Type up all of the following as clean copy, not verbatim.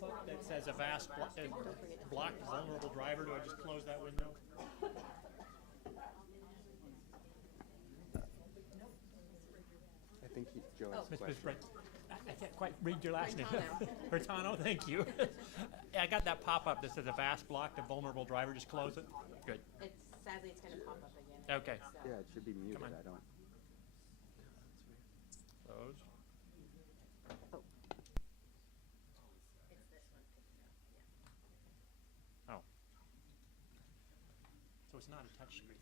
pop-up that says Avast blocked vulnerable driver? Do I just close that window? I think Joe has a Ms. question. I can't quite read your last name. Bertano. Bertano, thank you. I got that pop-up that says Avast blocked a vulnerable driver. Just close it. Good. Sadly, it's going to pop up again. Okay. So. Yeah, it should be muted. on. I don't. Close. Oh. It's this one picking up, yeah. Oh. So it's not a touch screen.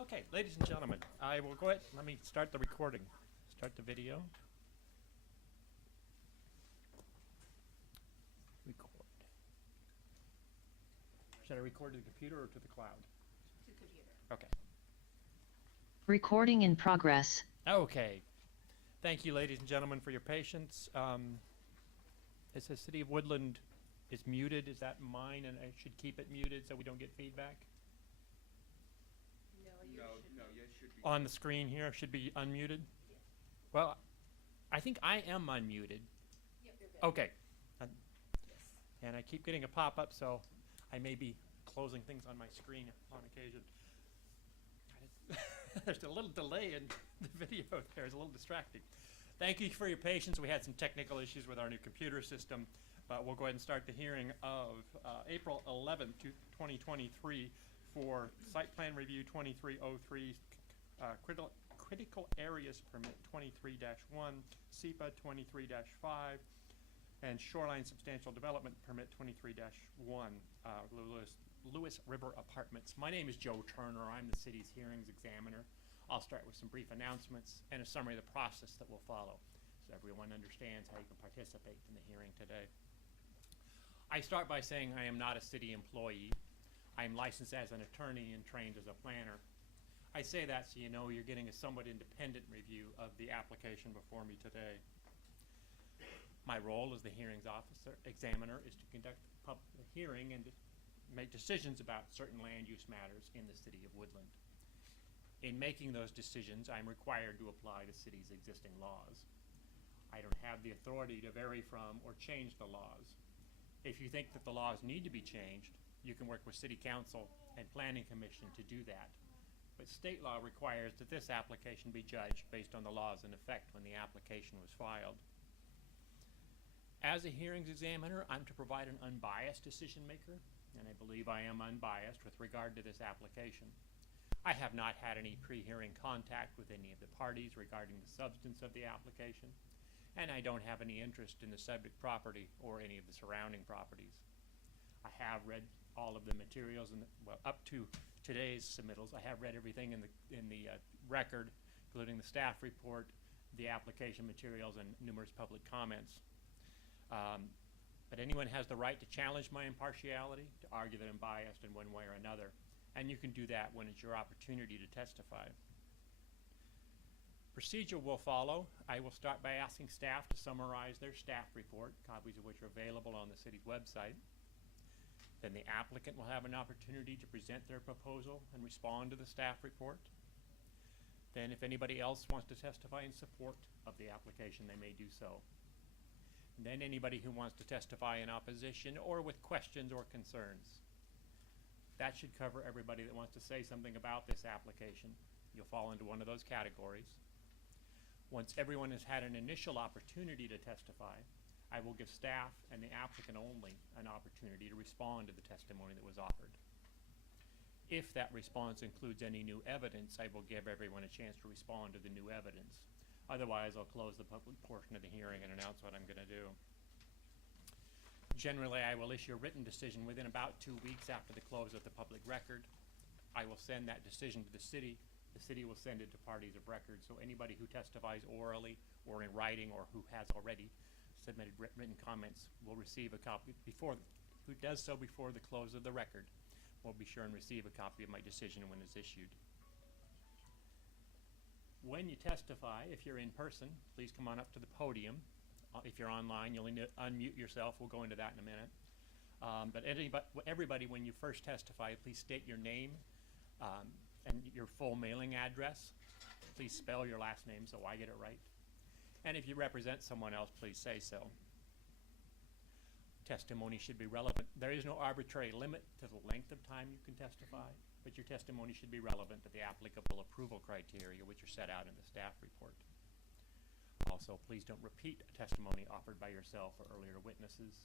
Okay, ladies and gentlemen, I will go ahead. Let me start the recording. Start the video. Record. Should I record to the computer or to the cloud? To the computer. Okay. Recording in progress. Okay. Thank you, ladies and gentlemen, for your patience. It says City of Woodland is muted. Is that mine? And I should keep it muted so we don't get feedback? No, you should be. On the screen here, should be unmuted? Yes. Well, I think I am unmuted. Yep, you're good. Okay. Yes. And I keep getting a pop-up, so I may be closing things on my screen on occasion. There's a little delay in the video there. It's a little distracting. Thank you for your patience. We had some technical issues with our new computer system, but we'll go ahead and start the hearing of April 11th, 2023 for Site Plan Review 2303, Critical Areas Permit 23-1, SEPA 23-5, and Shoreline Substantial Development Permit 23-1, Lewis River Apartments. My name is Joe Turner. I'm the city's hearings examiner. I'll start with some brief announcements and a summary of the process that will follow, so everyone understands how you can participate in the hearing today. I start by saying I am not a city employee. I am licensed as an attorney and trained as a planner. I say that so you know you're getting a somewhat independent review of the application before me today. My role as the hearings examiner is to conduct the hearing and make decisions about certain land use matters in the City of Woodland. In making those decisions, I'm required to apply the city's existing laws. I don't have the authority to vary from or change the laws. If you think that the laws need to be changed, you can work with City Council and Planning Commission to do that. But state law requires that this application be judged based on the laws in effect when the application was filed. As a hearings examiner, I'm to provide an unbiased decision maker, and I believe I am unbiased with regard to this application. I have not had any pre-hearing contact with any of the parties regarding the substance of the application, and I don't have any interest in the subject property or any of the surrounding properties. I have read all of the materials, well, up to today's submittals. I have read everything in the record, including the staff report, the application materials, and numerous public comments. But anyone has the right to challenge my impartiality, to argue that I'm biased in one way or another, and you can do that when it's your opportunity to testify. Procedure will follow. I will start by asking staff to summarize their staff report, copies of which are available on the city's website. Then the applicant will have an opportunity to present their proposal and respond to the staff report. Then if anybody else wants to testify in support of the application, they may do so. And then anybody who wants to testify in opposition or with questions or concerns. That should cover everybody that wants to say something about this application. You'll fall into one of those categories. Once everyone has had an initial opportunity to testify, I will give staff and the applicant only an opportunity to respond to the testimony that was offered. If that response includes any new evidence, I will give everyone a chance to respond to the new evidence. Otherwise, I'll close the public portion of the hearing and announce what I'm going to do. Generally, I will issue a written decision within about 2 weeks after the close of the public record. I will send that decision to the city. The city will send it to parties of record. So anybody who testifies orally or in writing or who has already submitted written comments will receive a copy who does so before the close of the record will be sure and receive a copy of my decision when it's issued. When you testify, if you're in person, please come on up to the podium. If you're online, you'll need to unmute yourself. We'll go into that in a minute. But everybody, when you first testify, please state your name and your full mailing address. Please spell your last name so I get it right. And if you represent someone else, please say so. testimony should be relevant. There is no arbitrary limit to the length of time you can testify, but your testimony should be relevant to the applicable approval criteria which are set out in the staff report. Also, please don't repeat a testimony offered by yourself or earlier witnesses.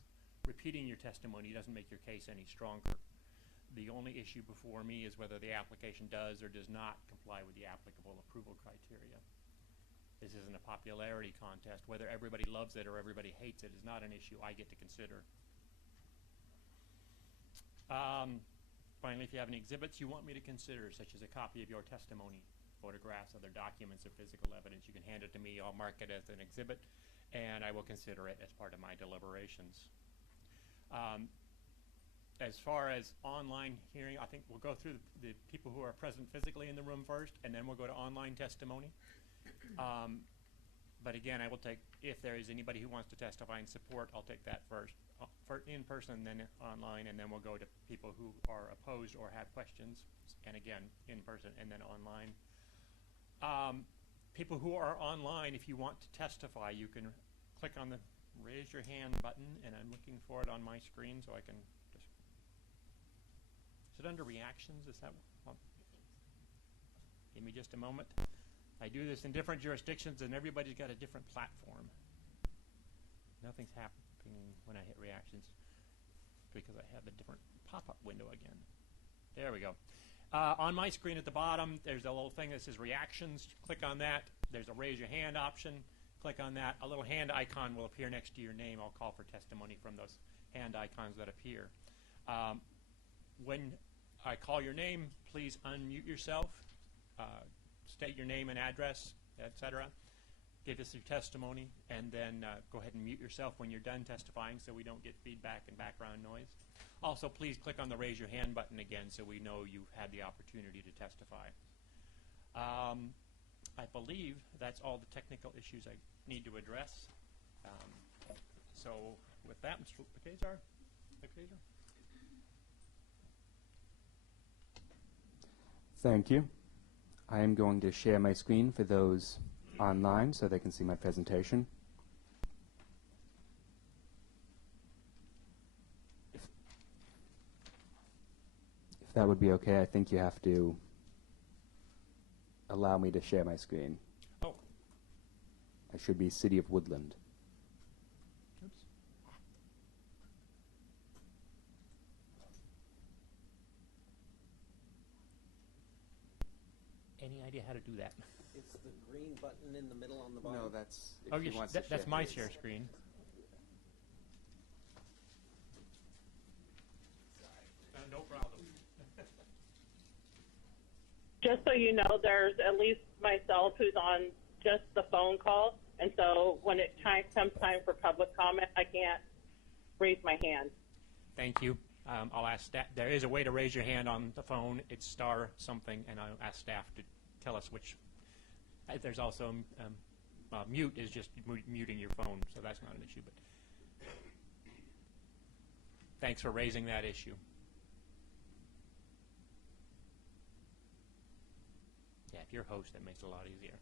Repeating your testimony doesn't make your case any stronger. The only issue before me is whether the application does or does not comply with the applicable approval criteria. This isn't a popularity contest. Whether everybody loves it or everybody hates it is not an issue I get to consider. Finally, if you have any exhibits you want me to consider, such as a copy of your testimony, photographs, other documents, or physical evidence, you can hand it to me. I'll mark it as an exhibit, and I will consider it as part of my deliberations. As far as online hearing, I think we'll go through the people who are present physically in the room first, and then we'll go to online testimony. But again, I will take, if there is anybody who wants to testify in support, I'll take that first. In person, then online, and then we'll go to people who are opposed or have questions, and again, in person and then online. People who are online, if you want to testify, you can click on the raise your hand button, and I'm looking for it on my screen so I can just... Is it under reactions? Is that... Give me just a moment. I do this in different jurisdictions, and everybody's got a different platform. Nothing's happening when I hit reactions because I have a different pop-up window again. There we go. On my screen at the bottom, there's a little thing that says reactions. Click on that. There's a raise your hand option. Click on that. A little hand icon will appear next to your name. I'll call for testimony from those hand icons that appear. When I call your name, please unmute yourself. State your name and address, etc. Give us your testimony, and then go ahead and mute yourself when you're done testifying so we don't get feedback and background noise. Also, please click on the raise your hand button again so we know you've had the opportunity to testify. I believe that's all the technical issues I need to address. So with that, Mr. Lekazar? Thank you. I am going to share my screen for those online so they can see my presentation. If that would be okay, I think you have to allow me to share my screen. Oh. I should be City of Woodland. Oops. Any idea how to do that? It's the green button in the middle on the bottom. No, that's... if Oh, he you wants to that's share my his. share screen. No problem. Just so you know, there's at least myself who's on just the phone call, and so when it comes time for public comment, I can't raise my hand. Thank you. I'll ask staff. There is a way to raise your hand on the phone. It's star something, and I'll ask staff to tell us which. There's also mute is just muting your phone, so that's not an issue. But thanks for raising that issue. Yeah, if you're host, that makes it a lot easier.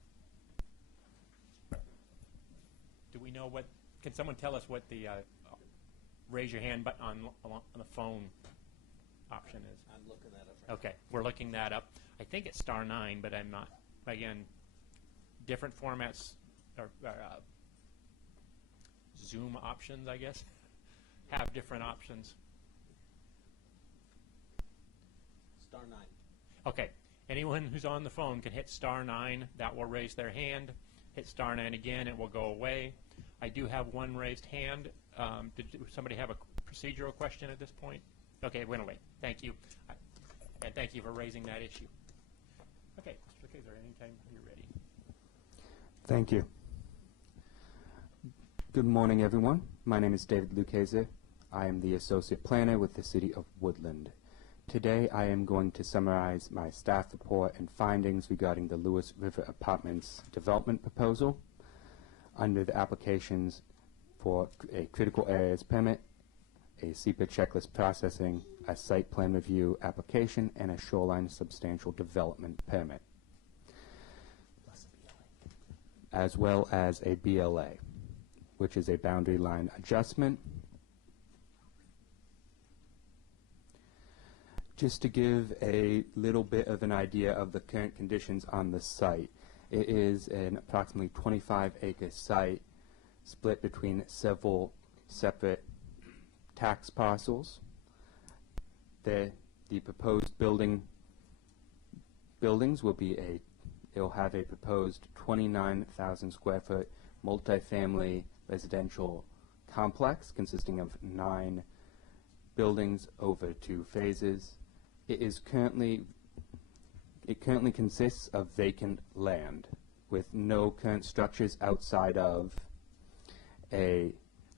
Do we know what? Can someone tell us what the raise your hand button on the phone option is? I'm looking that up. Right Okay, we're looking that up. I think it's *9, but I'm not. Again, different formats or Zoom options, I guess, have different options. *9. Okay, anyone who's on the phone can hit *9. That will raise their hand. Hit *9 again, it will go away. I do have one raised hand. Did somebody have a procedural question at this point? Okay, it went away. Thank you. And thank you for raising that issue. Okay, Mr. Kaiser, anytime you're ready. Thank you. Good morning, everyone. My name is David Lucchese. I am the Associate Planner with the City of Woodland. Today, I am going to summarize my staff report and findings regarding the Lewis River Apartments development proposal under the applications for a critical areas permit, a SEPA checklist processing, a site plan review application, and a shoreline substantial development permit, as well as a BLA, which is a boundary line adjustment, Just to give a little bit of an idea of the current conditions on the site, it is an approximately 25-acre site split between several separate tax parcels. The proposed buildings will be it'll have a proposed 29,000 square foot multifamily residential complex consisting of 9 buildings over 2 phases. It currently consists of vacant land with no current structures outside of a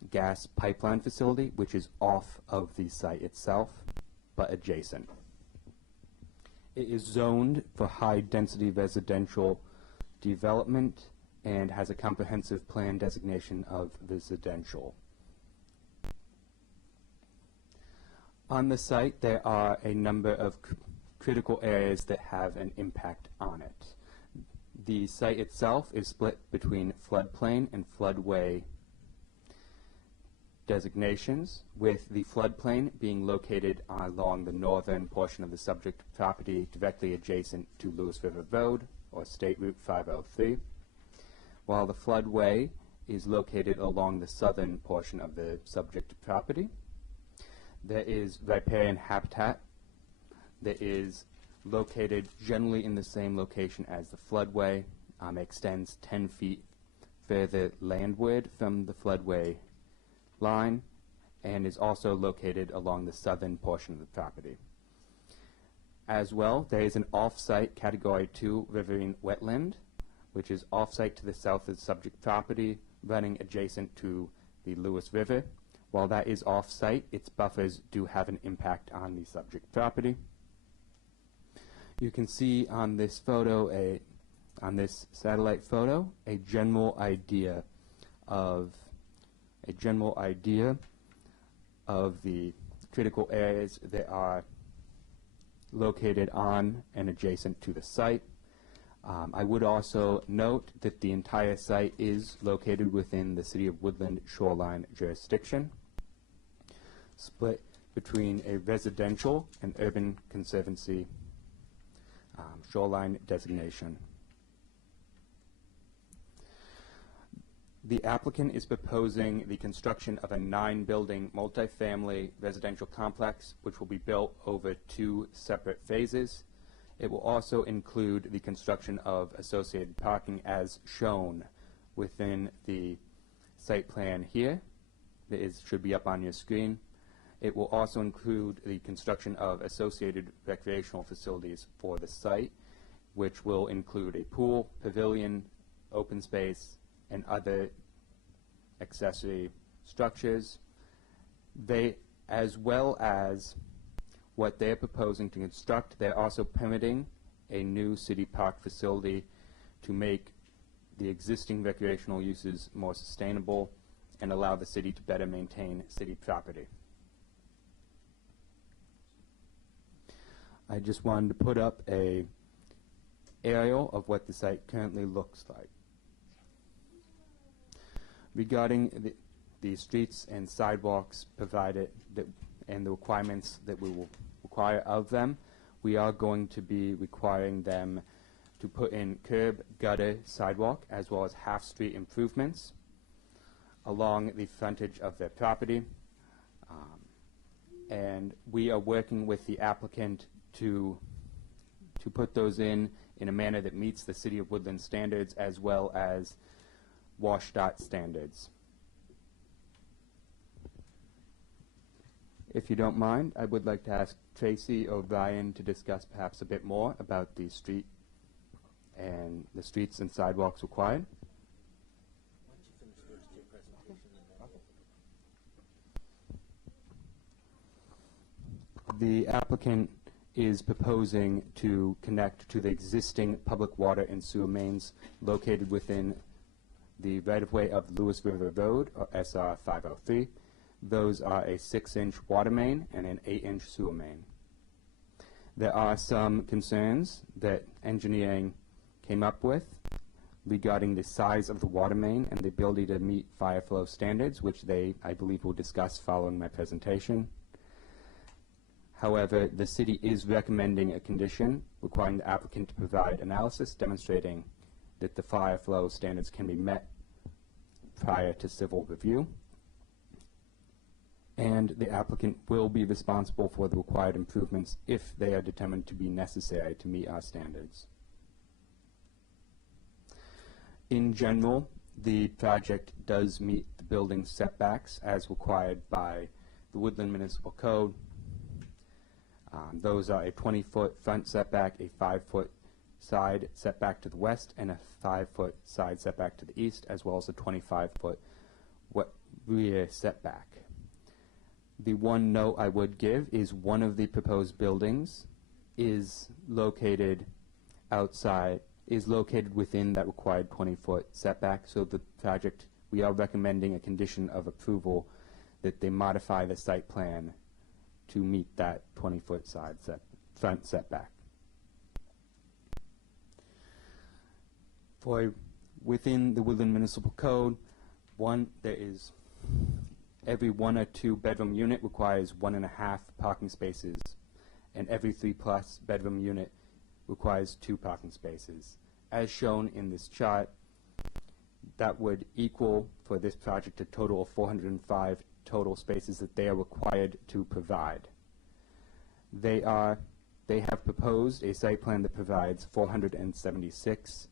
gas pipeline facility, which is off of the site itself, but adjacent. It is zoned for high-density residential development and has a comprehensive plan designation of residential. On the site, there are a number of critical areas that have an impact on it. The site itself is split between floodplain and floodway designations, with the floodplain being located along the northern portion of the subject property directly adjacent to Lewis River Road, or State Route 503, while the floodway is located along the southern portion of the subject property. There is riparian habitat that is located generally in the same location as the floodway, extends 10 feet further landward from the floodway line, and is also located along the southern portion of the property. As well, there is an off-site Category 2 riverine wetland, which is off-site to the south of the subject property, running adjacent to the Lewis River. While that is off-site, its buffers do have an impact on the subject property. You can see on this photo, on this satellite photo, a general idea of the critical areas that are located on and adjacent to the site. I would also note that the entire site is located within the City of Woodland shoreline jurisdiction, split between a residential and urban conservancy shoreline designation. The applicant is proposing the construction of a 9-building multifamily residential complex, which will be built over 2 separate phases. It will also include the construction of associated parking as shown within the site plan here. That should be up on your screen. It will also include the construction of associated recreational facilities for the site, which will include a pool, pavilion, open space, and other accessory structures. As well as what they're proposing to construct, they're also permitting a new city park facility to make the existing recreational uses more sustainable and allow the city to better maintain city property. I just wanted to put up a aerial of what the site currently looks like. Regarding the streets and sidewalks provided and the requirements that we will require of them, we are going to be requiring them to put in curb, gutter, sidewalk, as well as half-street improvements along the frontage of their property. And we are working with the applicant to put those in a manner that meets the City of Woodland standards as well as WashDOT standards. If you don't mind, I would like to ask Tracy O'Brien to discuss perhaps a bit more about the streets and sidewalks required. Why don't you finish first your presentation and then The applicant is proposing to connect to the existing public water and sewer mains located within the right-of-way of Lewis River Road, or SR 503. Those are a 6-inch water main and an 8-inch sewer main. There are some concerns that engineering came up with regarding the size of the water main and the ability to meet fire flow standards, which they, I believe, will discuss following my presentation. However, the city is recommending a condition requiring the applicant to provide analysis demonstrating that the fire flow standards can be met prior to civil review, and the applicant will be responsible for the required improvements if they are determined to be necessary to meet our standards. In general, the project does meet the building setbacks as required by the Woodland Municipal Code. Those are a 20-foot front setback, a 5-foot side setback to the west, and a 5-foot side setback to the east, as well as a 25-foot rear setback. The one note I would give is one of the proposed buildings is located within that required 20-foot setback, so the project, we are recommending a condition of approval that they modify the site plan to meet that 20-foot front setback. Within the Woodland Municipal Code, every 1 or 2 bedroom unit requires 1.5 parking spaces, and every 3+ bedroom unit requires 2 parking spaces. As shown in this chart, that would equal for this project a total of 405 total spaces that they are required to provide. They have proposed a site plan that provides 476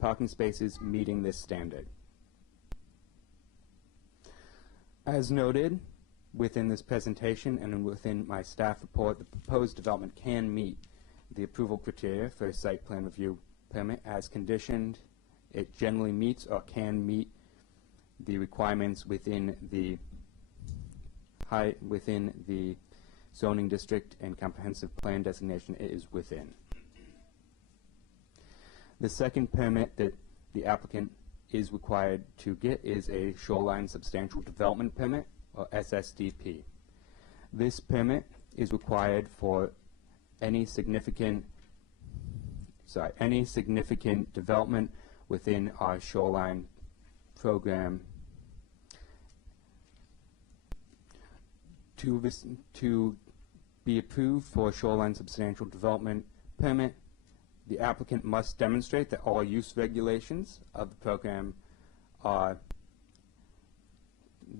parking spaces meeting this standard. As noted within this presentation and within my staff report, the proposed development can meet the approval criteria for a site plan review permit as conditioned. It generally meets or can meet the requirements within the zoning district and comprehensive plan designation it is within. The second permit that the applicant is required to get is a Shoreline Substantial Development Permit, or SSDP. This permit is required for any significant development within our shoreline program. To be approved for a Shoreline Substantial Development Permit, the applicant must demonstrate that all use regulations of the program are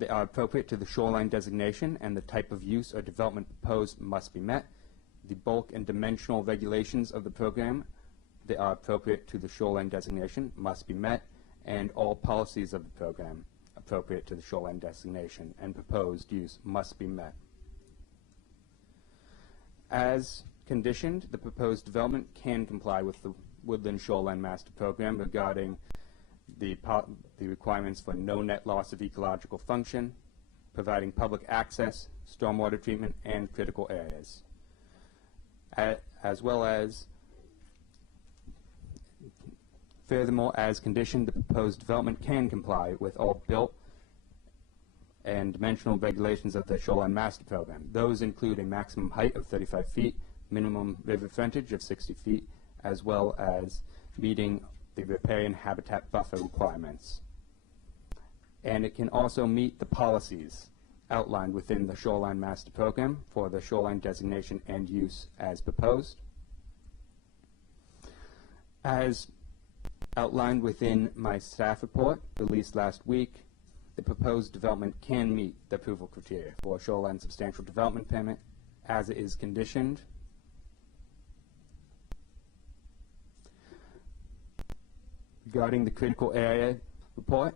appropriate to the shoreline designation, and the type of use or development proposed must be met. The bulk and dimensional regulations of the program that are appropriate to the shoreline designation must be met, and all policies of the program appropriate to the shoreline designation and proposed use must be met. As conditioned, the proposed development can comply with the Woodland Shoreline Master Program regarding the requirements for no net loss of ecological function, providing public access, stormwater treatment, and critical areas. As well as, furthermore, as conditioned, the proposed development can comply with all built and dimensional regulations of the Shoreline Master Program. Those include a maximum height of 35 feet, minimum river frontage of 60 feet, as well as meeting the riparian habitat buffer requirements. And it can also meet the policies outlined within the Shoreline Master Program for the shoreline designation and use as proposed. As outlined within my staff report released last week, the proposed development can meet the approval criteria for a Shoreline Substantial Development Permit as it is conditioned. Regarding the critical area report,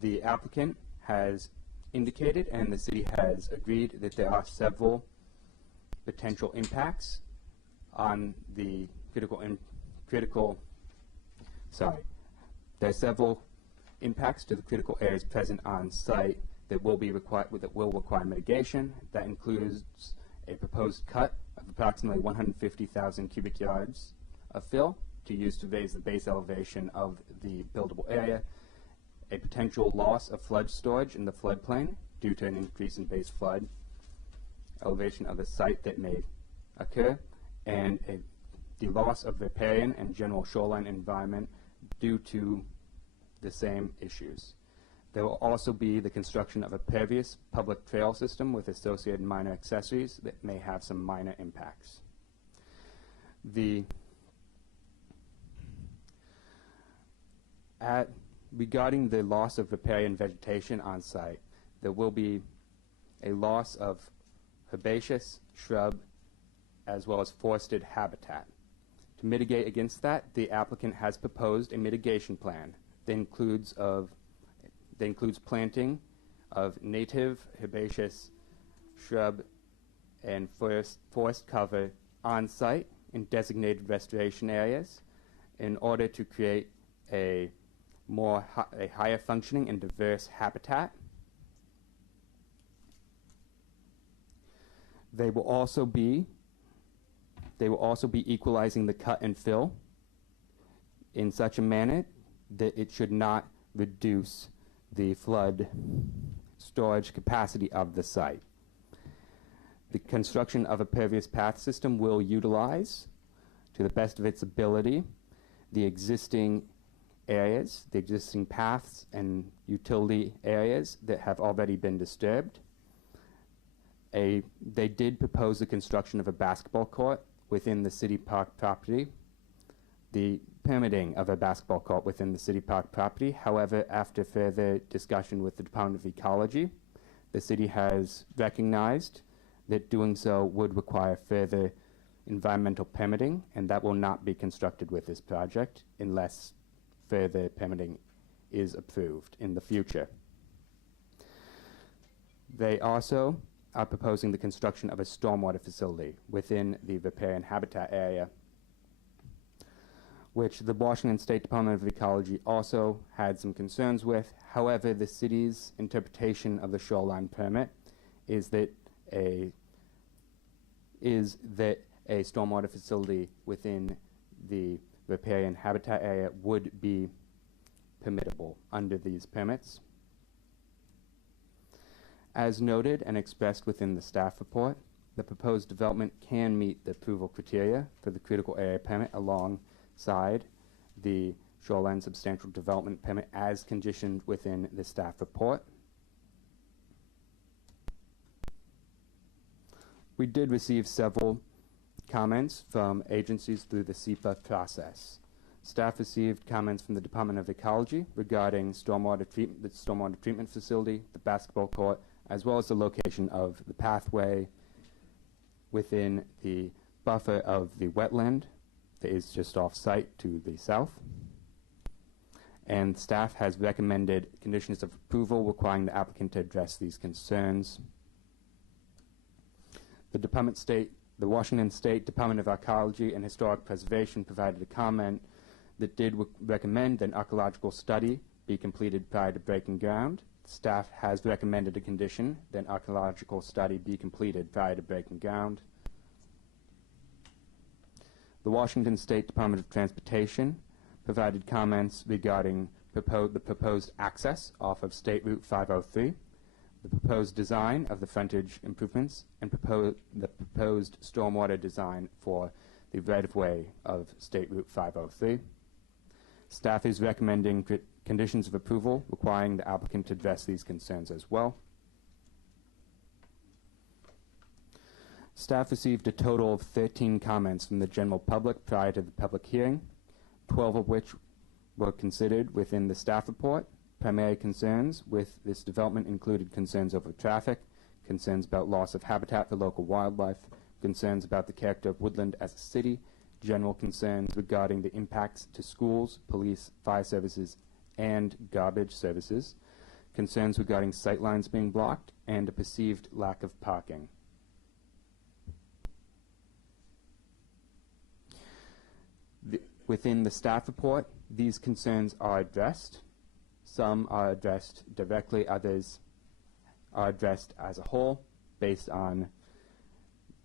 the applicant has indicated and the city has agreed that there are several potential impacts on the there are several impacts to the critical areas present on site that will require mitigation. That includes a proposed cut of approximately 150,000 cubic yards of fill to use to raise the base elevation of the buildable area, a potential loss of flood storage in the floodplain due to an increase in base flood elevation of the site that may occur, and the loss of riparian and general shoreline environment due to the same issues. There will also be the construction of a pervious public trail system with associated minor accessories that may have some minor impacts. Regarding the loss of riparian vegetation on site, there will be a loss of herbaceous, shrub, as well as forested habitat. To mitigate against that, the applicant has proposed a mitigation plan that includes planting of native herbaceous shrub and forest cover on site in designated restoration areas in order to create a higher functioning and diverse habitat. They will also be equalizing the cut and fill in such a manner that it should not reduce the flood storage capacity of the site. The construction of a pervious path system will utilize, to the best of its ability, the existing areas, the existing paths and utility areas that have already been disturbed. They did propose the construction of a basketball court within the city park property. The permitting of a basketball court within the city park property. However, after further discussion with the Department of Ecology, the city has recognized that doing so would require further environmental permitting, and that will not be constructed with this project unless further permitting is approved in the future. They also are proposing the construction of a stormwater facility within the riparian habitat area, which the Washington State Department of Ecology also had some concerns with. However, the city's interpretation of the shoreline permit is that a stormwater facility within the riparian habitat area would be permittable under these permits. As noted and expressed within the staff report, the proposed development can meet the approval criteria for the critical area permit alongside the shoreline substantial development permit as conditioned within the staff report. We did receive several comments from agencies through the SEPA process. Staff received comments from the Department of Ecology regarding the stormwater treatment facility, the basketball court, as well as the location of the pathway within the buffer of the wetland that is just off-site to the south. And staff has recommended conditions of approval requiring the applicant to address these concerns. The Washington State Department of Ecology and Historic Preservation provided a comment that did recommend an archaeological study be completed prior to breaking ground. Staff has recommended a condition that an archaeological study be completed prior to breaking ground. The Washington State Department of Transportation provided comments regarding the proposed access off of State Route 503, the proposed design of the frontage improvements, and the proposed stormwater design for the right-of-way of State Route 503. Staff is recommending conditions of approval requiring the applicant to address these concerns as well. Staff received a total of 13 comments from the general public prior to the public hearing, 12 of which were considered within the staff report. Primary concerns with this development included concerns over traffic, concerns about loss of habitat for local wildlife, concerns about the character of Woodland as a city, general concerns regarding the impacts to schools, police, fire services, and garbage services, concerns regarding sightlines being blocked, and a perceived lack of parking. Within the staff report, these concerns are addressed. Some are addressed directly, others are addressed as a whole based on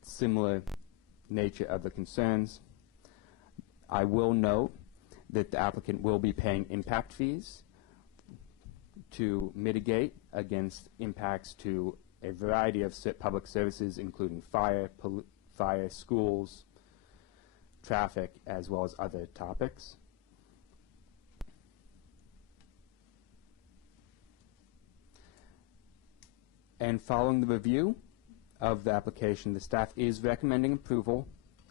similar nature of the concerns. I will note that the applicant will be paying impact fees to mitigate against impacts to a variety of public services, including fire, schools, traffic, as well as other topics. And following the review of the application, the staff is recommending approval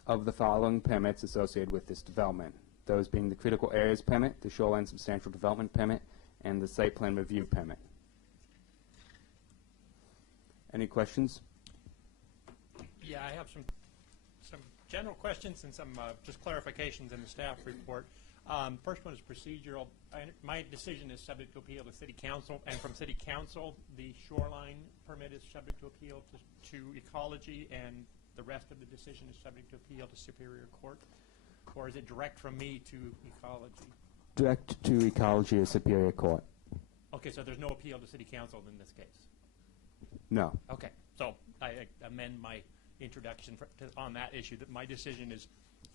of the following permits associated with this development. Those being the critical areas permit, the shoreline substantial development permit, and the site plan review permit. Any questions? Yeah, I have some general questions and some just clarifications in the staff report. First one is procedural. My decision is subject to appeal to City Council, and from City Council, the shoreline permit is subject to appeal to Ecology, and the rest of the decision is subject to appeal to Superior Court? Or is it direct from me to Ecology? Direct to Ecology or Superior Court. Okay, so there's no appeal to City Council in this case? No. Okay, so I amend my introduction on that issue, that my decision is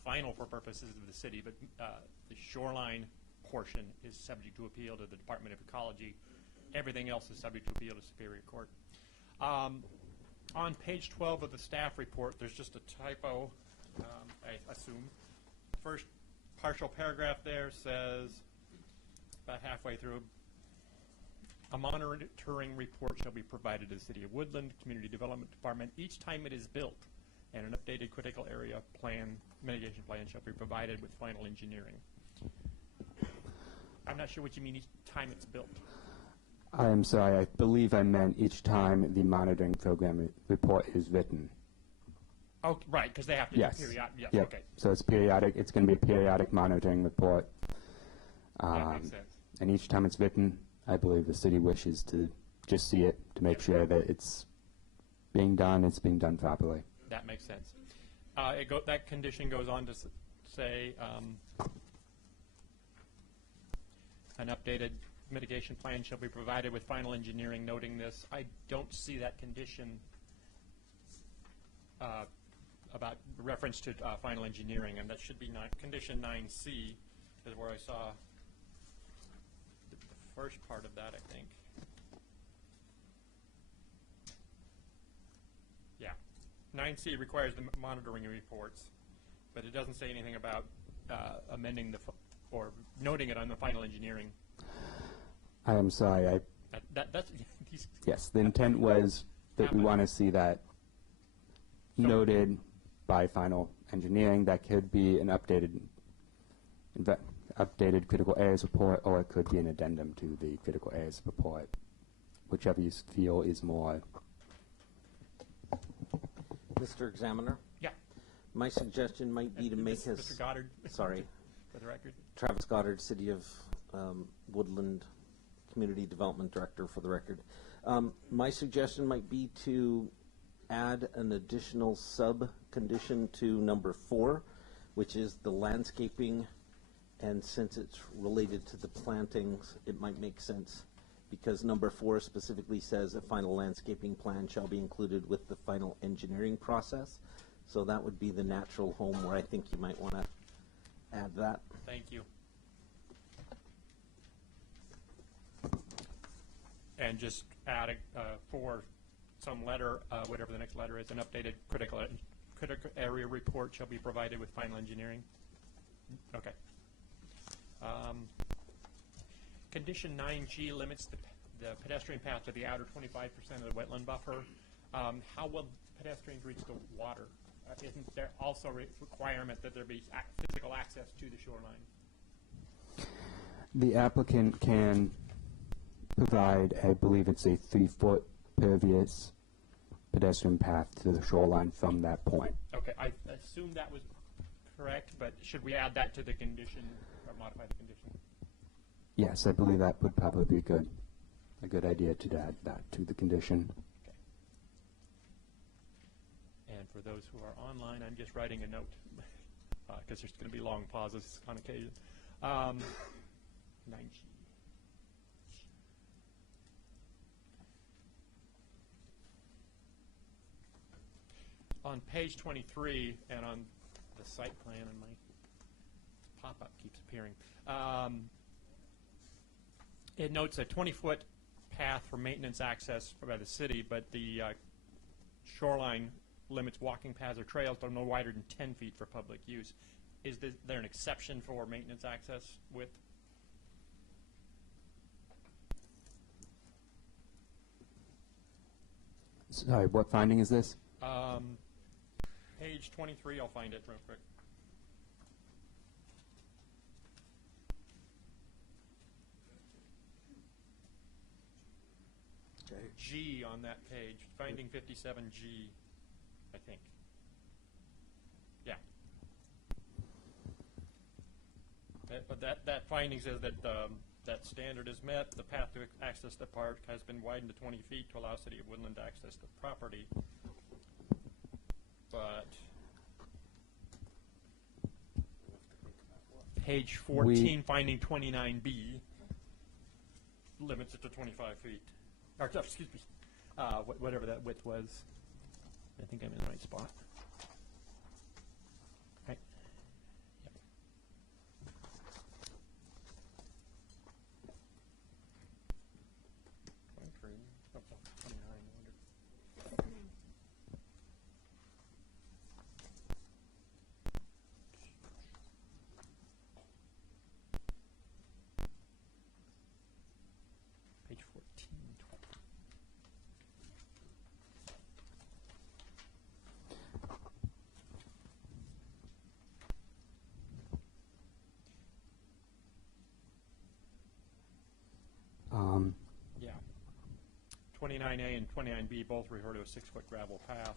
final for purposes of the city, but the shoreline portion is subject to appeal to the Department of Ecology. Everything else is subject to appeal to Superior Court. On page 12 of the staff report, there's just a typo, I assume. First partial paragraph there says, about halfway through, a monitoring report shall be provided to the City of Woodland Community Development Department each time it is built, and an updated critical area plan, mitigation plan shall be provided with final engineering. I'm not sure what you mean each time it's built. I am sorry, I believe I meant each time the monitoring program report is written. Oh, right, because they have to Yes. do periodic. Yes, Yep. okay. So it's periodic. It's going to be a periodic monitoring report. That makes sense. And each time it's written, I believe the city wishes to just see it to make sure that it's being done properly. That makes sense. That condition goes on to say an updated mitigation plan shall be provided with final engineering noting this. I don't see that condition about reference to final engineering, and that should be condition 9C is where I saw the first part of that, I think. Yeah. 9C requires the monitoring reports, but it doesn't say anything about amending or noting it on the final engineering. I am sorry. That's Yes, the intent was that we want to see that noted by final engineering. That could be an updated critical areas report, or it could be an addendum to the critical areas report, whichever you feel is more. Mr. Examiner, yeah. my suggestion might be to make his... Mr. Goddard. Sorry. For the record. Travis Goddard, City of Woodland Community Development Director, for the record. My suggestion might be to add an additional sub-condition to number 4, which is the landscaping, and since it's related to the plantings, it might make sense, because number 4 specifically says a final landscaping plan shall be included with the final engineering process. So that would be the natural home where I think you might want to add that. Thank you. And just add for some letter, whatever the next letter is, an updated critical area report shall be provided with final engineering. Okay. Condition 9G limits the pedestrian path to the outer 25% of the wetland buffer. How will pedestrians reach the water? Isn't there also a requirement that there be physical access to the shoreline? The applicant can provide, I believe it's a 3-foot pervious pedestrian path to the shoreline from that point. Okay, I assume that was correct, but should we add that to the condition or modify the condition? Yes, I believe that would probably be a good idea to add that to the condition. Okay. And for those who are online, I'm just writing a note because there's going to be long pauses on occasion. 9G. On page 23 and on the site plan, and my pop-up keeps appearing, it notes a 20-foot path for maintenance access by the city, but the shoreline limits walking paths or trails to no wider than 10 feet for public use. Is there an exception for maintenance access width? Sorry, what finding is this? Page 23, I'll find it real quick. G on that page, finding 57G, I think. Yeah. But that finding says that that standard is met. The path to access the park has been widened to 20 feet to allow City of Woodland to access the property. But page 14, finding 29B, limits it to 25 feet. Or, excuse me, whatever that width was. I think I'm in the right spot. Right. Yep. Oh, 29, I wonder. Page 14. Yeah. 29A and 29B both refer to a 6-foot gravel path.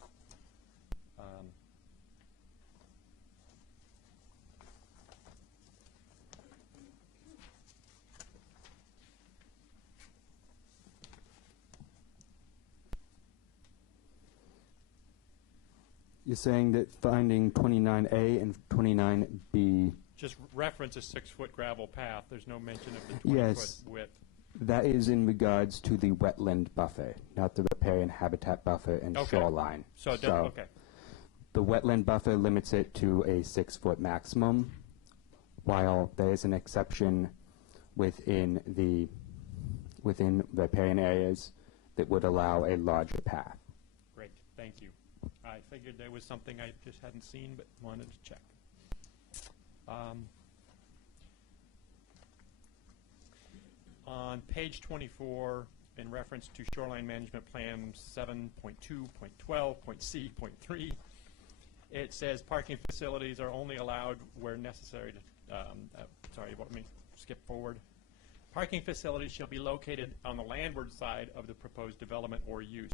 You're saying that finding 29A and 29B, Just reference a 6-foot gravel path. There's no mention of the 20-foot Yes. width. that is in regards to the wetland buffer, not the riparian habitat buffer and Okay. shoreline. So, okay. The wetland buffer limits it to a 6-foot maximum, while there is an exception within riparian areas that would allow a larger path. Great, thank you. I figured there was something I just hadn't seen, but wanted to check. On page 24, in reference to Shoreline Management Plan 7.2.12.C.3, it says parking facilities are only allowed where necessary to, sorry, let me skip forward. Parking facilities shall be located on the landward side of the proposed development or use.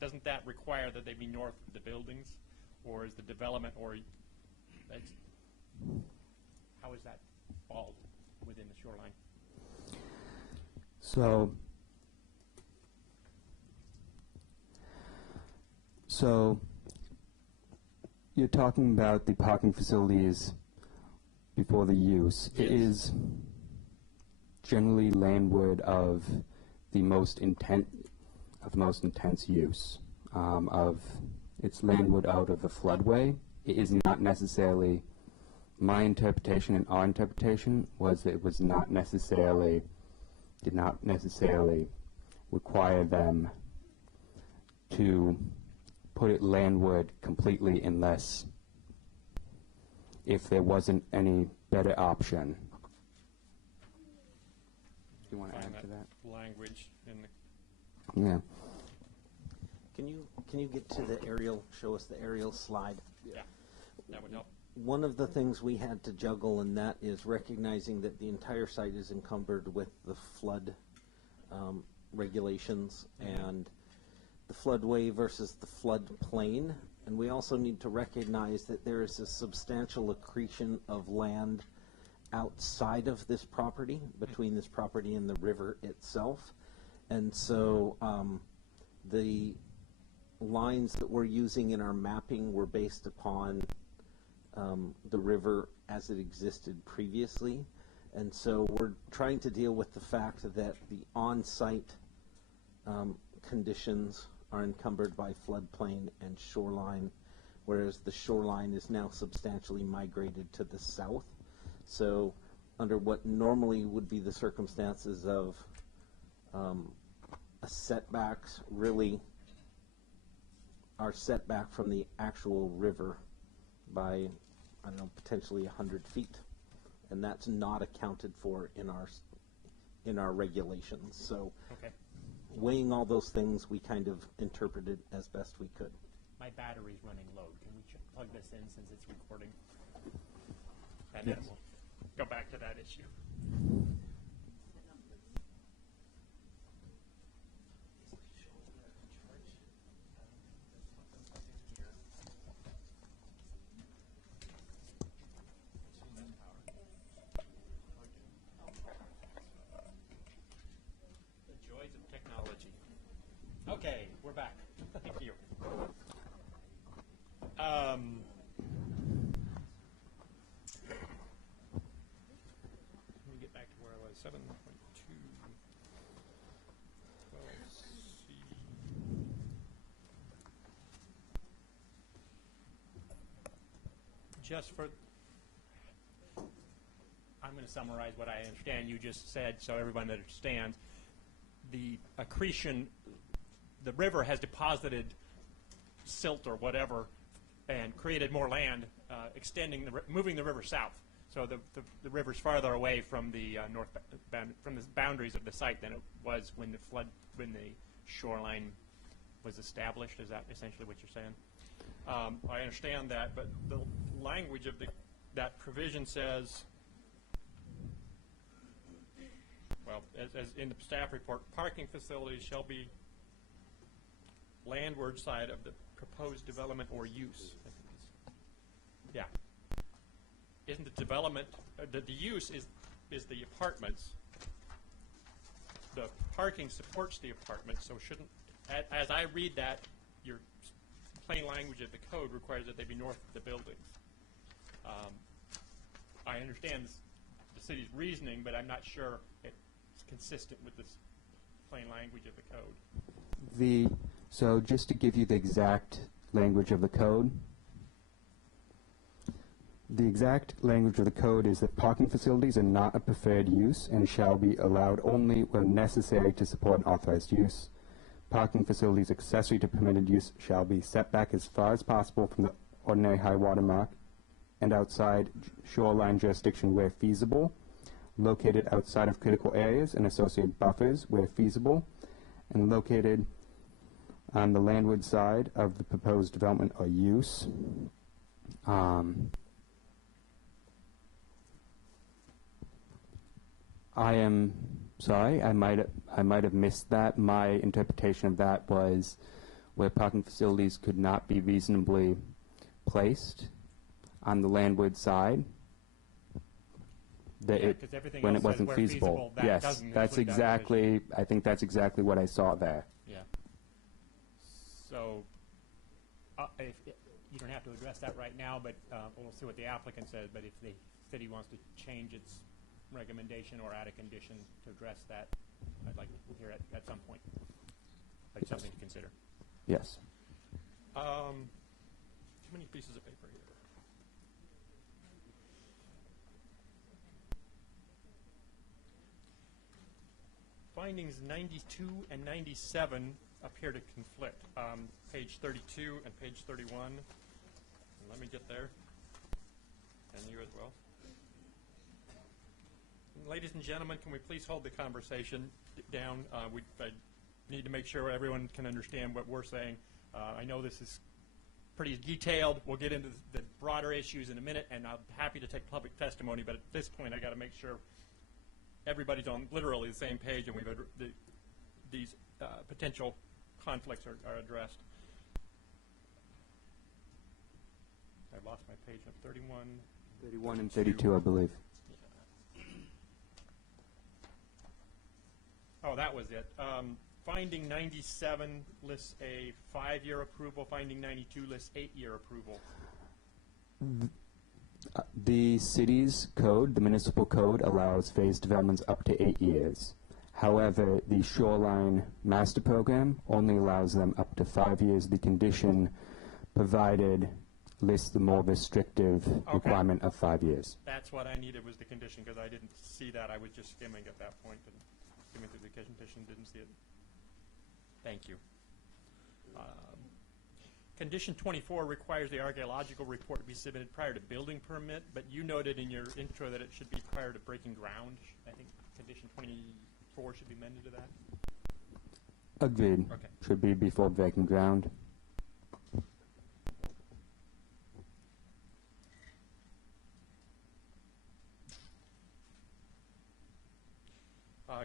Doesn't that require that they be north of the buildings? Or is the development how is that fall within the shoreline? So you're talking about the parking facilities before the use. Yes. It is generally landward of the most intense use. It's landward out of the floodway. It is not necessarily, my interpretation and our interpretation was that it was not necessarily, did not necessarily require them to put it landward completely unless if there wasn't any better option. Do you want to Find add to that? language in the, Yeah. Can you get to the aerial, show us the aerial slide? yeah, that would help. One of the things we had to juggle, and that is recognizing that the entire site is encumbered with the flood regulations and the floodway versus the floodplain. And we also need to recognize that there is a substantial accretion of land outside of this property, between this property and the river itself. And so the lines that we're using in our mapping were based upon the river as it existed previously. And so we're trying to deal with the fact that the on-site conditions are encumbered by floodplain and shoreline, whereas the shoreline is now substantially migrated to the south. So under what normally would be the circumstances of a setbacks, really are set back from the actual river by, I don't know, potentially 100 feet. And that's not accounted for in our regulations. So Okay. weighing all those things, we kind of interpreted as best we could. My battery's running low. Can we plug this in since it's recording? And then Yes. we'll go back to that issue. The joys of technology. Okay, we're back. Thank you. Let me get back to where I was. 7.2. 12C. Just for, I'm going to summarize what I understand you just said so everyone understands. The accretion, the river has deposited silt or whatever and created more land, extending moving the river south. So the river's farther away from the from the boundaries of the site than it was when the shoreline was established. Is that essentially what you're saying? I understand that, but the language of that provision says, well, as in the staff report, parking facilities shall be landward side of the proposed development or use. I think it's, yeah. Isn't the development, the use is the apartments. The parking supports the apartments, so shouldn't, as I read that, your plain language of the code requires that they be north of the buildings. I understand the city's reasoning, but I'm not sure it's consistent with this plain language of the code. So just to give you the exact language of the code, the exact language of the code is that parking facilities are not a preferred use and shall be allowed only when necessary to support an authorized use. Parking facilities accessory to permitted use shall be set back as far as possible from the ordinary high water mark and outside shoreline jurisdiction where feasible, located outside of critical areas and associated buffers where feasible, and located on the landward side of the proposed development or use. I am sorry, I might have missed that. My interpretation of that was where parking facilities could not be reasonably placed on the landward side. That Yeah, 'cause everything when else it says wasn't where feasible. feasible, that Yes, doesn't that's include that exactly. I think that's exactly what I saw there. Yeah. So, if you don't have to address that right now, but we'll see what the applicant says. But if the city wants to change its recommendation or add a condition to address that, I'd like to hear it at some point. Like something to consider. Yes. Too many pieces of paper here. Findings 92 and 97 appear to conflict. Page 32 and page 31. And let me get there. And you as well. Ladies and gentlemen, can we please hold the conversation down? I need to make sure everyone can understand what we're saying. I know this is pretty detailed. We'll get into the broader issues in a minute, and I'm happy to take public testimony, but at this point I got to make sure everybody's on literally the same page and these potential conflicts are addressed. I lost my page. I'm 31. 31 and 32, I believe. Oh, that was it. Finding 97 lists a 5-year approval. Finding 92 lists 8-year approval. The city's code, the municipal code, allows phased developments up to 8 years. However, the shoreline master program only allows them up to 5 years. The condition provided lists the more restrictive requirement of 5 years. That's what I needed, was the condition, because I didn't see that. I was just skimming at that point and skimming through the condition, didn't see it. Thank you. Condition 24 requires the archaeological report to be submitted prior to building permit, but you noted in your intro that it should be prior to breaking ground. I think condition 24 should be amended to that. Agreed. Okay. Should be before breaking ground.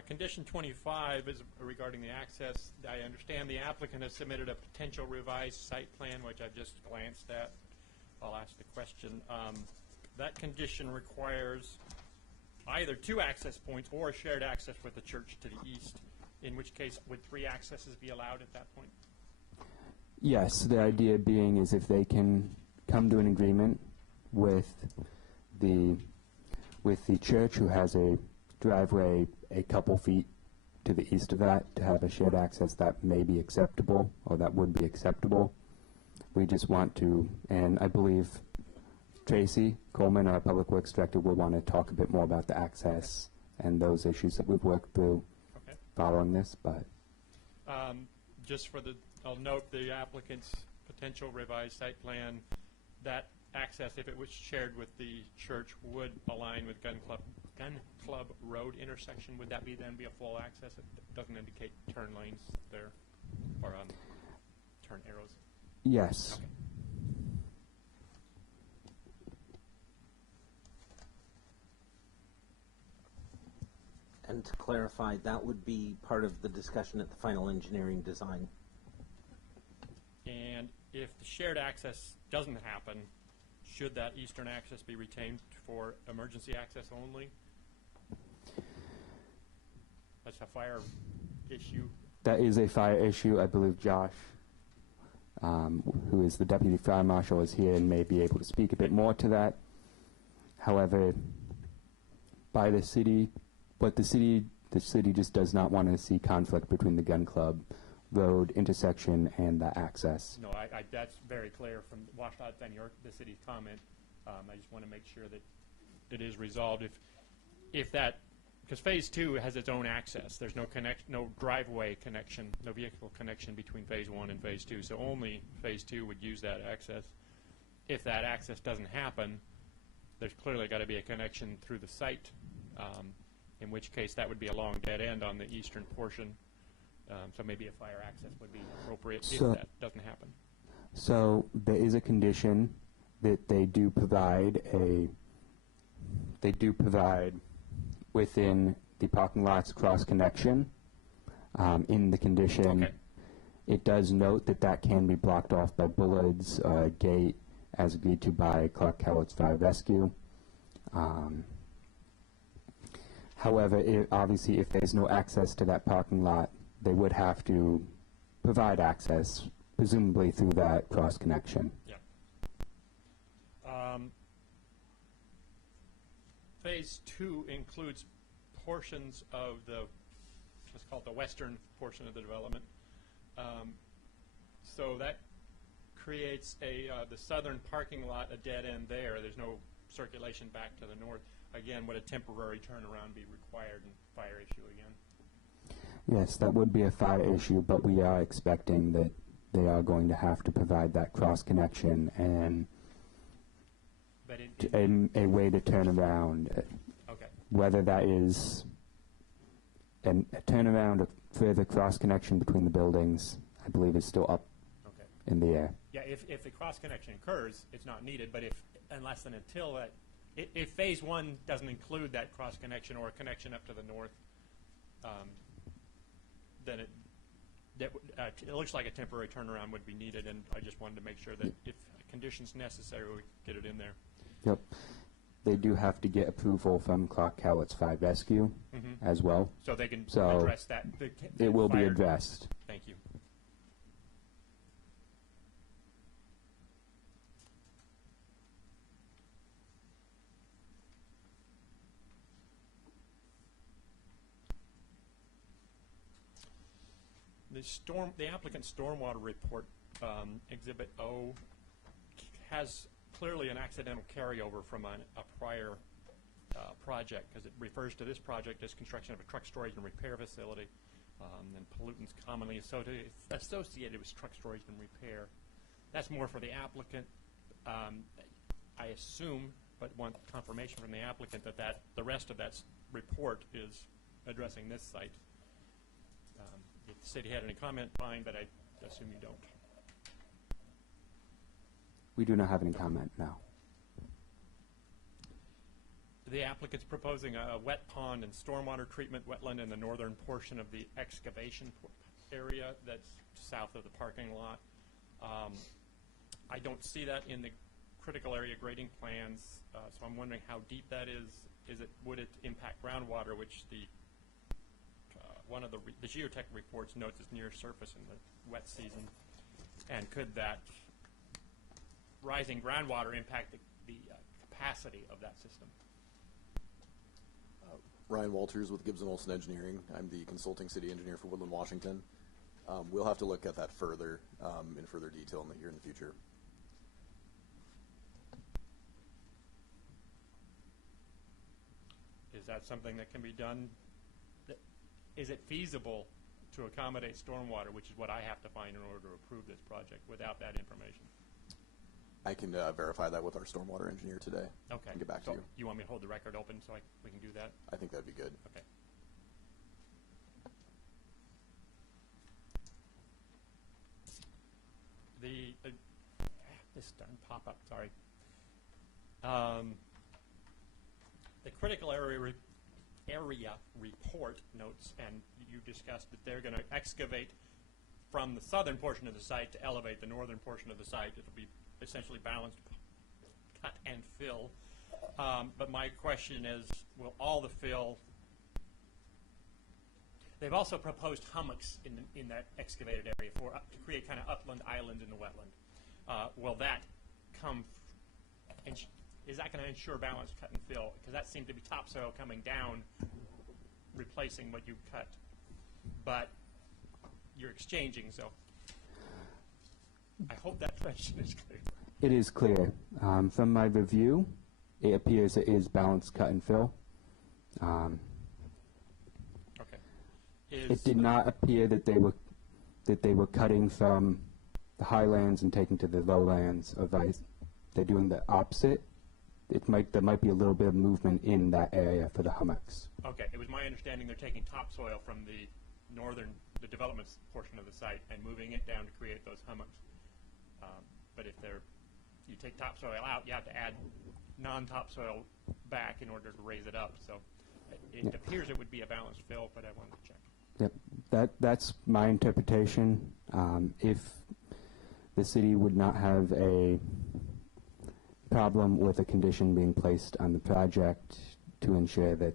Condition 25 is regarding the access. I understand the applicant has submitted a potential revised site plan, which I've just glanced at. I'll ask the question. That condition requires either 2 access points or shared access with the church to the east, in which case would 3 accesses be allowed at that point? Yes, the idea being is if they can come to an agreement with the church, who has a driveway a couple feet to the east of that, to have a shared access, that may be acceptable, or that would be acceptable. We just want to, and I believe Tracy Coleman, our Public Works Director, will want to talk a bit more about the access and those issues that we've worked through Okay. following this, but Just for the, I'll note the applicant's potential revised site plan, that access, if it was shared with the church, would align with Gun Club Road intersection. Would that then be a full access? It doesn't indicate turn lanes there, or turn arrows. yes. Okay. And to clarify, that would be part of the discussion at the final engineering design. And if the shared access doesn't happen, should that eastern access be retained for emergency access only? That's a fire issue. That is a fire issue. I believe Josh, who is the Deputy Fire Marshal, is here and may be able to speak a bit more to that. However, by the city, the city just does not want to see conflict between the Gun Club Road intersection and the access. No, that's very clear from Washington Van York, the city's comment. I just want to make sure that it is resolved. If that, because Phase 2 has its own access. There's no driveway connection, no vehicle connection between Phase 1 and Phase 2. So only Phase 2 would use that access. If that access doesn't happen, there's clearly got to be a connection through the site, in which case that would be a long dead end on the eastern portion. So maybe a fire access would be appropriate if that doesn't happen. So there is a condition that they do provide within the parking lot's cross connection. In the condition, Okay. it does note that can be blocked off by bullards or a gate, as agreed to by Clark Cowart's Fire Rescue. However, obviously, if there's no access to that parking lot, they would have to provide access, presumably through that cross connection. Yeah. Phase 2 includes portions of let's call it the western portion of the development. So that creates the southern parking lot, a dead end there. There's no circulation back to the north. Again, would a temporary turnaround be required and fire issue again? Yes, that would be a fire issue, but we are expecting that they are going to have to provide that cross connection and But a way to turn around. okay. Whether that is a turnaround, a further cross connection between the buildings, I believe is still up Okay. in the air. Yeah, if the cross connection occurs, it's not needed. But unless and until that, if Phase 1 doesn't include that cross connection or a connection up to the north, then it looks like a temporary turnaround would be needed. And I just wanted to make sure that if conditions necessary, we get it in there. Yep. They do have to get approval from Clark Cowart's Fire Rescue as well. So they can So address that. It will be fire- addressed. Thank you. The applicant's stormwater report, Exhibit O, has clearly an accidental carryover from a prior project, because it refers to this project as construction of a truck storage and repair facility, and pollutants commonly associated with truck storage and repair. That's more for the applicant. I assume, but want confirmation from the applicant that the rest of that report is addressing this site. If the city had any comment, fine, but I assume you don't. We do not have any comment now. The applicant's proposing a wet pond and stormwater treatment wetland in the northern portion of the excavation area that's south of the parking lot. I don't see that in the critical area grading plans, so I'm wondering how deep that is. Would it impact groundwater, which one of the geotech reports notes is near surface in the wet season, and could that rising groundwater impact the capacity of that system? Ryan Walters with Gibbs & Olson Engineering. I'm the consulting city engineer for Woodland, Washington. We'll have to look at that further in further detail in the future. Is that something that can be done? Is it feasible to accommodate stormwater, which is what I have to find in order to approve this project, without that information? I can verify that with our stormwater engineer today. Okay. And get back to you. You want me to hold the record open so we can do that? I think that'd be good. Okay. This darn pop-up, sorry. The critical area report notes, and you discussed that they're going to excavate from the southern portion of the site to elevate the northern portion of the site. It'll be essentially balanced cut and fill. But my question is, will all the fill... They've also proposed hummocks in that excavated area to create kind of upland islands in the wetland. Will that come... Is that going to ensure balanced cut and fill? Because that seemed to be topsoil coming down, replacing what you cut. But you're exchanging, so I hope that question is clear. It is clear. From my review, it appears it is balanced cut and fill. Okay. It did not appear that they were cutting from the highlands and taking to the lowlands, or vice. They're doing the opposite. There might be a little bit of movement in that area for the hummocks. Okay. It was my understanding they're taking topsoil from the development portion of the site and moving it down to create those hummocks. But if you take topsoil out, you have to add non-topsoil back in order to raise it up. So it appears it would be a balanced fill, but I wanted to check. Yep, that's my interpretation. If the city would not have a problem with a condition being placed on the project to ensure that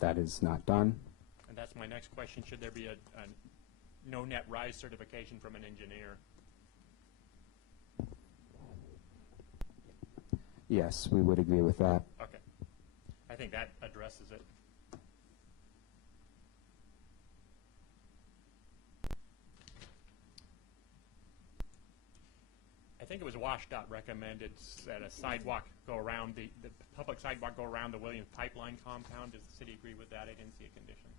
that is not done. And that's my next question. Should there be a no net rise certification from an engineer? Yes, we would agree with that. Okay. I think that addresses it. I think it was WashDOT recommended that a sidewalk go around the public sidewalk go around the Williams Pipeline compound. Does the city agree with that? I didn't see a condition.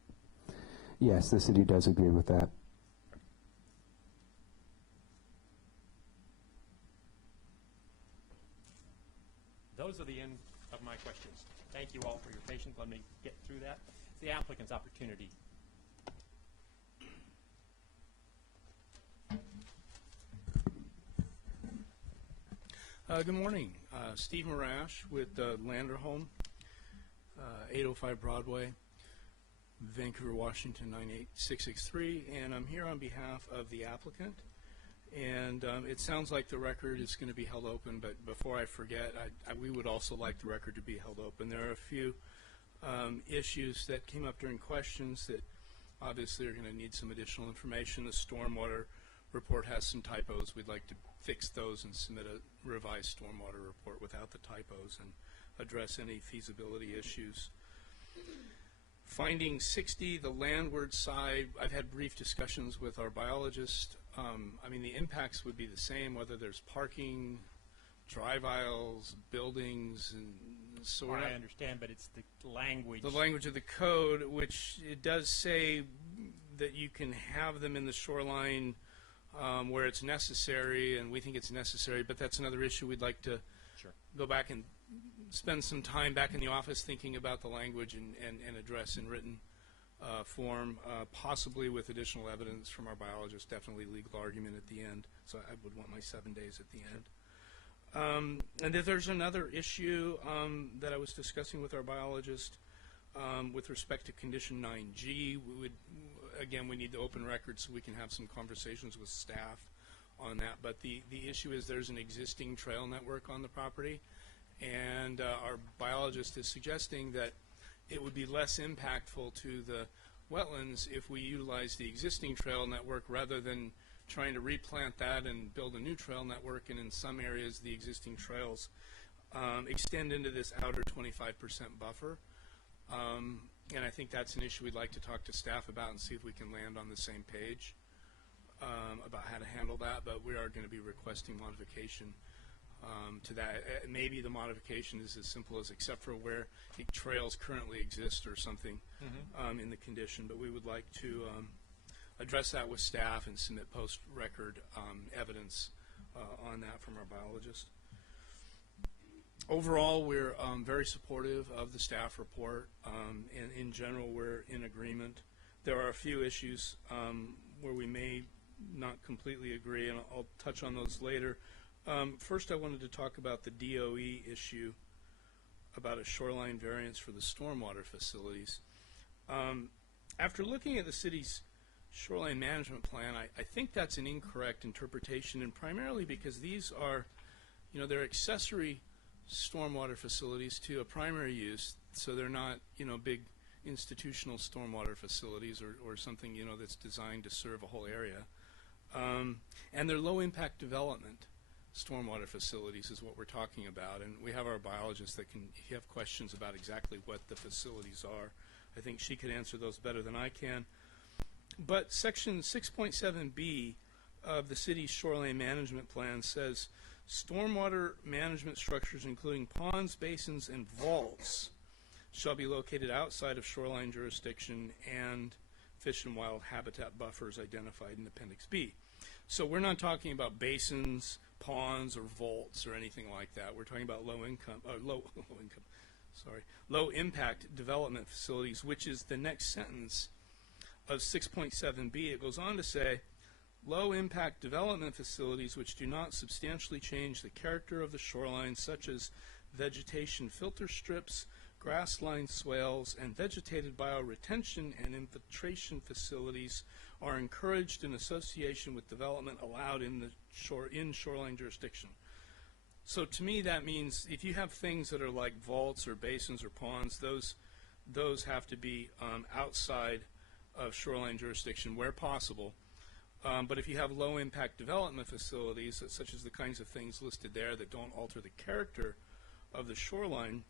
Yes, the city does agree with that. Those are the end of my questions. Thank you all for your patience. Let me get through that. It's the applicant's opportunity. Good morning. Steve Marash with Landerholm, 805 Broadway, Vancouver, Washington 98663, and I'm here on behalf of the applicant. And it sounds like the record is going to be held open, but before I forget, we would also like the record to be held open. There are a few issues that came up during questions that obviously are going to need some additional information. The stormwater report has some typos. We'd like to fix those and submit a revised stormwater report without the typos and address any feasibility issues. Finding 60, the landward side, I've had brief discussions with our biologist. I mean, the impacts would be the same, whether there's parking, drive aisles, buildings, and sort of. I understand, but it's the language. The language of the code, which it does say that you can have them in the shoreline where it's necessary, and we think it's necessary, but that's another issue we'd like to go back and spend some time back in the office thinking about the language and address in written form, possibly with additional evidence from our biologist, definitely legal argument at the end. So I would want my 7 days at the end. And if there's another issue that I was discussing with our biologist with respect to condition 9G, we need the open record so we can have some conversations with staff on that. But the issue is there's an existing trail network on the property, and our biologist is suggesting that it would be less impactful to the wetlands if we utilize the existing trail network rather than trying to replant that and build a new trail network. And in some areas, the existing trails extend into this outer 25% buffer. And I think that's an issue we'd like to talk to staff about and see if we can land on the same page about how to handle that. But we are going to be requesting modification to that. Maybe the modification is as simple as except for where trails currently exist or something in the condition. But we would like to address that with staff and submit post-record evidence on that from our biologist. Overall, we're very supportive of the staff report, and in general, we're in agreement. There are a few issues where we may not completely agree, and I'll touch on those later. First, I wanted to talk about the DOE issue about a shoreline variance for the stormwater facilities. After looking at the city's shoreline management plan, I think that's an incorrect interpretation, and primarily because these are, they're accessory stormwater facilities to a primary use, so they're not, big institutional stormwater facilities or something, that's designed to serve a whole area. And they're low-impact development stormwater facilities is what we're talking about, and we have our biologist that can have questions about exactly what the facilities are. I think she could answer those better than I can. But Section 6.7b of the city's shoreline management plan says stormwater management structures including ponds, basins, and vaults shall be located outside of shoreline jurisdiction and fish and wild habitat buffers identified in Appendix B. So we're not talking about basins, ponds, or vaults or anything like that. We're talking about low impact development facilities, which is the next sentence of 6.7b. It goes on to say, low impact development facilities which do not substantially change the character of the shoreline, such as vegetation filter strips, grass-lined swales, and vegetated bioretention and infiltration facilities are encouraged in association with development allowed in shoreline jurisdiction. So to me that means if you have things that are like vaults or basins or ponds, those have to be outside of shoreline jurisdiction where possible. But if you have low impact development facilities, such as the kinds of things listed there that don't alter the character of the shoreline,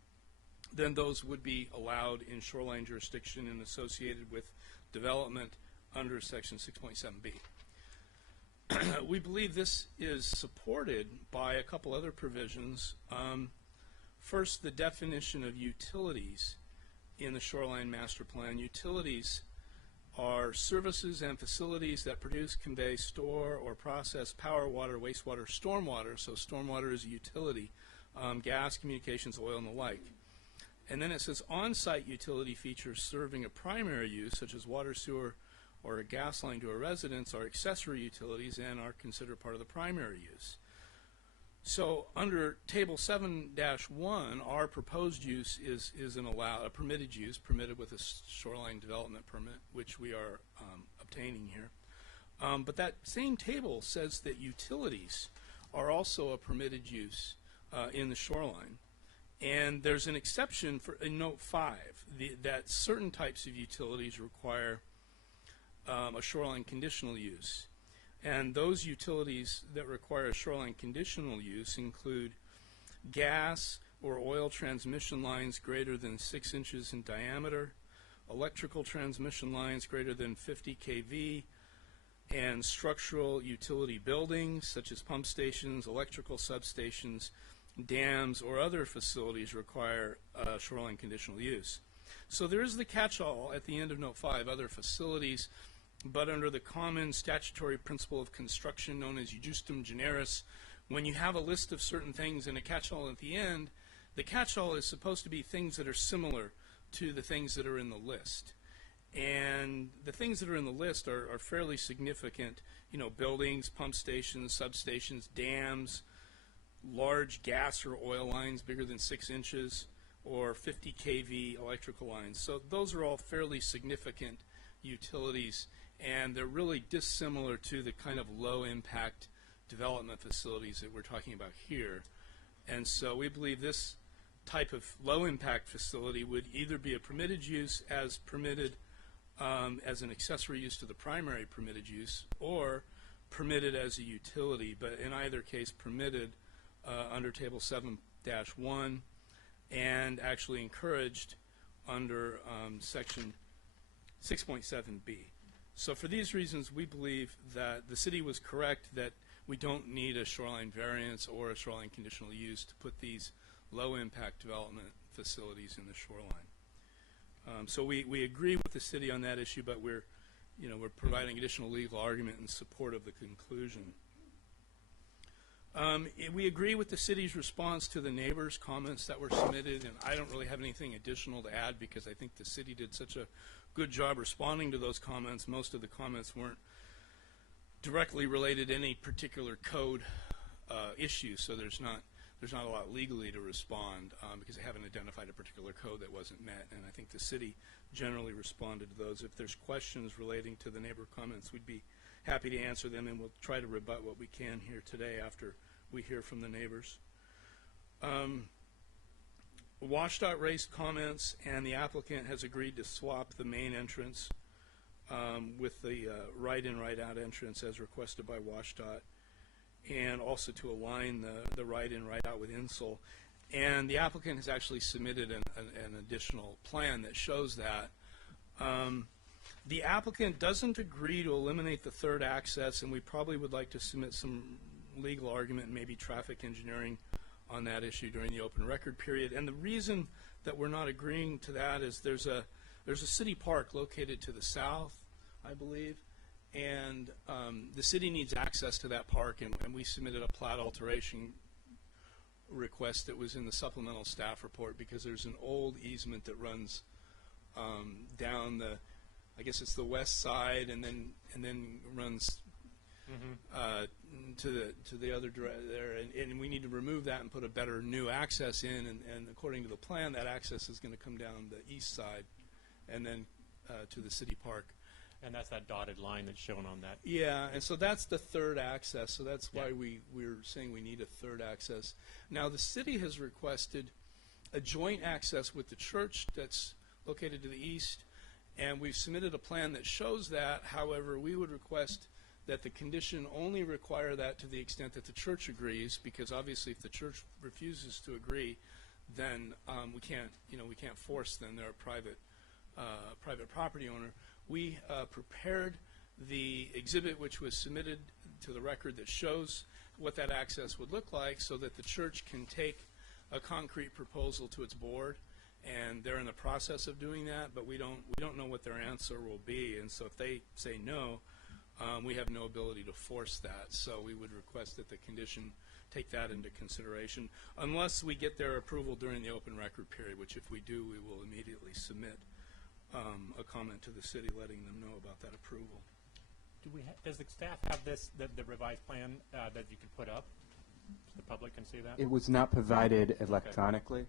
then those would be allowed in shoreline jurisdiction and associated with development under Section 6.7b. We believe this is supported by a couple other provisions. First, the definition of utilities in the Shoreline Master Plan. Utilities are services and facilities that produce, convey, store, or process power, water, wastewater, stormwater. So stormwater is a utility, gas, communications, oil, and the like. And then it says on-site utility features serving a primary use, such as water, sewer, or a gas line to a residence, are accessory utilities and are considered part of the primary use. So under Table 7-1, our proposed use is a permitted use, permitted with a shoreline development permit, which we are obtaining here. But that same table says that utilities are also a permitted use in the shoreline. And there's an exception for in Note 5 that certain types of utilities require a shoreline conditional use. And those utilities that require a shoreline conditional use include gas or oil transmission lines greater than 6 inches in diameter, electrical transmission lines greater than 50 kV, and structural utility buildings such as pump stations, electrical substations, dams, or other facilities require shoreline conditional use. So there is the catch-all at the end of Note 5, other facilities, but under the common statutory principle of construction known as justum generis, when you have a list of certain things and a catch-all at the end, the catch-all is supposed to be things that are similar to the things that are in the list. And the things that are in the list are fairly significant. You know, buildings, pump stations, substations, dams, large gas or oil lines bigger than 6 inches, or 50 kV electrical lines. So those are all fairly significant utilities, and they're really dissimilar to the kind of low-impact development facilities that we're talking about here. And so we believe this type of low-impact facility would either be a permitted use as permitted as an accessory use to the primary permitted use, or permitted as a utility, but in either case permitted under Table 7-1 and actually encouraged under Section 6.7b. So for these reasons, we believe that the city was correct that we don't need a shoreline variance or a shoreline conditional use to put these low-impact development facilities in the shoreline. So we agree with the city on that issue, but we're providing additional legal argument in support of the conclusion. We agree with the city's response to the neighbors' comments that were submitted, and I don't really have anything additional to add because I think the city did such a good job responding to those comments. Most of the comments weren't directly related to any particular code issue, so there's not a lot legally to respond because they haven't identified a particular code that wasn't met, and I think the city generally responded to those. If there's questions relating to the neighbor comments, we'd be happy to answer them, and we'll try to rebut what we can here today after we hear from the neighbors. WashDOT raised comments, and the applicant has agreed to swap the main entrance with the right-in, right-out entrance as requested by WashDOT, and also to align the right-in, right-out with INSOL. And the applicant has actually submitted an additional plan that shows that. The applicant doesn't agree to eliminate the third access, and we probably would like to submit some legal argument and maybe traffic engineering on that issue during the open record period. And the reason that we're not agreeing to that is there's a city park located to the south, I believe, and the city needs access to that park, and we submitted a plat alteration request that was in the supplemental staff report because there's an old easement that runs down the, I guess it's the west side, and then runs to the other there, and we need to remove that and put a better new access in, and according to the plan, that access is going to come down the east side and then to the city park. And that's that dotted line that's shown on that. Yeah, and so that's the third access, so that's why we're saying we need a third access. Now, the city has requested a joint access with the church that's located to the east, and we've submitted a plan that shows that. However, we would request that the condition only require that to the extent that the church agrees, because obviously if the church refuses to agree, then we can't force them. They're a private property owner. We prepared the exhibit which was submitted to the record that shows what that access would look like so that the church can take a concrete proposal to its board, and they're in the process of doing that, but we don't know what their answer will be, and so if they say no, we have no ability to force that. So we would request that the condition take that into consideration unless we get their approval during the open record period, which if we do, we will immediately submit a comment to the city letting them know about that approval. Does the staff have this, the revised plan that you can put up so the public can see that? It was not provided electronically.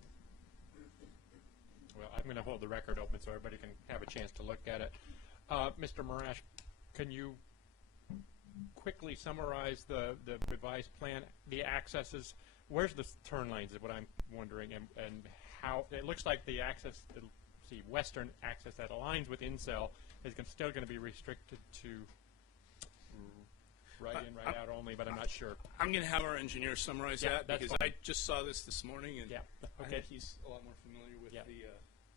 Well, I'm going to hold the record open so everybody can have a chance to look at it. Mr. Marash, can you quickly summarize the revised plan, the accesses? Where's the turn lanes is what I'm wondering, and how it looks like the access, western access that aligns with INSEL is still going to be restricted to right in, right out only, but I'm not sure. I'm going to have our engineer summarize that because fine. I just saw this morning, and I Okay. think he's a lot more familiar with the...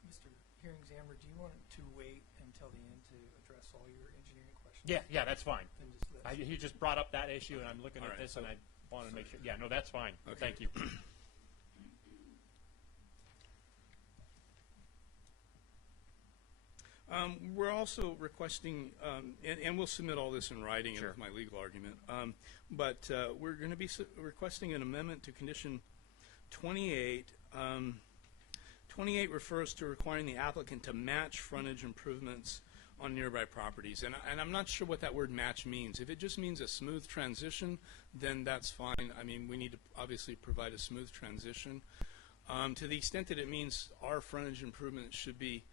Mr. Hearing-Xammer, do you want to wait until the end to address all your engineering questions? Yeah, that's fine. And just let He just brought up that issue, and I'm looking All at right, this, and I wanted to make sure. Yeah, no, that's fine. Okay. Thank you. We're also requesting, and we'll submit all this in writing Sure. with my legal argument, but we're going to be requesting an amendment to condition 28. 28 refers to requiring the applicant to match frontage improvements on nearby properties. And I'm not sure what that word match means. If it just means a smooth transition, then that's fine. I mean, we need to obviously provide a smooth transition. To the extent that it means our frontage improvement should be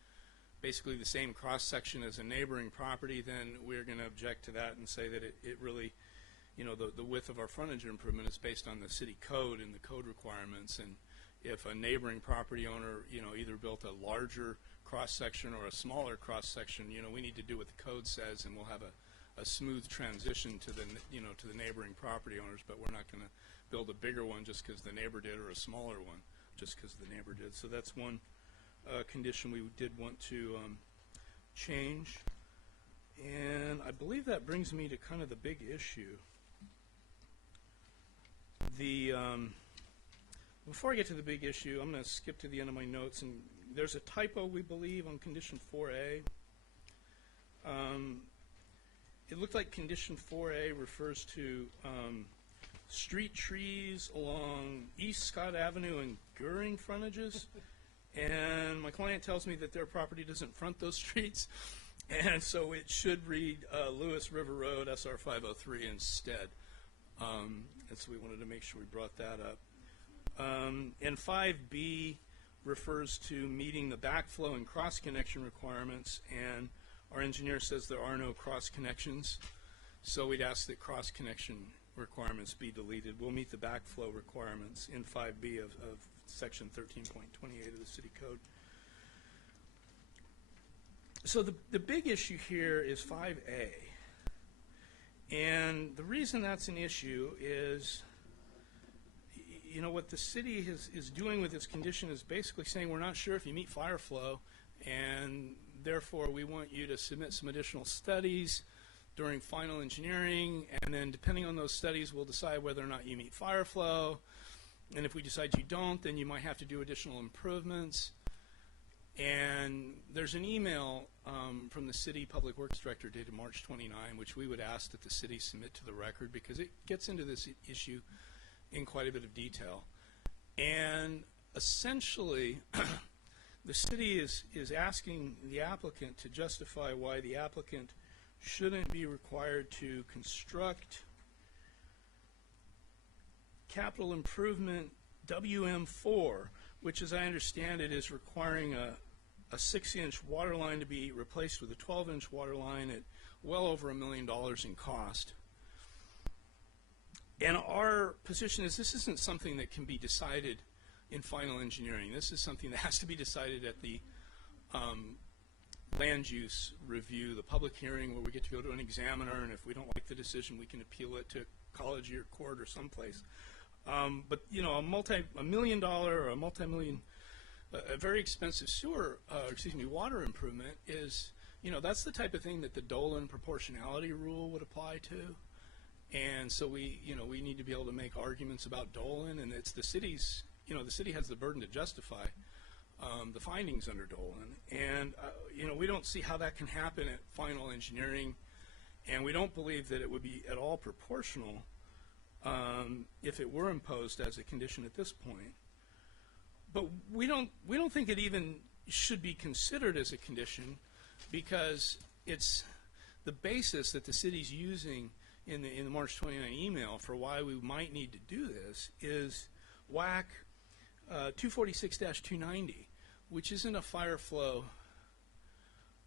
basically the same cross-section as a neighboring property, then we're going to object to that and say that it really, you know, the width of our frontage improvement is based on the city code and the code requirements. And if a neighboring property owner, you know, either built a larger cross-section or a smaller cross-section, you know, we need to do what the code says, and we'll have a smooth transition to the, you know, to the neighboring property owners. But we're not going to build a bigger one just because the neighbor did, or a smaller one just because the neighbor did. So that's one condition we did want to change. And I believe that brings me to kind of the big issue. Before I get to the big issue, I'm going to skip to the end of my notes, and there's a typo, we believe, on condition 4A. It looked like condition 4A refers to street trees along East Scott Avenue and Goering frontages. And my client tells me that their property doesn't front those streets, and so it should read Lewis River Road, SR 503 instead. And so we wanted to make sure we brought that up. And 5B refers to meeting the backflow and cross-connection requirements, and our engineer says there are no cross-connections, so we'd ask that cross-connection requirements be deleted. We'll meet the backflow requirements in 5B of section 13.28 of the city code. So the big issue here is 5A. And the reason that's an issue is, you know, what the city is doing with this condition is basically saying we're not sure if you meet fire flow, and therefore we want you to submit some additional studies during final engineering, and then depending on those studies we'll decide whether or not you meet fire flow. And if we decide you don't, then you might have to do additional improvements. And there's an email from the city public works director dated March 29, which we would ask that the city submit to the record, because it gets into this issue in quite a bit of detail. And essentially, the city is asking the applicant to justify why the applicant shouldn't be required to construct capital improvement WM4, which, as I understand it, is requiring a 6-inch water line to be replaced with a 12-inch water line at well over $1 million in cost. And our position is this isn't something that can be decided in final engineering. This is something that has to be decided at the land use review, the public hearing, where we get to go to an examiner, and if we don't like the decision, we can appeal it to college or court or someplace. But you know, a $1 million or a multi-million, a very expensive water improvement is, you know, that's the type of thing that the Dolan proportionality rule would apply to. And so we need to be able to make arguments about Dolan, and it's the city's, you know, the city has the burden to justify the findings under Dolan. And you know, we don't see how that can happen at final engineering, and we don't believe that it would be at all proportional if it were imposed as a condition at this point. But we don't think it even should be considered as a condition, because it's the basis that the city's using in the March 29 email for why we might need to do this is WAC 246-290, which isn't a fire flow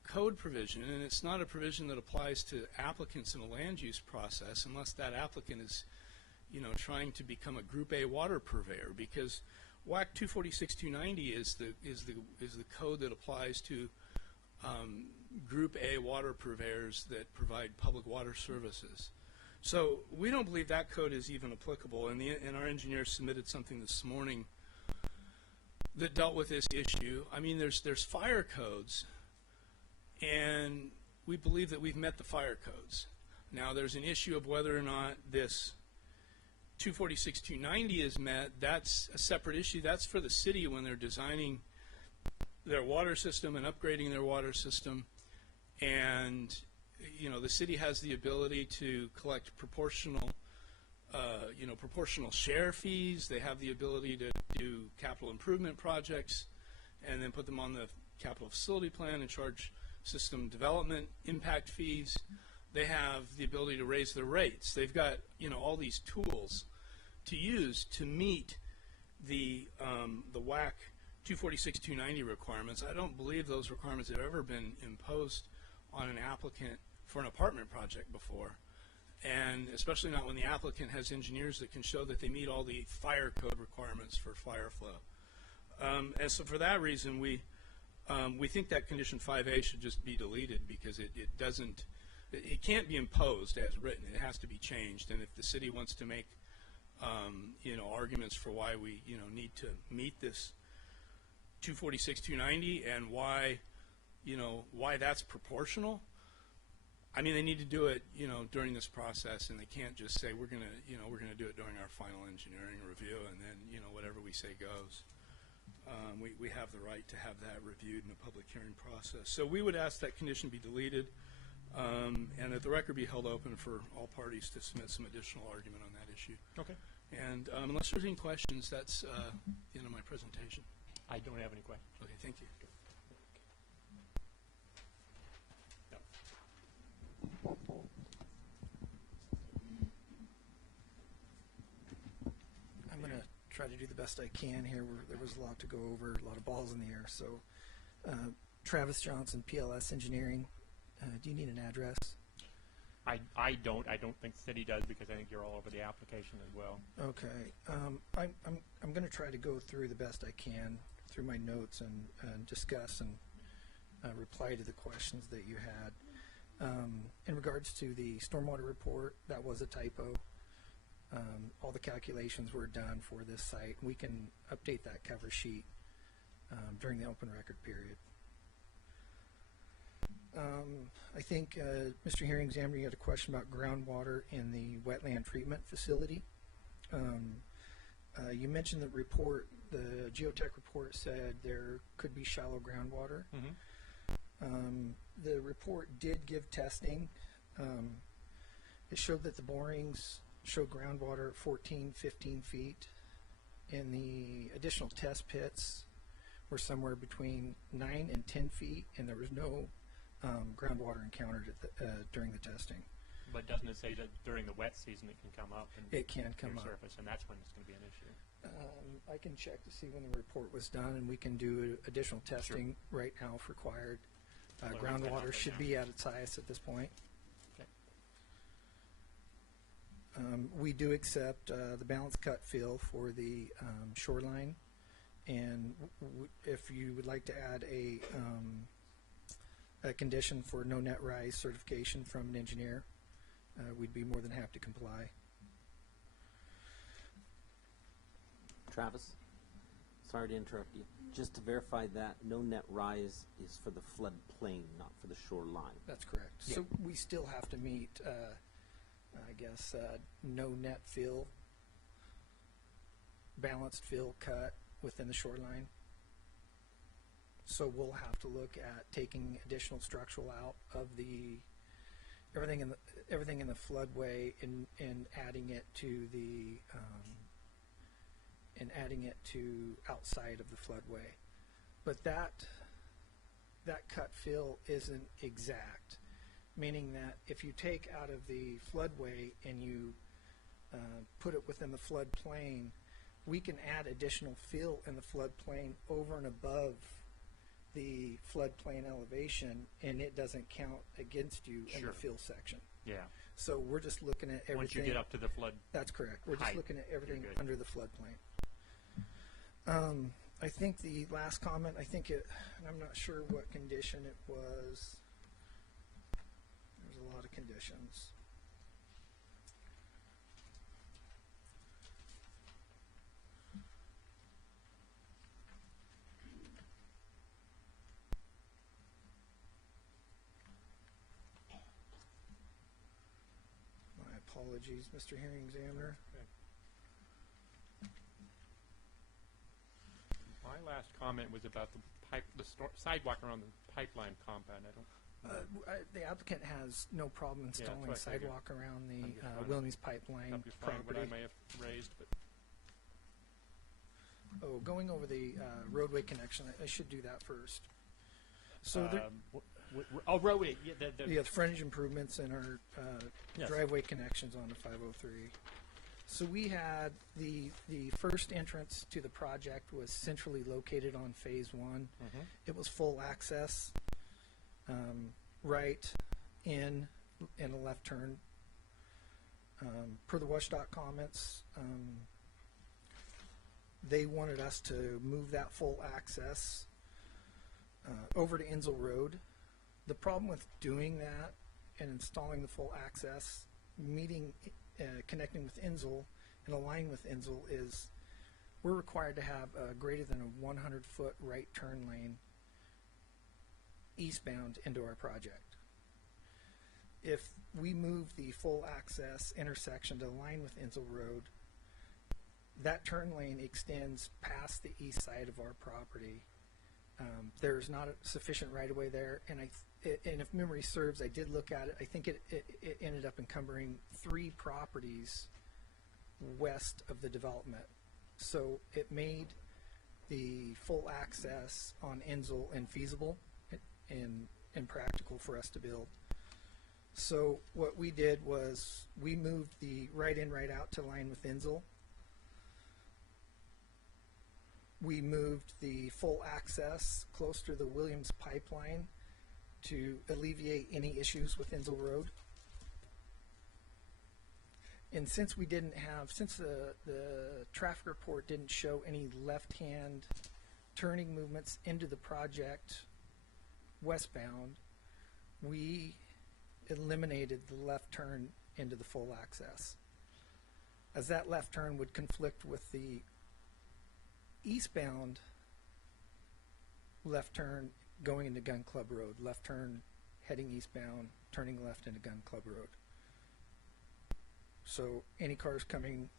code provision, and it's not a provision that applies to applicants in a land use process unless that applicant is, you know, trying to become a Group A water purveyor, because WAC 246-290 is the code that applies to Group A water purveyors that provide public water services. So we don't believe that code is even applicable, and our engineers submitted something this morning that dealt with this issue. I mean, there's fire codes, and we believe that we've met the fire codes. Now, there's an issue of whether or not this 246-290 is met. That's a separate issue. That's for the city when they're designing their water system and upgrading their water system. And you know, the city has the ability to collect proportional share fees. They have the ability to do capital improvement projects and then put them on the capital facility plan and charge system development, impact fees. They have the ability to raise their rates. They've got, all these tools to use to meet the WAC 246-290 requirements. I don't believe those requirements have ever been imposed on an applicant for an apartment project before, and especially not when the applicant has engineers that can show that they meet all the fire code requirements for fire flow. And so for that reason, we think that condition 5A should just be deleted because it can't be imposed as written. It has to be changed. And if the city wants to make arguments for why we need to meet this 246-290 and why that's proportional, I mean, they need to do it during this process, and they can't just say we're gonna do it during our final engineering review and then whatever we say goes. We have the right to have that reviewed in a public hearing process. So we would ask that condition be deleted, and that the record be held open for all parties to submit some additional argument on that issue. Okay. And unless there's any questions, that's the end of my presentation. I don't have any questions. Okay, thank you. I'm going to try to do the best I can here. There was a lot to go over, a lot of balls in the air. So, Travis Johnson, PLS Engineering. Do you need an address? I don't think the city does, because I think you're all over the application as well. Okay. I'm going to try to go through the best I can through my notes and discuss and reply to the questions that you had. In regards to the stormwater report, that was a typo. All the calculations were done for this site. We can update that cover sheet during the open record period. I think Mr. Herring-Zamber, you had a question about groundwater in the wetland treatment facility. You mentioned the report, the geotech report said there could be shallow groundwater. Mm-hmm. The report did give testing. It showed that the borings show groundwater 14, 15 feet, and the additional test pits were somewhere between 9 and 10 feet, and there was no groundwater encountered at during the testing. But doesn't it say that during the wet season it can come up and It can come up. surface, and that's when it's going to be an issue? I can check to see when the report was done, and we can do additional testing right now if required. Well, we've got Groundwater nothing should now. be at its highest at this point. Okay. We do accept the balance cut fill for the shoreline, and if you would like to add a condition for no net rise certification from an engineer, we'd be more than happy to comply. Travis, sorry to interrupt you. Just to verify that, no net rise is for the floodplain, not for the shoreline. That's correct. Yeah. So we still have to meet, I guess, no net fill, balanced fill cut within the shoreline. So we'll have to look at taking additional structural out of the everything in the floodway and adding it to the outside of the floodway. But that cut fill isn't exact, meaning that if you take out of the floodway and you put it within the floodplain, we can add additional fill in the floodplain over and above the floodplain elevation, and it doesn't count against you in Sure. the fill section. Yeah. So we're just looking at everything. Once you get up to the flood, That's correct. We're just height, looking at everything you're good. under the floodplain. I think the last comment, and I'm not sure what condition it was. There's a lot of conditions. My apologies, Mr. Herring-Zamber. my last comment was about the sidewalk around the pipeline compound. I don't. The applicant has no problem that's installing what I figured. sidewalk around I'm the just trying to Williams Pipeline Help you find what I property. may have raised, but Oh, going over the roadway connection, I should do that first. So there, Oh, road, yeah, The frontage improvements and our Yes. driveway connections on the 503. So we had the first entrance to the project was centrally located on phase one. Mhm. It was full access, right in and a left turn. Per the WSDOT comments, they wanted us to move that full access over to Inzel Road. The problem with doing that and installing the full access, connecting with Inzel and aligning with Inzel is we're required to have greater than a 100-foot right turn lane eastbound into our project. If we move the full access intersection to align with Inzel Road, that turn lane extends past the east side of our property. There's not a sufficient right-of-way there, and and if memory serves, I did look at it. I think it ended up encumbering 3 properties west of the development. So it made the full access on Inzel infeasible and practical for us to build. So what we did was we moved the right in, right out to line with Inzel. We moved the full access close to the Williams pipeline to alleviate any issues with Inzel Road. And since we didn't have, since the traffic report didn't show any left-hand turning movements into the project westbound, we eliminated the left turn into the full access, as that left turn would conflict with the eastbound left turn going into Gun Club Road, left turn heading eastbound, turning left into Gun Club Road. So any cars coming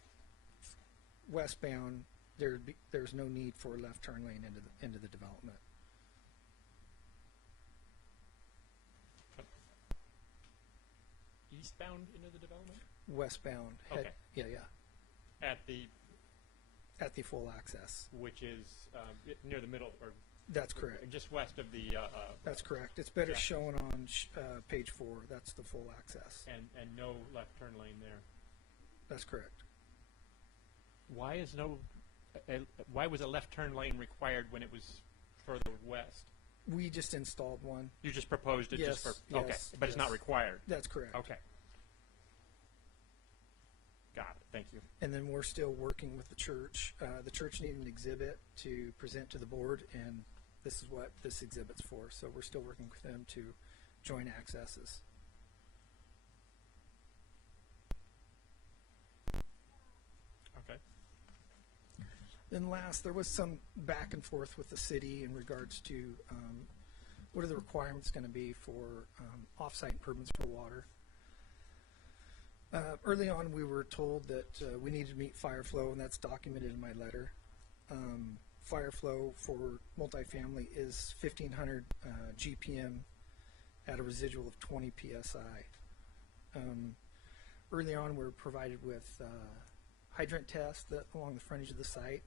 westbound, there's no need for a left turn lane into the development. Eastbound into the development? Westbound. Okay. Yeah. At the, full access. which is near the middle, or That's correct. just west of the, That's correct. It's better Yeah. shown on page 4. That's the full access. and no left turn lane there. That's correct. Why was a left turn lane required when it was further west? We just installed one. You just proposed it just Yes, for, okay, yes, but it's not yes. required. That's correct. Okay. Got it, thank you. And then we're still working with the church. The church needed an exhibit to present to the board, and this is what this exhibit's for. So we're still working with them to join accesses. Okay. Then last, there was some back and forth with the city in regards to what are the requirements going to be for off-site improvements for water. Early on, we were told that we needed to meet fire flow, and that's documented in my letter. Fire flow for multifamily is 1,500 GPM at a residual of 20 PSI. Early on, we were provided with hydrant tests along the frontage of the site.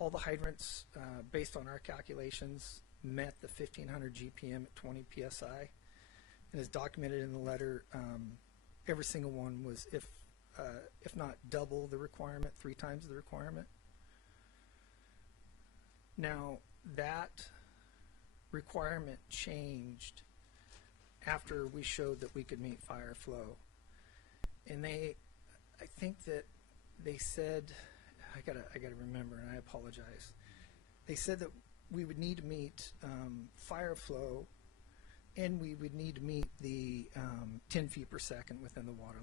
All the hydrants, based on our calculations, met the 1,500 GPM at 20 PSI. And as documented in the letter, every single one was, if not double the requirement, 3 times the requirement. Now, that requirement changed after we showed that we could meet fire flow. And I think that they said, I gotta remember, and I apologize. They said that we would need to meet fire flow, and we would need to meet the 10 feet per second within the water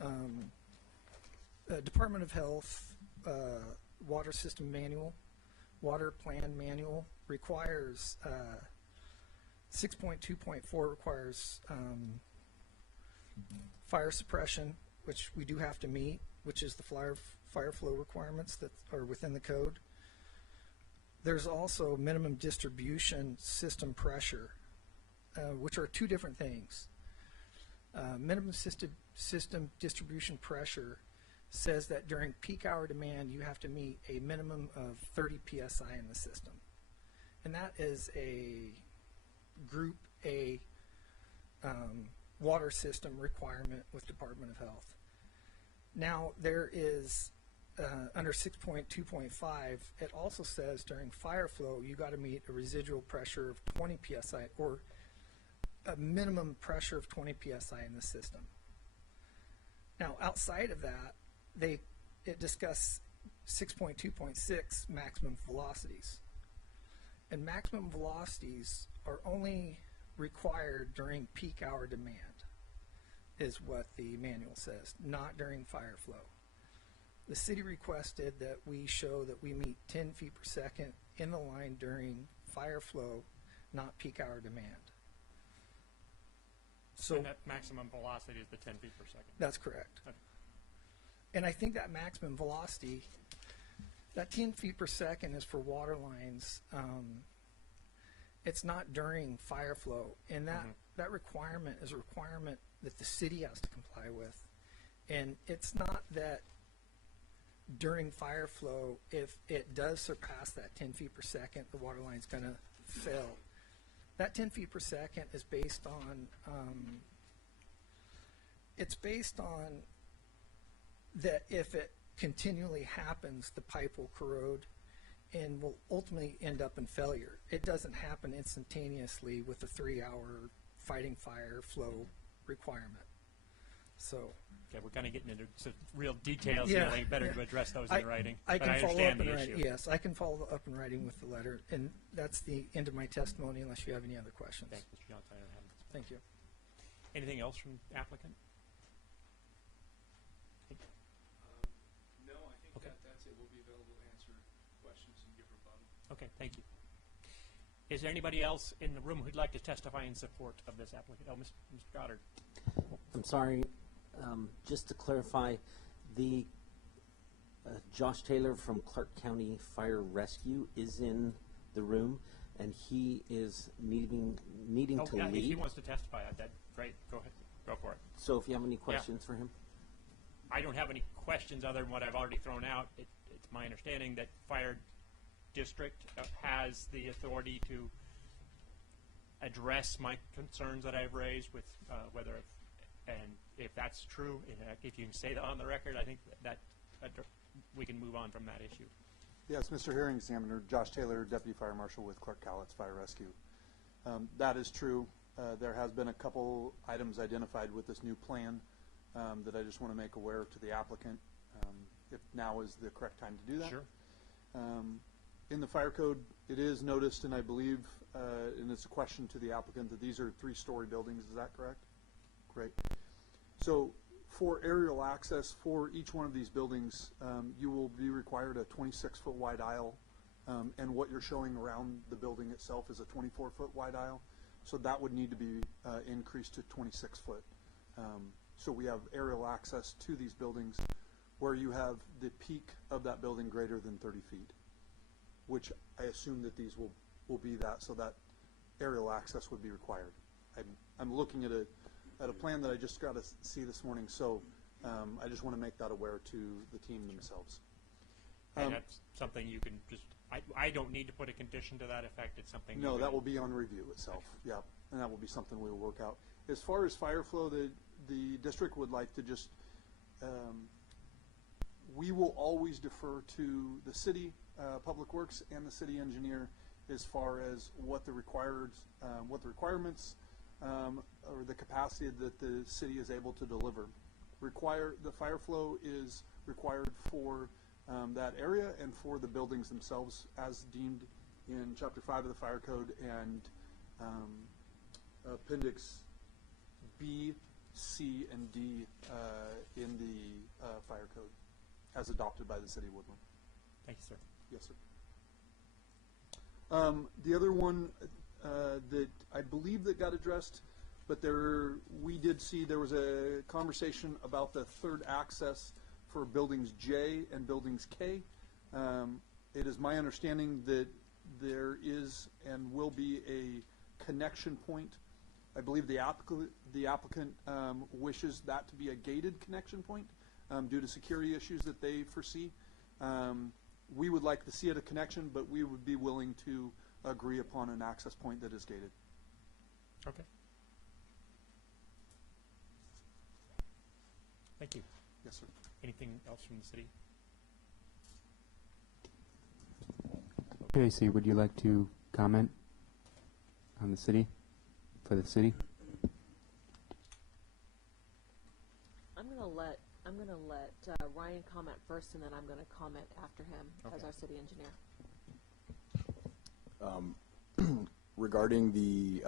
line. Department of Health water system manual, water plan manual requires 6.2.4 requires fire suppression, which we do have to meet, which is the fire flow requirements that are within the code. There's also minimum distribution system pressure, which are 2 different things. Minimum system distribution pressure says that during peak hour demand, you have to meet a minimum of 30 PSI in the system. And that is Group A water system requirement with Department of Health. Now, there is, under 6.2.5, it also says during fire flow, you got to meet a residual pressure of 20 psi, or a minimum pressure of 20 psi in the system. Now, outside of that, it discussed 6.2.6 maximum velocities. And maximum velocities are only required during peak hour demand, is what the manual says, not during fire flow. The city requested that we show that we meet 10 feet per second in the line during fire flow, not peak hour demand. So And that maximum velocity is the 10 feet per second. that's correct. Okay. And I think that maximum velocity, that 10 feet per second is for water lines. It's not during fire flow. And that requirement is a requirement that the city has to comply with. And it's not that during fire flow, if it does surpass that 10 feet per second, the water line's going to fail. That 10 feet per second is based on, it's based on that if it continually happens, the pipe will corrode and will ultimately end up in failure. It doesn't happen instantaneously with a 3-hour fighting fire flow requirement. So Okay, we're kind of getting into some real details Yeah, here. I think better yeah. to address those in writing. I But can I follow up understand in the writing. issue. Yes, I can follow up in writing with the letter, and that's the end of my testimony. Unless you have any other questions. Thanks, Mr. Johnson. I don't have it. Thank you. Anything else from applicant? No, I think Okay. that's it. We'll be available to answer questions and give rebuttal. Okay, thank you. Is there anybody else in the room who'd like to testify in support of this applicant? Oh, Mr. Goddard. I'm sorry, just to clarify, the Josh Taylor from Clark County Fire Rescue is in the room, and he is needing Oh, to yeah, if he leave. wants to testify, that great. Go ahead. Go for it. So if you have any questions for him? I don't have any questions other than what I've already thrown out. It's my understanding that fire district has the authority to address my concerns that I've raised with whether, and if that's true, if you can say that on the record, I think that we can move on from that issue. Yes, Mr. Hearing Examiner, Josh Taylor, Deputy Fire Marshal with Clark Cowlitz Fire Rescue. That is true. There has been a couple items identified with this new plan that I just want to make aware to the applicant, if now is the correct time to do that. Sure. In the fire code, it is noticed, and I believe, and it's a question to the applicant, that these are 3-story buildings. Is that correct? Great. So for aerial access for each one of these buildings, you will be required a 26-foot wide aisle, and what you're showing around the building itself is a 24-foot wide aisle. So that would need to be increased to 26 foot. So we have aerial access to these buildings where you have the peak of that building greater than 30 feet, which I assume that these will be that, so that aerial access would be required. I'm looking at a plan that I just got to see this morning, so I just want to make that aware to the team themselves. And that's something you can just, I don't need to put a condition to that effect. It's something. No, you that can- will be on review itself. Yeah, and that will be something we will work out. As far as fire flow, the district would like to just, we will always defer to the city, Public Works, and the city engineer as far as what the requirements or the capacity that the city is able to deliver. The fire flow is required for that area and for the buildings themselves as deemed in Chapter 5 of the Fire Code and Appendix B, C, and D in the Fire Code as adopted by the City of Woodland. Thank you, sir. Yes, sir. The other one that I believe that got addressed, but we did see there was a conversation about the third access for buildings J and buildings K. It is my understanding that there is and will be a connection point. I believe the applicant wishes that to be a gated connection point due to security issues that they foresee. We would like to see it a connection, but we would be willing to agree upon an access point that is gated. Okay. Thank you. Yes, sir. Anything else from the city? Tracy, would you like to comment on the city, for the city? I'm gonna let Ryan comment first, and then I'm gonna comment after him as Okay. our city engineer. Regarding the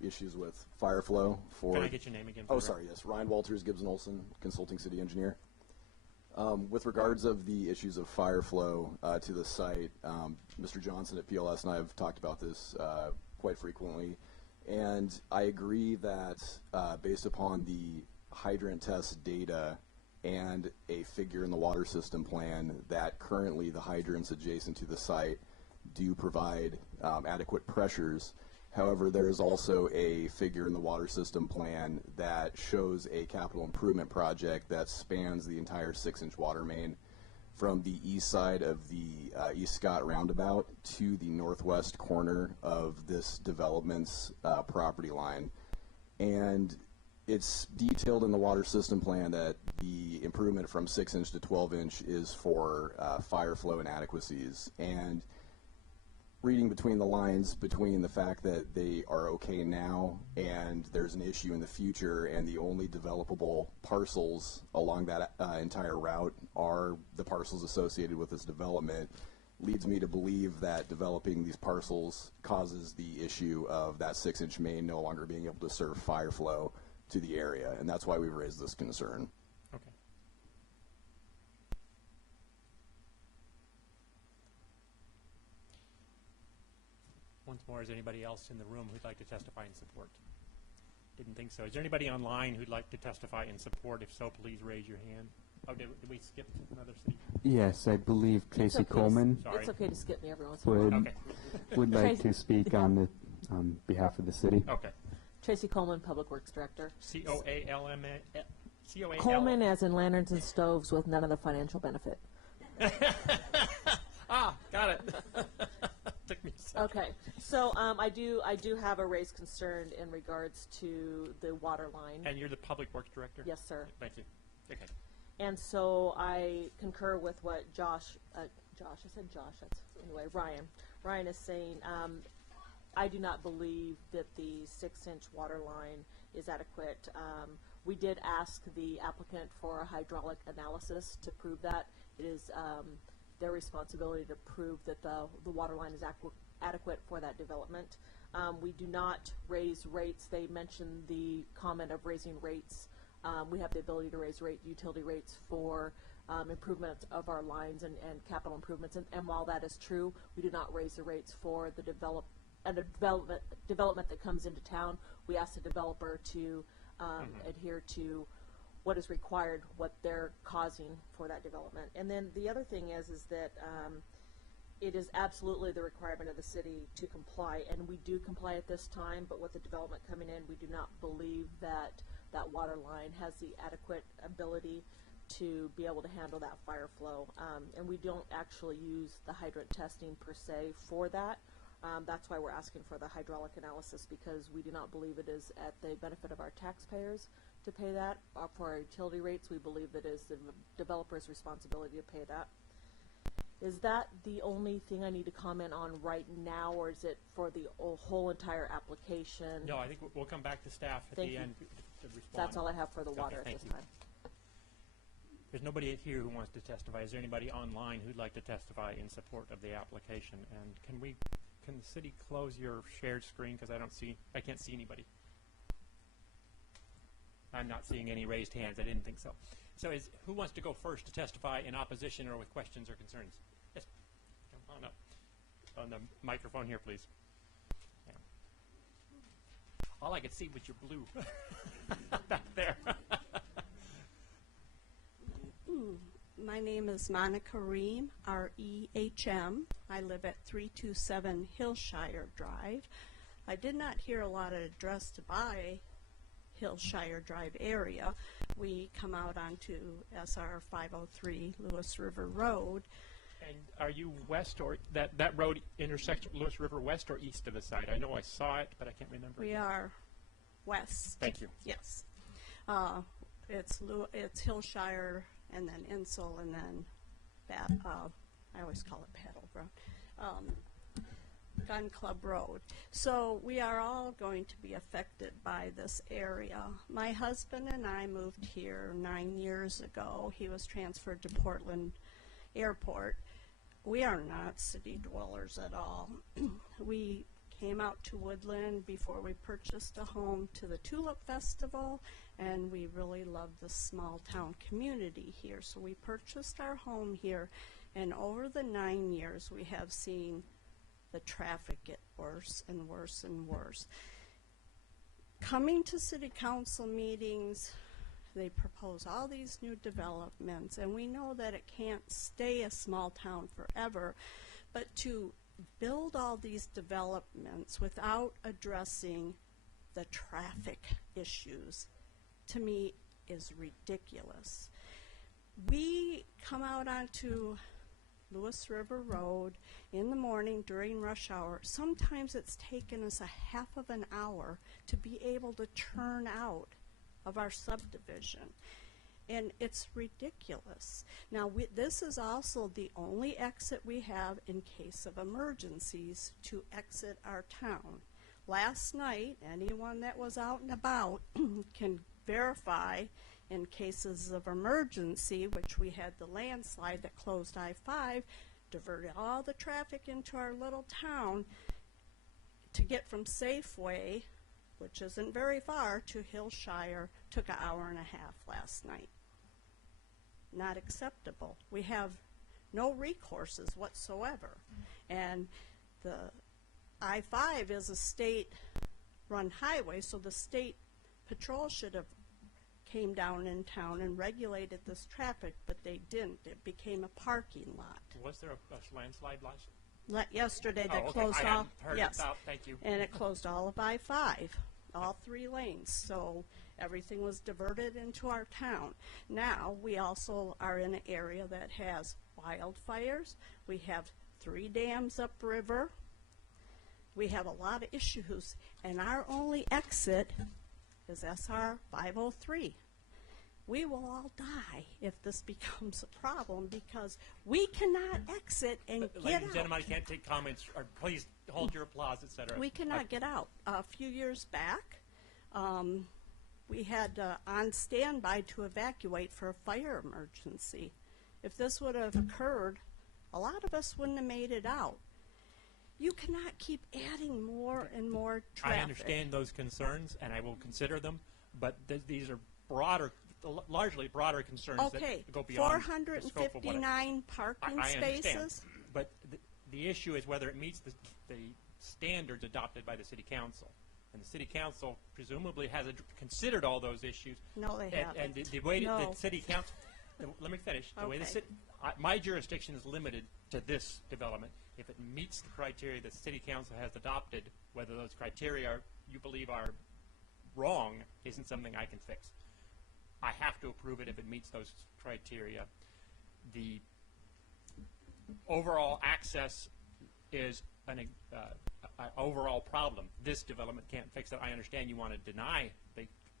issues with fire flow for... Can I get your name again? for Oh, the sorry, yes. Ryan Walters, Gibbs & Olson, Consulting City Engineer. With regards of the issues of fire flow to the site, Mr. Johnson at PLS and I have talked about this quite frequently, and I agree that based upon the hydrant test data and a figure in the water system plan that currently the hydrants adjacent to the site do provide adequate pressures. However, there is also a figure in the water system plan that shows a capital improvement project that spans the entire 6-inch water main from the east side of the East Scott roundabout to the northwest corner of this development's property line. And it's detailed in the water system plan that the improvement from 6-inch to 12-inch is for fire flow inadequacies. And reading between the lines between the fact that they are okay now and there's an issue in the future, and the only developable parcels along that entire route are the parcels associated with this development, leads me to believe that developing these parcels causes the issue of that 6-inch main no longer being able to serve fire flow to the area, and that's why we've raised this concern. Okay. Once more, is there anybody else in the room who'd like to testify in support? Didn't think so. Is there anybody online who'd like to testify in support? If so, please raise your hand. Oh, did we skip another city? Yes, I believe Tracy okay to Coleman Sorry. It's okay to skip me every once in a while. would Okay. would like Tracy- to speak on the behalf of the city. Okay. Tracy Coleman, Public Works Director. C-O-A-L-M-A. C-O-A-L. Coleman as in lanterns and stoves with none of the financial benefit. Ah, got it. Took me a second. Okay, so I do have a raised concern in regards to the water line. And you're the Public Works Director? Yes, sir. Thank you. Okay. And so I concur with what Ryan is saying. I do not believe that the 6-inch water line is adequate. We did ask the applicant for a hydraulic analysis to prove that. It is their responsibility to prove that the water line is adequate for that development. We do not raise rates. They mentioned the comment of raising rates. We have the ability to raise utility rates for improvement of our lines and capital improvements. And while that is true, we do not raise the rates for the development that comes into town. We ask the developer to adhere to what is required, what they're causing for that development. And then the other thing is that it is absolutely the requirement of the city to comply, and we do comply at this time, but with the development coming in, we do not believe that that water line has the adequate ability to be able to handle that fire flow. And we don't actually use the hydrant testing per se for that. That's why we're asking for the hydraulic analysis, because we do not believe it is at the benefit of our taxpayers to pay that. For our utility rates, we believe that it is the developer's responsibility to pay that. Is that the only thing I need to comment on right now, or is it for the whole entire application? No, I think we'll come back to staff at Thank the you. end to respond. That's all I have for the Okay, water at thank this you. time. There's nobody here who wants to testify. Is there anybody online who'd like to testify in support of the application? And can the city close your shared screen, because I can't see anybody. I'm not seeing any raised hands. I didn't think so. So who wants to go first to testify in opposition or with questions or concerns? Yes, jump on up. On the microphone here, please. Yeah. All I could see was your blue back there. My name is Monica Rehm, R-E-H-M. I live at 327 Hillshire Drive. I did not hear a lot addressed by Hillshire Drive area. We come out onto SR 503 Lewis River Road. And are you west, or that road intersects Lewis River west or east of the site? I know I saw it, but I can't remember. We are west. Thank you. Yes. It's Hillshire and then Insel and then I always call it Battleground. Gun Club Road. So we are all going to be affected by this area. My husband and I moved here 9 years ago. He was transferred to Portland Airport. We are not city dwellers at all. We came out to Woodland before we purchased a home to the Tulip Festival, and we really love the small town community here. So we purchased our home here, and over the 9 years we have seen the traffic get worse and worse and worse. Coming to city council meetings, they propose all these new developments, and we know that it can't stay a small town forever, but to build all these developments without addressing the traffic issues, to me, is ridiculous. We come out onto Lewis River Road in the morning during rush hour. Sometimes it's taken us a half of an hour to be able to turn out of our subdivision. And it's ridiculous. Now, this is also the only exit we have in case of emergencies to exit our town. Last night, anyone that was out and about can verify in cases of emergency, which we had the landslide that closed I-5, diverted all the traffic into our little town to get from Safeway, which isn't very far, to Hillshire, took an hour and a half last night. Not acceptable. We have no recourses whatsoever. And the I-5 is a state-run highway, so the state patrol should have came down in town and regulated this traffic, but they didn't. It became a parking lot. Was there a landslide last? Yesterday they okay. closed I all. hadn't heard Yes, about. Thank you. and it closed all of I-5, all 3 lanes. So everything was diverted into our town. Now we also are in an area that has wildfires. We have 3 dams upriver. We have a lot of issues, and our only exit is SR 503. We will all die if this becomes a problem because we cannot exit and Ladies get and out. gentlemen, I can't take comments. Or please hold your applause, etc. We cannot get out. A few years back, we had on standby to evacuate for a fire emergency. If this would have occurred, a lot of us wouldn't have made it out. You cannot keep adding more and more traffic. I understand those concerns, and I will consider them, but these are broader, largely broader concerns Okay, that go beyond the scope of what 459 parking I understand. spaces. But the issue is whether it meets the standards adopted by the city council. And the city council presumably has considered all those issues. No, they haven't. And the way No. the city council, let me finish. The way the Okay. city, my jurisdiction is limited to this development. If it meets the criteria the city council has adopted, whether those criteria you believe are wrong isn't something I can fix. I have to approve it if it meets those criteria. The overall access is an overall problem. This development can't fix it. I understand you want to deny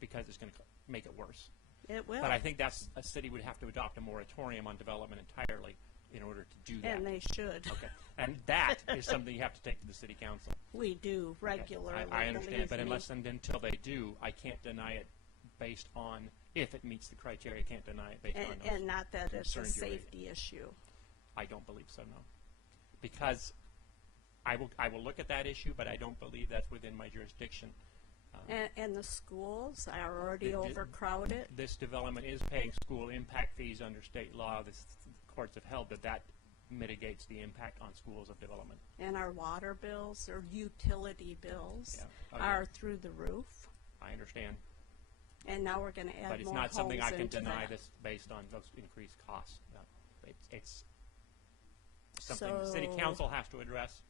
because it's going to make it worse. It will. But I think that's a city would have to adopt a moratorium on development entirely in order to do that. And they should. Okay. And that is something you have to take to the city council. We do Okay. regularly. I understand, believe but me. unless and until they do, I can't deny it based on if it meets the criteria. I can't deny it based on those And not that it's a concerns you're raising. safety issue. I don't believe so, no. Because I will look at that issue, but I don't believe that's within my jurisdiction. And the schools are already The- overcrowded. This development is paying school impact fees under state law. The courts have held that mitigates the impact on schools of development. And our water bills or utility bills Yeah. Oh, yeah. are through the roof. I understand. And now we're going to add But it's more not something I homes can into deny that. this based on those increased costs. No. It's something the city So- council has to address.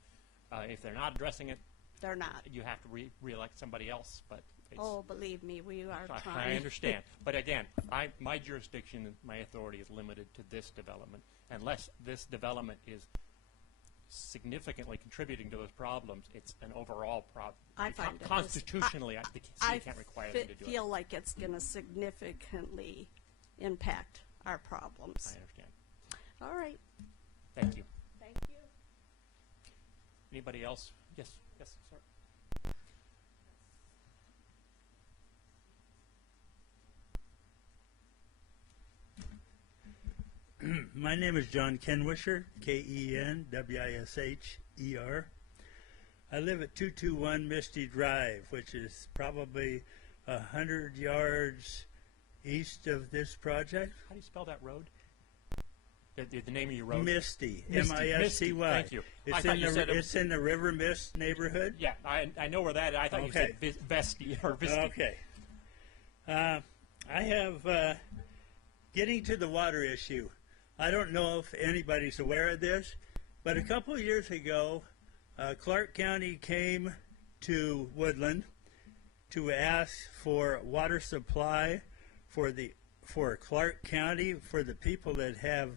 If they're not addressing it, They're not. you have to re-elect somebody else. But it's, Oh, believe me, we are I trying. understand. But again, my jurisdiction, my authority is limited to this development. Unless this development is significantly contributing to those problems, it's an overall problem. I find it Constitutionally, the city can't require them to do it. feel like it's going to significantly impact our problems. I understand. All right. Thank you. Thank you. Anybody else? Yes, yes, sir. My name is John Kenwisher, Kenwisher. I live at 221 Misty Drive, which is probably 100 yards east of this project. How do you spell that road? The name of your road? Misty, Misty. M-I-S-T-Y. Thank you. I It's thought in you the said it's in the River Mist neighborhood. Yeah, I know where that is. I thought you said Vesti or Visti. Okay. I have getting to the water issue. I don't know if anybody's aware of this, but a couple of years ago, Clark County came to Woodland to ask for water supply for Clark County, for the people that have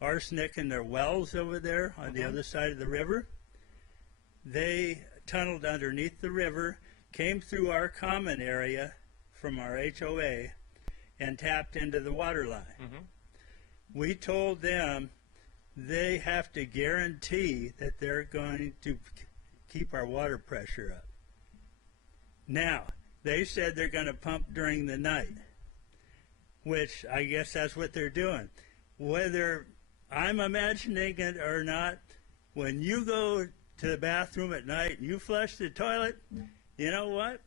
arsenic in their wells over there on the other side of the river. They tunneled underneath the river, came through our common area from our HOA, and tapped into the water line. We told them they have to guarantee that they're going to keep our water pressure up. Now, they said they're going to pump during the night, which I guess that's what they're doing. Whether I'm imagining it or not, when you go to the bathroom at night and you flush the toilet, you know what?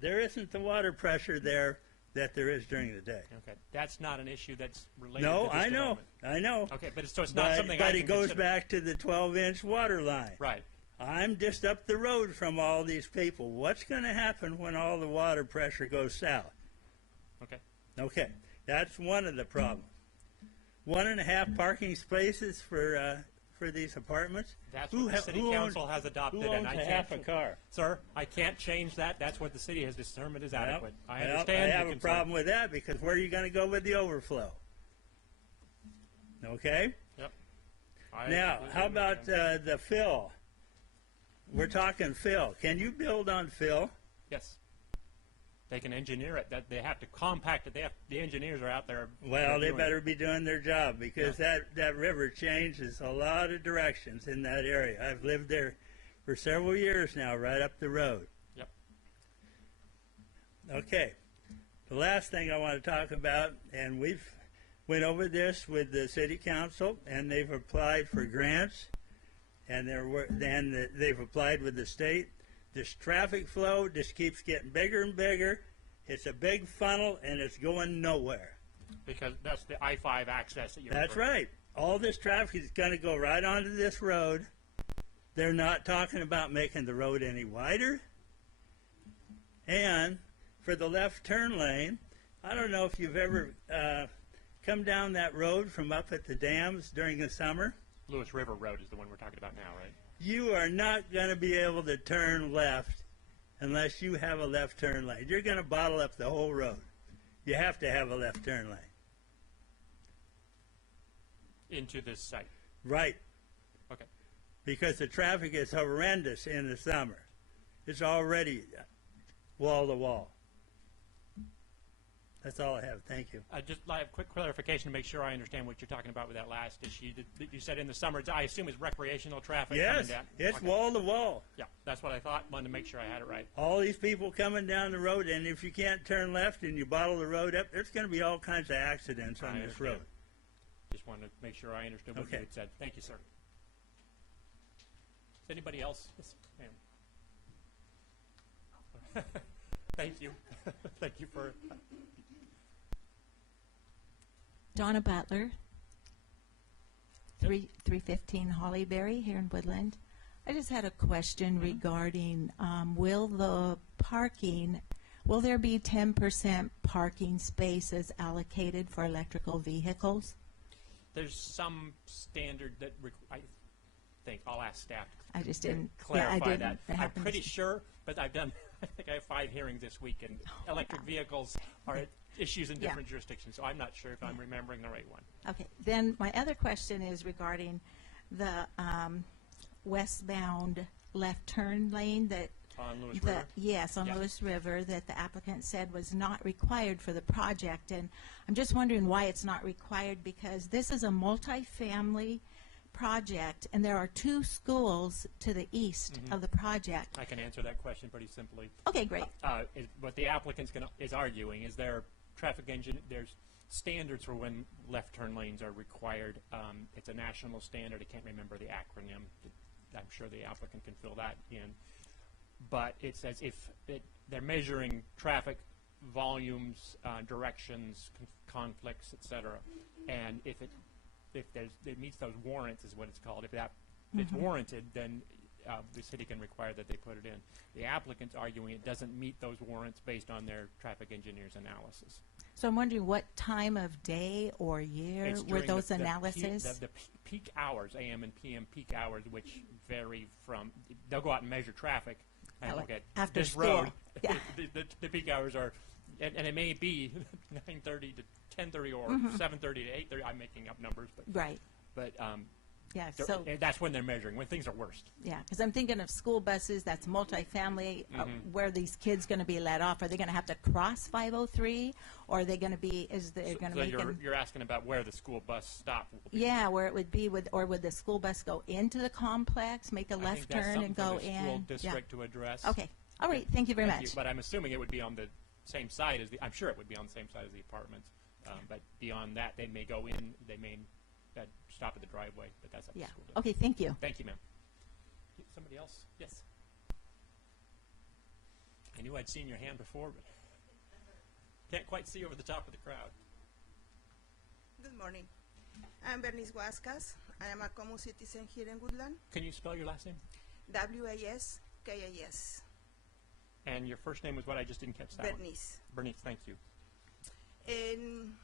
There isn't the water pressure there that there is during the day. Okay, that's not an issue that's related No, to this I know. development. I know. Okay, but so it's not something but I it can goes consider. back to the 12-inch water line. Right. I'm just up the road from all these people. What's going to happen when all the water pressure goes south? Okay. Okay, that's one of the problems. 1.5 parking spaces for these apartments. That's what the city council has adopted, who owns and I a can't. half a car? Sir, I can't change that. That's what the city has determined is Well, adequate. I well, understand. I your have a concern. problem with that because where are you going to go with the overflow? Okay. Yep. Now, how about the fill? We're talking fill. Can you build on fill? Yes. They can engineer it. That they have to compact it. The engineers are out there. Well, they doing better it. be doing their job because that river changes a lot of directions in that area. I've lived there for several years now, right up the road. Yep. Okay. The last thing I want to talk about, and we've went over this with the city council, and they've applied for grants, and they've applied with the state. This traffic flow just keeps getting bigger and bigger. It's a big funnel, and it's going nowhere. Because that's the I-5 access that you're That's right. All this traffic is going to go right onto this road. They're not talking about making the road any wider. And for the left turn lane, I don't know if you've ever come down that road from up at the dams during the summer. Lewis River Road is the one we're talking about now, right? You are not going to be able to turn left unless you have a left turn lane. You're going to bottle up the whole road. You have to have a left turn lane. Into this site. Right. Okay. Because the traffic is horrendous in the summer. It's already wall to wall. That's all I have. Thank you. Just like a quick clarification to make sure I understand what you're talking about with that last issue. That you said in the summer, I assume it's recreational traffic coming Yes, down. it's Okay. wall to wall. Yeah, that's what I thought. Wanted to make sure I had it right. All these people coming down the road, and if you can't turn left and you bottle the road up, there's going to be all kinds of accidents on I this understand. road. Just wanted to make sure I understood what you Okay. had said. Thank you, sir. Is anybody else? Yes, ma'am. Thank you. Thank you for... Donna Butler, 315 Hollyberry here in Woodland. I just had a question regarding will there be 10% parking spaces allocated for electrical vehicles? There's some standard that I think I'll ask staff I just to didn't clarify that. I I'm happened pretty to- sure, but I think I have 5 hearings this week, and electric vehicles are issues in Yeah. different jurisdictions, so I'm not sure if I'm remembering the right one. Okay, then my other question is regarding the westbound left turn lane that On Lewis River? yes, on Yeah. Lewis River, that the applicant said was not required for the project. And I'm just wondering why it's not required, because this is a multi-family project, and there are 2 schools to the east of the project. I can answer that question pretty simply. Okay, great. What the applicant's is arguing is there's standards for when left turn lanes are required. It's a national standard. I can't remember the acronym. I'm sure the applicant can fill that in. But it says if they're measuring traffic volumes, directions, conflicts, etc., and if it meets those warrants, is what it's called. If it's warranted, then the city can require that they put it in. The applicant's arguing it doesn't meet those warrants based on their traffic engineer's analysis. So I'm wondering what time of day or year It's were during those the analyses? The peak hours, AM and PM peak hours, which vary from, they'll go out and measure traffic. And like look at after this school. road, Yeah. the peak hours are, and it may be 9:30 to 10:30 or 7:30 to 8:30. I'm making up numbers, but Right. But Yeah, so that's when they're measuring, when things are worst. yeah, because I'm thinking of school buses. That's multifamily. Where are these kids going to be let off? Are they going to have to cross 503, or are they going to be? Is they going to So make them? you're asking about where the school bus stop will be. Yeah, where it would be or would the school bus go into the complex, make a I think left that's turn, something and for go the in? school Yeah. district to address. Okay. All right. Thank you very much. But I'm assuming it would be on the same side as I'm sure it would be on the same side as the apartments. But beyond that, they may go in. They may stop at the driveway. But that's up to Yeah. the school district. Okay. Thank you. Thank you, ma'am. Somebody else? Yes. I knew I'd seen your hand before, but can't quite see over the top of the crowd. Good morning. I'm Bernice Huascas. I am a common citizen here in Woodland. Can you spell your last name? Waskas. And your first name was what? I just didn't catch that one. Bernice. Bernice, thank you. And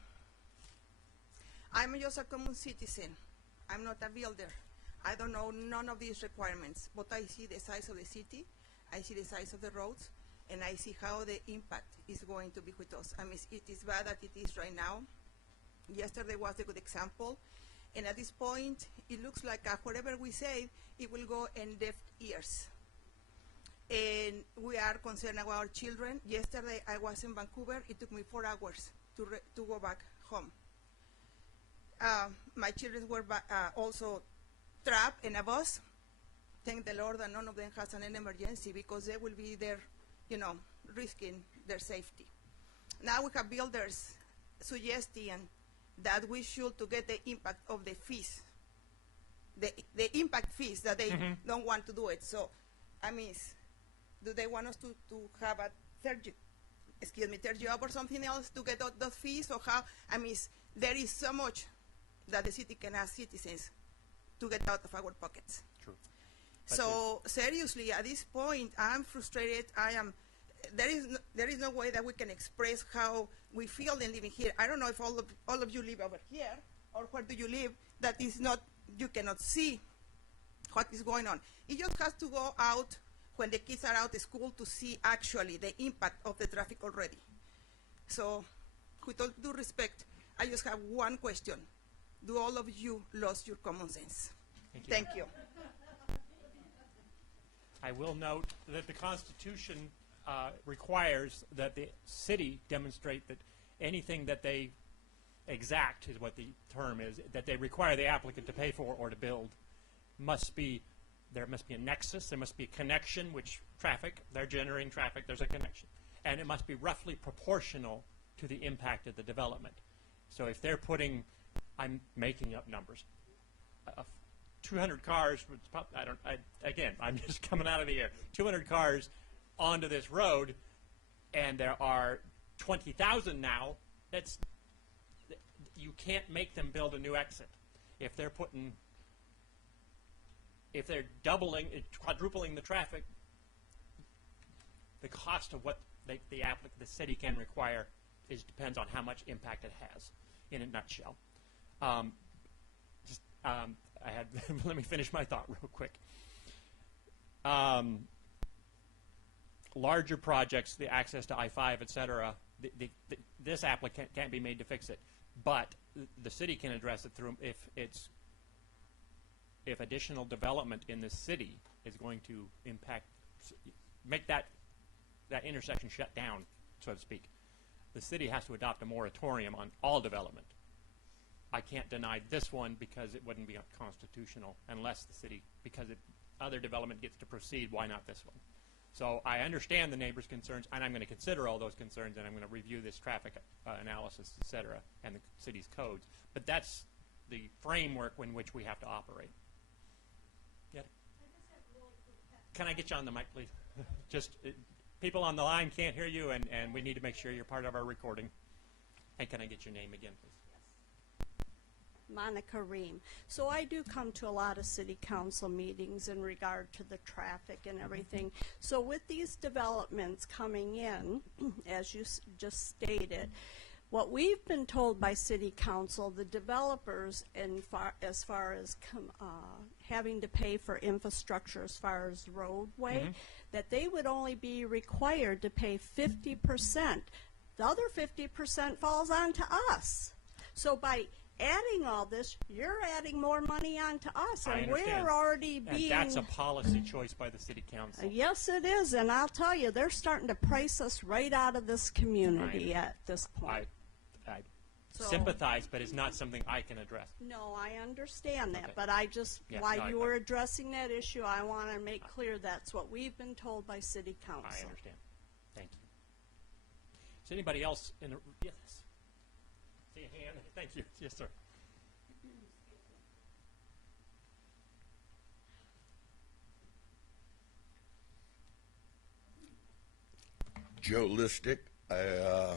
I'm just a common citizen. I'm not a builder. I don't know none of these requirements, but I see the size of the city, I see the size of the roads, and I see how the impact is going to be with us. I mean, it is bad that it is right now. Yesterday was a good example, and at this point, it looks like whatever we say, it will go in deaf ears. And we are concerned about our children. Yesterday, I was in Vancouver. It took me 4 hours to go back home. My children were also trapped in a bus. Thank the Lord that none of them has an emergency, because they will be there, risking their safety. Now we have builders suggesting that we should to get the impact of the fees, the impact fees, that they don't want to do it. So, I mean, do they want us to have a third job or something else to get those fees, or how? I mean, there is so much that the city can ask citizens to get out of our pockets. True. So seriously, at this point, I'm frustrated. There is no way that we can express how we feel in living here. I don't know if all of you live over here, or where do you live, that is not, you cannot see what is going on. It just has to go out when the kids are out of school to see actually the impact of the traffic already. So, with all due respect, I just have one question. Do all of you lost your common sense? Thank you. Thank you. I will note that the Constitution requires that the city demonstrate that anything that they exact, is what the term is, that they require the applicant to pay for or to build, there must be a nexus, there must be a connection, which traffic, they're generating traffic, there's a connection. And it must be roughly proportional to the impact of the development. So if they're putting, I'm making up numbers, 200 cars, I'm just coming out of the air, 200 cars onto this road, and there are 20,000 now, you can't make them build a new exit. If they're doubling, quadrupling the traffic, the cost of what the city can require depends on how much impact it has, in a nutshell. Let me finish my thought real quick. Larger projects, the access to I-5, et cetera, this applicant can't be made to fix it, but the city can address it through if if additional development in this city is going to make that intersection shut down, so to speak, the city has to adopt a moratorium on all development. I can't deny this one because it wouldn't be constitutional unless the city, because other development gets to proceed, why not this one? So I understand the neighbors' concerns, and I'm going to consider all those concerns, and I'm going to review this traffic analysis, et cetera, and the city's codes. But that's the framework in which we have to operate. Yeah. Can I get you on the mic, please? Just people on the line can't hear you, and we need to make sure you're part of our recording. And can I get your name again, please? Monica Ream. So I do come to a lot of city council meetings in regard to the traffic and everything. So with these developments coming in, as you just stated, what we've been told by city council, the developers, as far as having to pay for infrastructure as far as roadway, that they would only be required to pay 50%. The other 50% falls on to us. So by adding all this, you're adding more money on to us, and we're already being... And that's a policy choice by the city council. Yes, it is, and I'll tell you, they're starting to price us right out of this community at this point. I sympathize, but it's not something I can address. No, I understand that, but I just, while you were addressing that issue, I want to make clear that's what we've been told by city council. I understand. Thank you. Is anybody else in the... Yes. See a hand? Thank you. Yes, sir. Joe Listick. I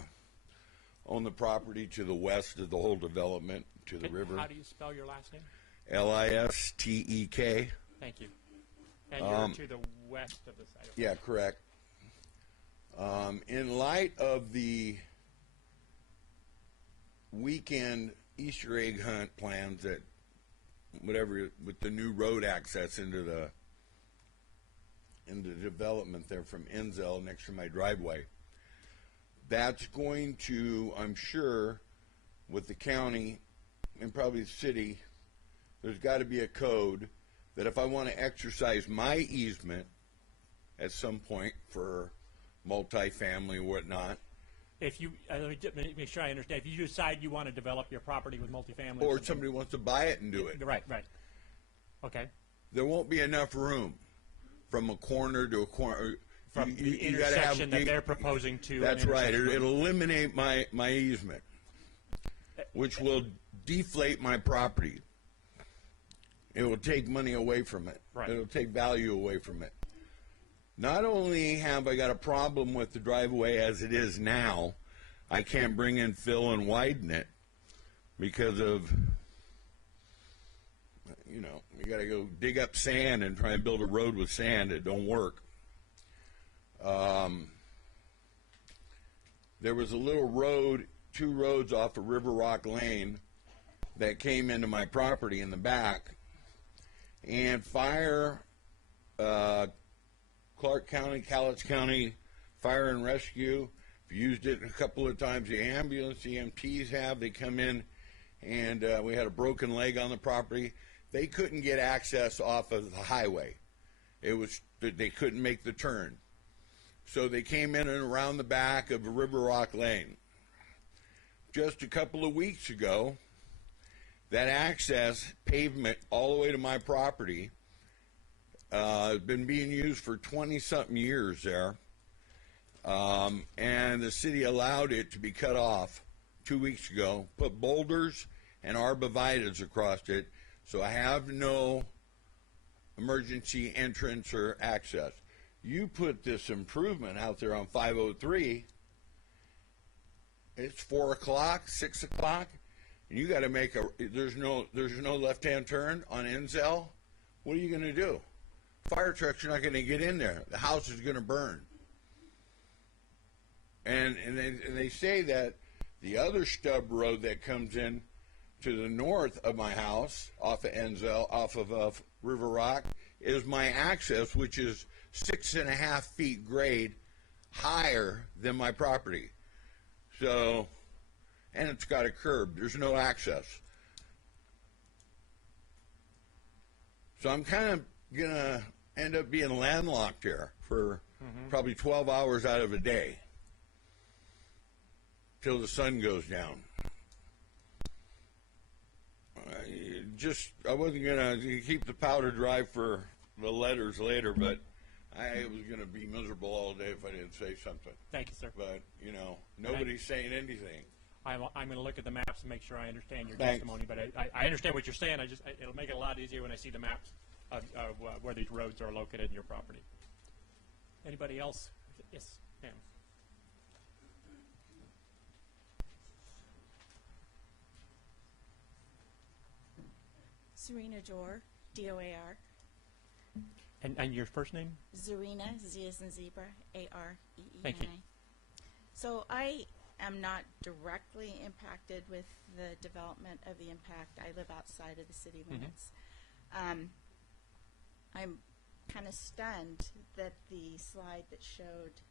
own the property to the west of the whole development, to the river. How do you spell your last name? Listek. Thank you. And you're to the west of the site. Yeah, correct. In light of the weekend Easter egg hunt plans that whatever with the new road access into the development there from Enzel next to my driveway, that's going to, I'm sure, with the county and probably the city, there's got to be a code that if I want to exercise my easement at some point for multifamily or whatnot, if you, let me make sure I understand. If you decide you want to develop your property with multifamily, or somebody wants to buy it and do it, right. Okay. There won't be enough room from a corner to a corner. From the intersection that they're proposing to. That's right. It'll eliminate my easement, which will deflate my property. It will take money away from it. Right. It'll take value away from it. Not only have I got a problem with the driveway as it is now, I can't bring in fill and widen it because of, you got to go dig up sand and try and build a road with sand. It don't work. There was a little road, 2 roads off of River Rock Lane that came into my property in the back, and fire, Clark County, Cowlitz County Fire and Rescue, I've used it a couple of times. The ambulance, the EMTs have, they come in, and we had a broken leg on the property. They couldn't get access off of the highway. They couldn't make the turn. So they came in and around the back of River Rock Lane. Just a couple of weeks ago, that access pavement all the way to my property has been being used for 20-something years there, and the city allowed it to be cut off 2 weeks ago, put boulders and arborvitaes across it, so I have no emergency entrance or access. You put this improvement out there on 503, it's 4 o'clock, 6 o'clock, and you got to make there's no left-hand turn on Enzel. What are you going to do? Fire trucks are not going to get in there. The house is going to burn. And they say that the other stub road that comes in to the north of my house, off of Enzel, off of River Rock, is my access, which is 6.5 feet grade higher than my property. So, and it's got a curb. There's no access. So I'm kind of going to end up being landlocked here for probably 12 hours out of a day till the sun goes down. I wasn't going to keep the powder dry for the letters later, but I was going to be miserable all day if I didn't say something. Thank you, sir. But, you know, nobody's saying anything. I'm going to look at the maps and make sure I understand your Thanks. testimony. But I understand what you're saying. It'll make it a lot easier when I see the maps of where these roads are located in your property. Anybody else? Yes, ma'am. Zarina Jor, D-O-A-R. And your first name? Zarina, Z as in zebra, A-R-E-E-N-I. Thank you. So I am not directly impacted with the development of the impact. I live outside of the city limits. I'm kind of stunned that the slide that showed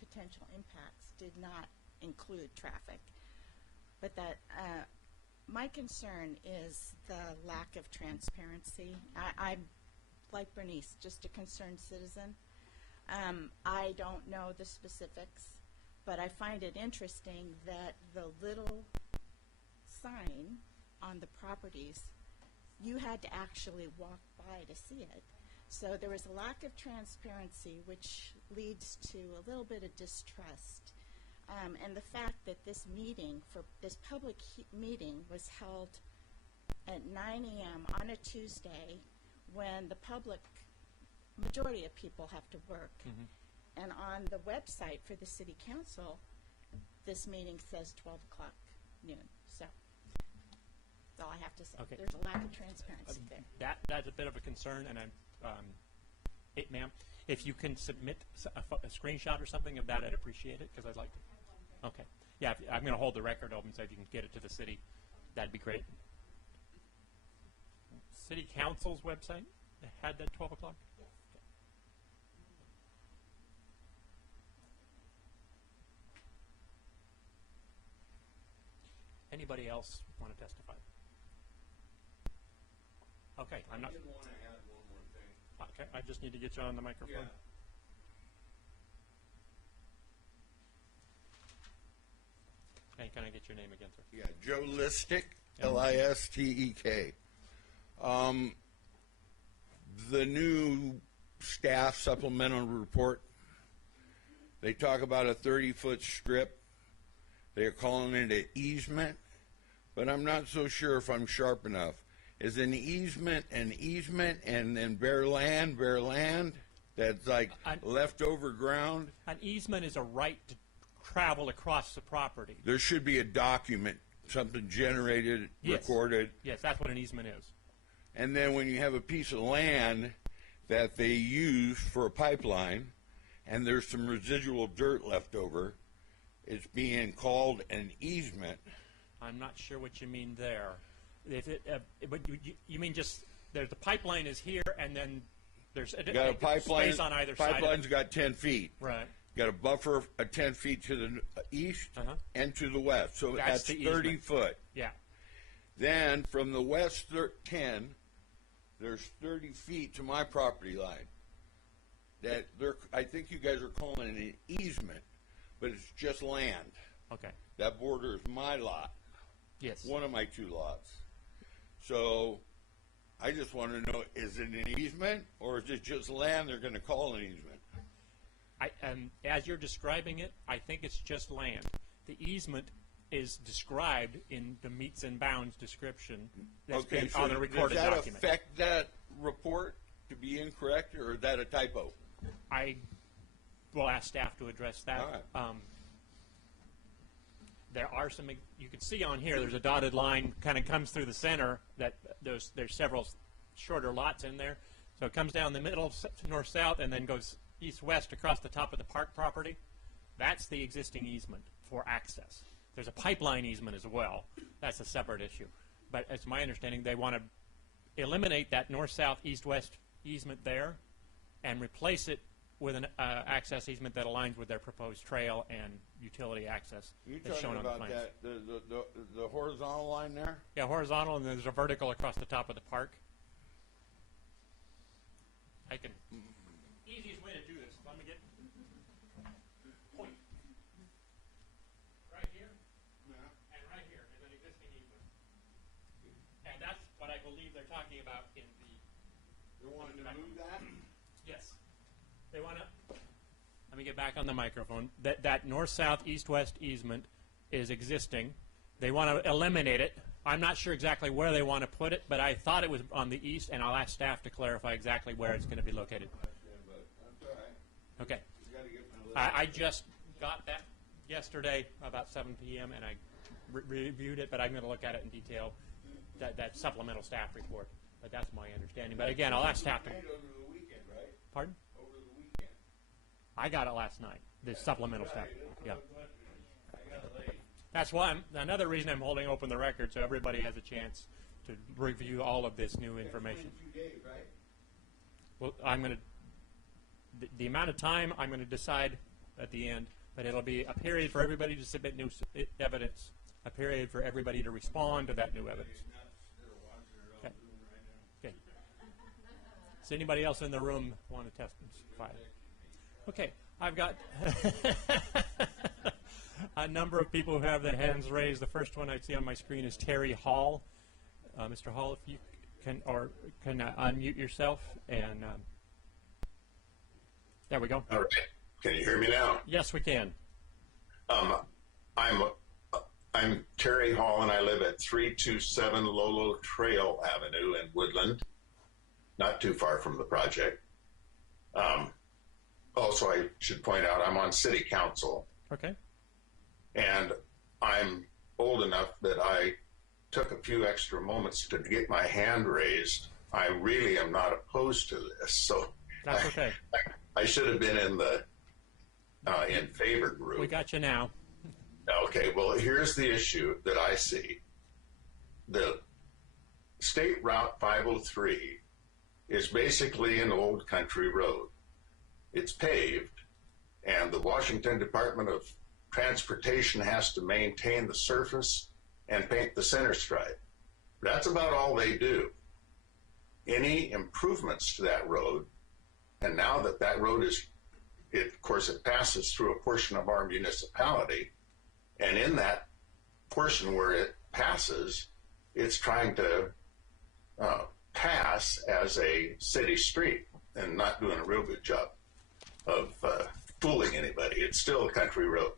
potential impacts did not include traffic. But that my concern is the lack of transparency. I'm like Bernice, just a concerned citizen. I don't know the specifics, but I find it interesting that the little sign on the properties, you had to actually walk by to see it. So there was a lack of transparency, which leads to a little bit of distrust. And the fact that this meeting, for this public meeting, was held at 9 a.m. on a Tuesday when the public, majority of people have to work. And on the website for the city council, this meeting says 12 o'clock noon. So that's all I have to say. Okay. There's a lack of transparency there. That's a bit of a concern, and ma'am, if you can submit a screenshot or something of that, I'd appreciate it, because I'd like to. Okay. Yeah, I'm going to hold the record open, so if you can get it to the city, that'd be great. City Council's website had that 12 o'clock? Yes. Okay. Anybody else want to testify? Okay, I'm not. I did want to add one more thing. Okay, I just need to get you on the microphone. Yeah. Hey, can I get your name again, sir? Yeah, Joe Listek, L-I-S-T-E-K. The new staff supplemental report, they talk about a 30-foot strip. They're calling it an easement, but I'm not so sure if I'm sharp enough. Is an easement and then bare land that's like leftover ground? An easement is a right to travel across the property. There should be a document, something generated, recorded. Yes, that's what an easement is. And then when you have a piece of land that they use for a pipeline, and there's some residual dirt left over, it's being called an easement. I'm not sure what you mean there. If it, but you mean just there's the pipeline is here, and then there's got a pipeline, space on either side. Pipeline's got 10 feet. Right. Got a buffer of 10 feet to the east and to the west, so that's the 30 easement. foot. Yeah. Then from the west 10, there's 30 feet to my property line. That I think you guys are calling it an easement, but it's just land. Okay. That borders my lot. Yes. One of my two lots. So I just want to know, is it an easement or is it just land they're going to call an easement? As you're describing it, I think it's just land. The easement is described in the meets and bounds description that's been on the recorded does that document. affect that report to be incorrect, or is that a typo? I will ask staff to address that. All right. There are some, you can see on here, there's a dotted line kind of comes through the center that there's several shorter lots in there. So it comes down the middle, north-south, and then goes east-west across the top of the park property. That's the existing easement for access. There's a pipeline easement as well. That's a separate issue. But it's my understanding they want to eliminate that north-south, east-west easement there and replace it with an access easement that aligns with their proposed trail and utility access You're that's shown talking on the about plans. that the horizontal line there? Yeah, horizontal, and there's a vertical across the top of the park. I can, easiest way to do this, let me get, point. Right here, and right here is an existing easement. And that's what I believe they're talking about in the. They wanted to move that? Yes. They want to, let me get back on the microphone. That north-south, east-west easement is existing. They want to eliminate it. I'm not sure exactly where they want to put it, but I thought it was on the east, and I'll ask staff to clarify exactly where it's going to be located. Okay. I just got that yesterday about 7 p.m., and I reviewed it, but I'm going to look at it in detail, that supplemental staff report. But that's my understanding. But again, I'll ask staff to. Over the weekend, right? Pardon? Over the weekend. I got it last night, the supplemental staff. Yeah. I got it late. That's why another reason I'm holding open the record, so everybody has a chance to review all of this new information. Well, I'm going to, the amount of time I'm going to decide at the end, but it'll be a period for everybody to submit new evidence, a period for everybody to respond to that new evidence. Okay. Okay. Does anybody else in the room want to testify? Okay, I've got a number of people who have their hands raised. The first one I see on my screen is Terry Hall. Mr. Hall, if you can unmute yourself, and there we go. All right. Can you hear me now? Yes, we can. I'm Terry Hall, and I live at 327 Lolo Trail Avenue in Woodland, not too far from the project. Also, I should point out I'm on city council. Okay. And I'm old enough that I took a few extra moments to get my hand raised. I really am not opposed to this, so that's okay. I should have been in the in favor group. We got you now. Okay, well, here's the issue that I see. The State Route 503 is basically an old country road. It's paved, and the Washington Department of Transportation has to maintain the surface and paint the center stripe. That's about all they do. Any improvements to that road, and now that that road is, of course, it passes through a portion of our municipality, and in that portion where it passes, it's trying to pass as a city street and not doing a real good job of fooling anybody. It's still a country road.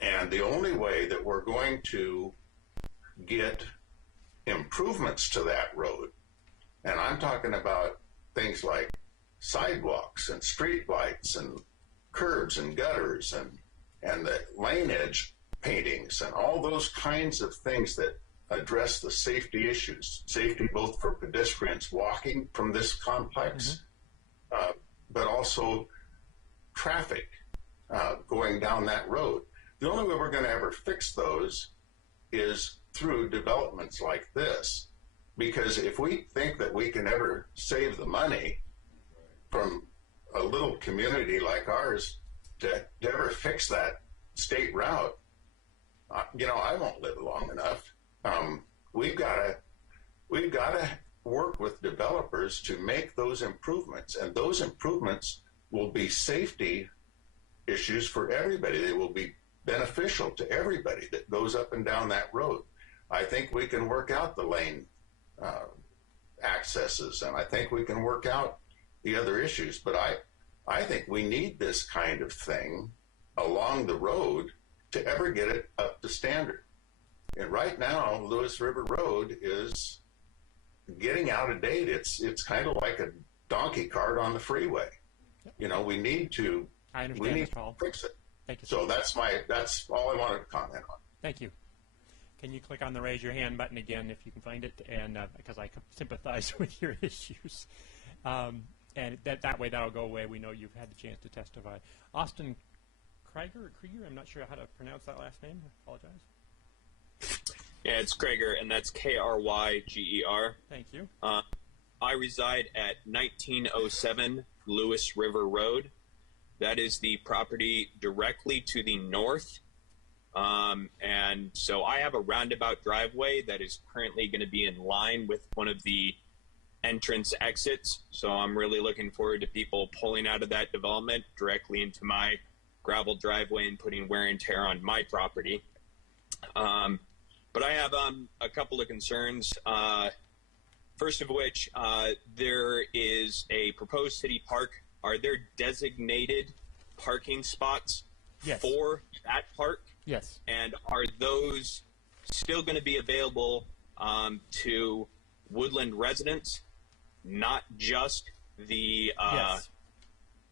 And the only way that we're going to get improvements to that road, and I'm talking about things like sidewalks and street lights and curbs and gutters and the lane edge paintings and all those kinds of things that address the safety issues, safety both for pedestrians walking from this complex, but also traffic going down that road. The only way we're going to ever fix those is through developments like this, because if we think that we can ever save the money from a little community like ours to ever fix that state route, I won't live long enough. We've got to work with developers to make those improvements, and those improvements will be safety issues for everybody. They will be beneficial to everybody that goes up and down that road. I think we can work out the lane accesses, and I think we can work out the other issues, but I think we need this kind of thing along the road to ever get it up to standard. And right now, Lewis River Road is getting out of date. It's kind of like a donkey cart on the freeway. We need to fix it. Thank you. So that's all I wanted to comment on. Thank you. Can you click on the raise your hand button again if you can find it, and because I sympathize with your issues, and that way that'll go away. We know you've had the chance to testify. Austin Krieger, I'm not sure how to pronounce that last name. I apologize. Yeah, it's Krieger, and that's Kryger. Thank you. I reside at 1907 Lewis River Road. That is the property directly to the north. And so I have a roundabout driveway that is currently going to be in line with one of the entrance exits. So I'm really looking forward to people pulling out of that development directly into my gravel driveway and putting wear and tear on my property. But I have a couple of concerns. First of which, there is a proposed city park. Are there designated parking spots for that park? Yes. And are those still going to be available to Woodland residents, not just the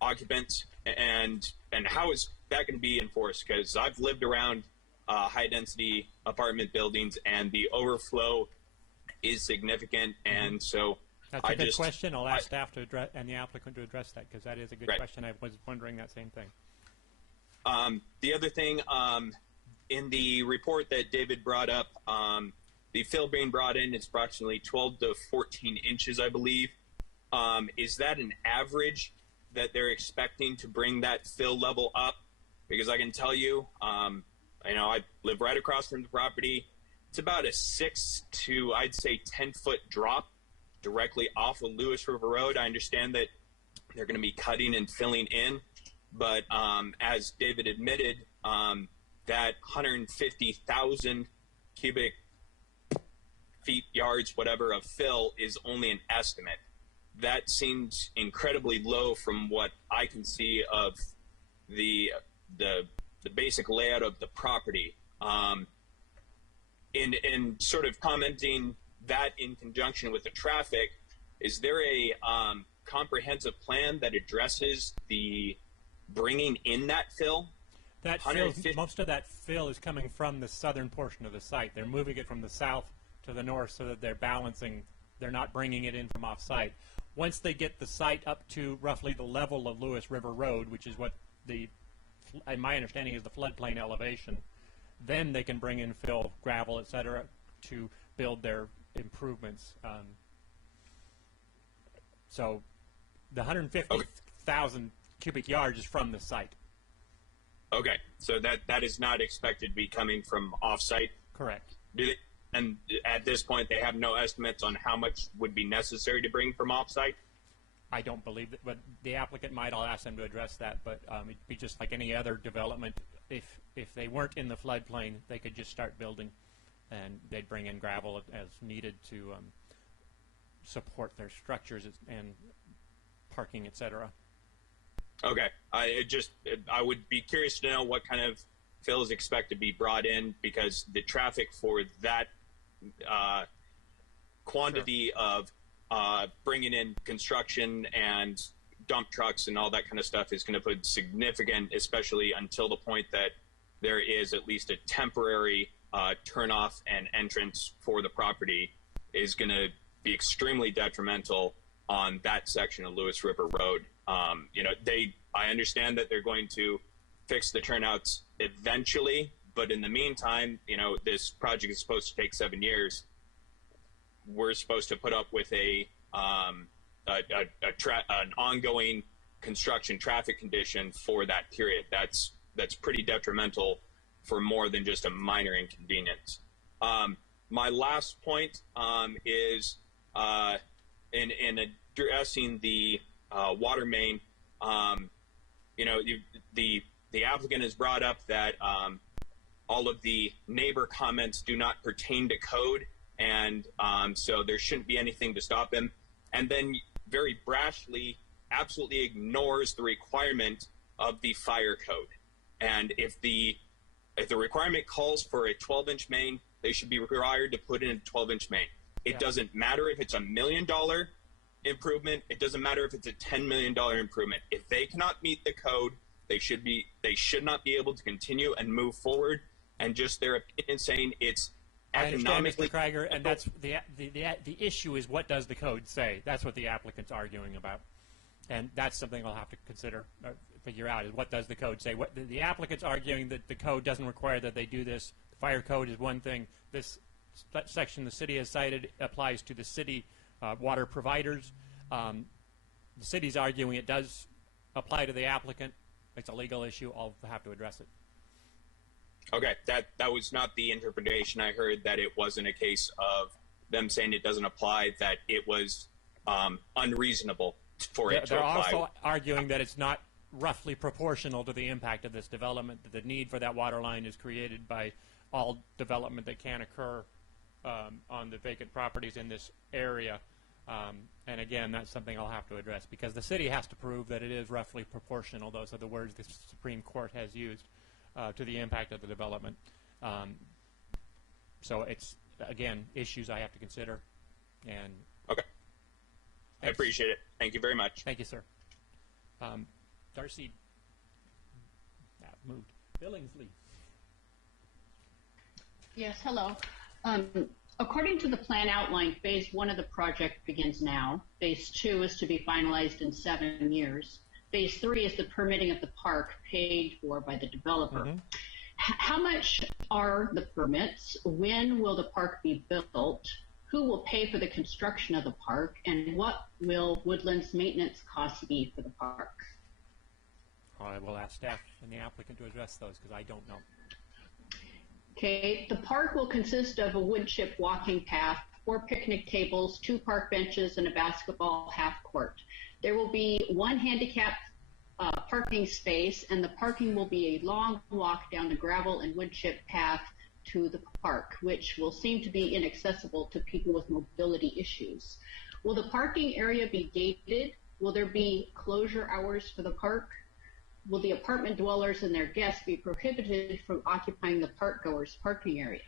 occupants? And how is that going to be enforced? Because I've lived around high-density apartment buildings, and the overflow is significant, and so that's a good question. I'll ask staff to address and the applicant to address that, because that is a good question. I was wondering that same thing. The other thing, in the report that David brought up, the fill being brought in is approximately 12 to 14 inches, I believe. Is that an average that they're expecting to bring that fill level up? Because I can tell you, I live right across from the property. It's about a 6 to, I'd say, 10-foot drop directly off of Lewis River Road. I understand that they're going to be cutting and filling in, but as David admitted, that 150,000 cubic feet, yards, whatever, of fill is only an estimate. That seems incredibly low from what I can see of the basic layout of the property. In sort of commenting that in conjunction with the traffic, is there a comprehensive plan that addresses the bringing in that fill? That fill, most of that fill is coming from the southern portion of the site. They're moving it from the south to the north so that they're balancing. They're not bringing it in from off-site. Once they get the site up to roughly the level of Lewis River Road, which is what in my understanding is the floodplain elevation, then they can bring in fill, gravel, etc., to build their improvements. So the 150,000 cubic yards is from the site. Okay, so that is not expected to be coming from off-site? Correct. And at this point, they have no estimates on how much would be necessary to bring from off-site? I don't believe that, but the applicant might. I'll ask them to address that, but it'd be just like any other development. If they weren't in the floodplain, they could just start building, and they'd bring in gravel as needed to support their structures and parking, etc. Okay, I would be curious to know what kind of fill is expected to be brought in, because the traffic for that quantity of bringing in construction and dump trucks and all that kind of stuff is going to put significant, especially until the point that there is at least a temporary turnoff and entrance for the property, is going to be extremely detrimental on that section of Lewis River Road. I understand that they're going to fix the turnouts eventually, but in the meantime, this project is supposed to take 7 years. We're supposed to put up with an ongoing construction traffic condition for that period. That's pretty detrimental for more than just a minor inconvenience. My last point is in addressing the water main. The applicant has brought up that all of the neighbor comments do not pertain to code, and so there shouldn't be anything to stop him. And then very brashly absolutely ignores the requirement of the fire code. And if the requirement calls for a 12-inch main, they should be required to put in a 12-inch main. It doesn't matter if it's $1 million improvement. It doesn't matter if it's a $10 million improvement. If they cannot meet the code, they should not be able to continue and move forward. And just their opinion saying it's economically. I understand, Mr. Krieger, and that's the issue is, what does the code say? That's what the applicant's arguing about, and that's something I'll have to consider, figure out, is what does the code say? What the applicant's arguing that the code doesn't require that they do this. The fire code is one thing. This section the city has cited applies to the city water providers. The city's arguing it does apply to the applicant. It's a legal issue. I'll have to address it. Okay, that was not the interpretation I heard, that it wasn't a case of them saying it doesn't apply, that it was unreasonable for it to They're apply. also arguing that it's not roughly proportional to the impact of this development, that the need for that water line is created by all development that can occur on the vacant properties in this area. And again, that's something I'll have to address, because the city has to prove that it is roughly proportional. Those are the words the Supreme Court has used to the impact of the development. So it's, again, issues I have to consider. And okay. I appreciate it. Thank you very much. Thank you, sir. Darcy moved. Billingsley. Yes, hello. According to the plan outline, phase 1 of the project begins now. Phase 2 is to be finalized in 7 years. Phase 3 is the permitting of the park, paid for by the developer. How much are the permits? When will the park be built? Who will pay for the construction of the park? And what will Woodland's maintenance costs be for the park? I will ask staff and the applicant to address those, because I don't know. Okay, the park will consist of a wood chip walking path, 4 picnic tables, 2 park benches, and a basketball half court. There will be 1 handicapped parking space, and the parking will be a long walk down the gravel and wood chip path to the park, which will seem to be inaccessible to people with mobility issues. Will the parking area be gated? Will there be closure hours for the park? Will the apartment dwellers and their guests be prohibited from occupying the park goers' parking area?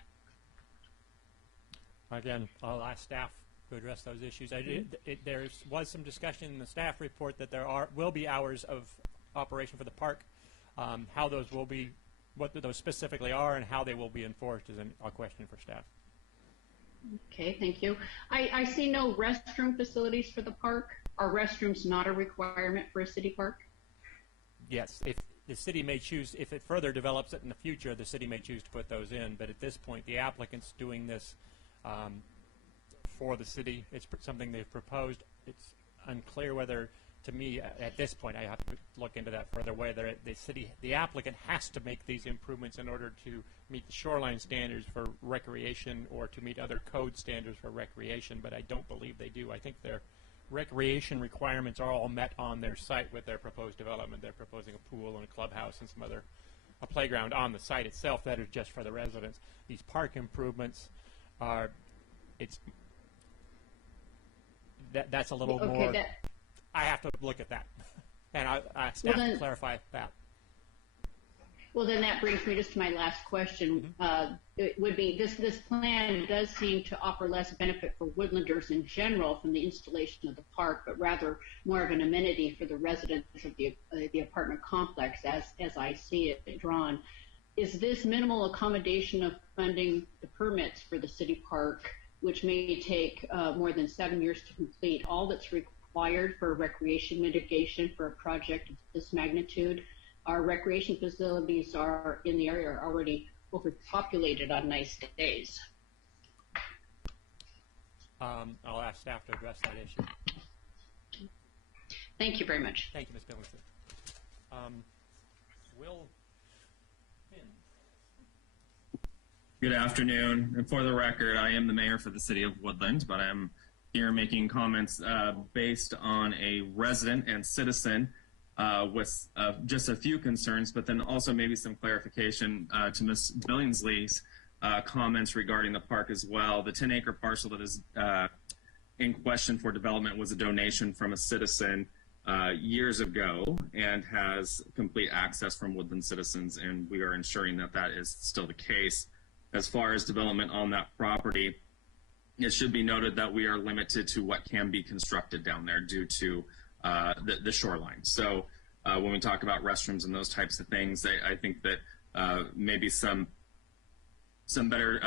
Again, I'll ask staff to address those issues. There was some discussion in the staff report that there will be hours of operation for the park. How those will be, what those specifically are, and how they will be enforced is a question for staff. Okay, thank you. I see no restroom facilities for the park. Are restrooms not a requirement for a city park? Yes, if the city may choose, if it further develops it in the future, the city may choose to put those in. But at this point, the applicant's doing this for the city. It's something they've proposed. It's unclear whether, to me, at this point, I have to look into that further, whether the applicant has to make these improvements in order to meet the shoreline standards for recreation or to meet other code standards for recreation. But I don't believe they do. I think their recreation requirements are all met on their site with their proposed development. They're proposing a pool and a clubhouse and some other a playground on the site itself that is just for the residents. These park improvements are, that's a little more. I have to look at that, and I staff to clarify that. Well, then that brings me just to my last question. It would be this plan does seem to offer less benefit for Woodlanders in general from the installation of the park, but rather more of an amenity for the residents of the apartment complex, as I see it drawn. Is this minimal accommodation of funding the permits for the city park, which may take more than 7 years to complete, all that's required for recreation mitigation for a project of this magnitude? Our recreation facilities in the area are already overpopulated on nice days. I'll ask staff to address that issue. Thank you very much. Thank you, Ms. Billingsley. Will Finn. Good afternoon. And for the record, I am the mayor for the city of Woodland, but I'm here making comments based on a resident and citizen with just a few concerns, but then also maybe some clarification to Ms. Billingsley's comments regarding the park as well. The 10-acre parcel that is in question for development was a donation from a citizen years ago and has complete access from Woodland citizens, and we are ensuring that that is still the case. As far as development on that property, it should be noted that we are limited to what can be constructed down there due to the shoreline. So when we talk about restrooms and those types of things, I think that maybe some better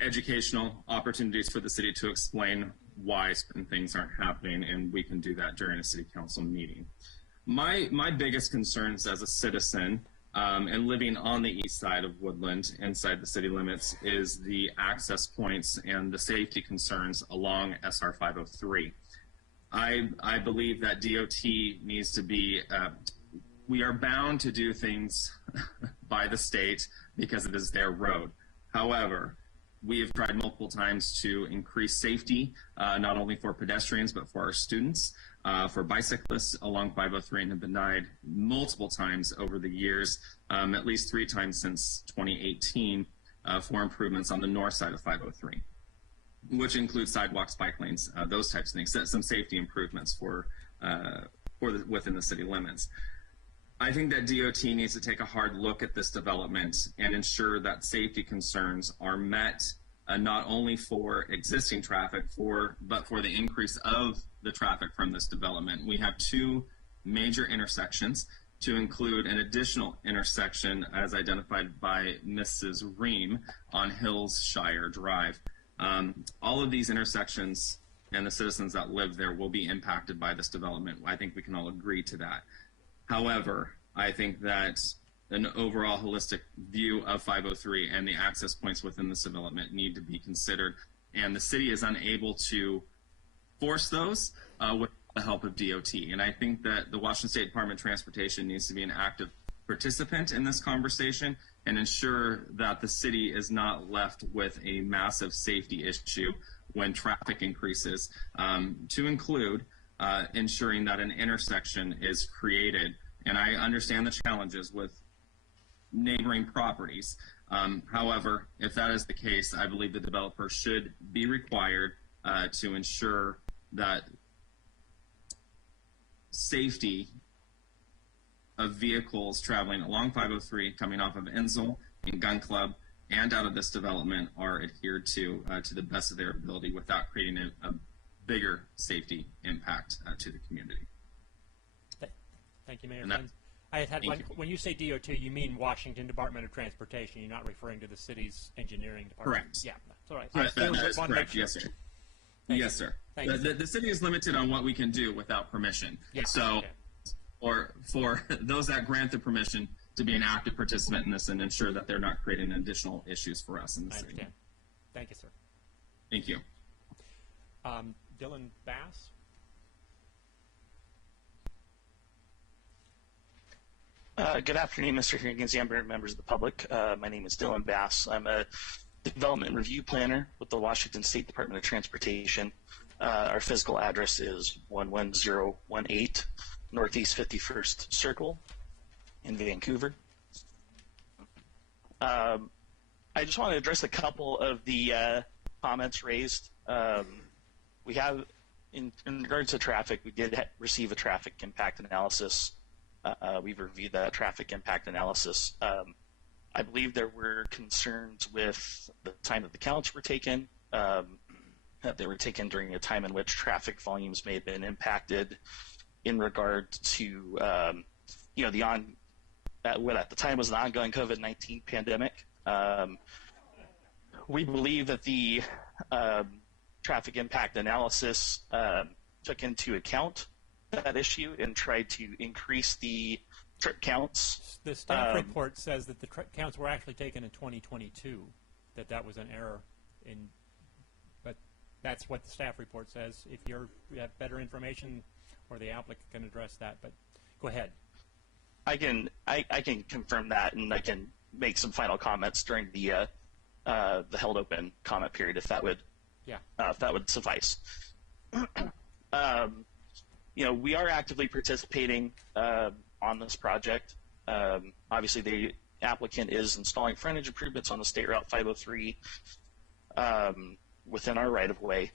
educational opportunities for the city to explain why certain things aren't happening, and we can do that during a city council meeting. My biggest concerns as a citizen and living on the east side of Woodland, inside the city limits, is the access points and the safety concerns along SR 503. I believe that DOT needs to be, we are bound to do things by the state because it is their road. However, we have tried multiple times to increase safety, not only for pedestrians, but for our students, for bicyclists along 503, and have been denied multiple times over the years, at least 3 times since 2018, for improvements on the north side of 503, which includes sidewalks, bike lanes, those types of things, some safety improvements within the city limits. I think that DOT needs to take a hard look at this development and ensure that safety concerns are met, not only for existing traffic, but for the increase of the traffic from this development. We have 2 major intersections, to include an additional intersection as identified by Mrs. Ream on Hillshire Drive. All of these intersections and the citizens that live there will be impacted by this development. I think we can all agree to that. However, I think that an overall holistic view of 503 and the access points within this development need to be considered, and the city is unable to force those with the help of DOT. And I think that the Washington State Department of Transportation needs to be an active participant in this conversation and ensure that the city is not left with a massive safety issue when traffic increases, to include ensuring that an intersection is created. And I understand the challenges with neighboring properties. However, if that is the case, I believe the developer should be required to ensure that safety of vehicles traveling along 503, coming off of Enzel and Gun Club, and out of this development are adhered to the best of their ability without creating a bigger safety impact to the community. Thank you, Mayor. And I had one, when you say DOT, you mean Washington Department of Transportation. You're not referring to the city's engineering department. Correct. Yeah, that's all right. That is correct. Yes, sir. Yes, sir. The city is limited on what we can do without permission. Yeah. So, or for those that grant the permission to be an active participant in this and ensure that they're not creating additional issues for us in the city. Understand. Thank you, sir. Thank you. Dylan Bass. Good afternoon, Mr. Higgins, members of the public. My name is Dylan Bass. I'm a development review planner with the Washington State Department of Transportation. Our physical address is 11018 Northeast 51st Circle in Vancouver. I just want to address a couple of the comments raised. We have, in regards to traffic, we did receive a traffic impact analysis. We've reviewed that traffic impact analysis. I believe there were concerns with the time that the counts were taken, that they were taken during a time in which traffic volumes may have been impacted in regard to, what at the time was the ongoing COVID-19 pandemic. We believe that the traffic impact analysis took into account that issue and tried to increase the trip counts. The staff report says that the counts were actually taken in 2022, that was an error. But that's what the staff report says. If you have better information, or the applicant can address that, but go ahead. I can confirm that, and I can make some final comments during the held open comment period if that would suffice. We are actively participating on this project. Obviously, the applicant is installing frontage improvements on the State Route 503 within our right-of-way.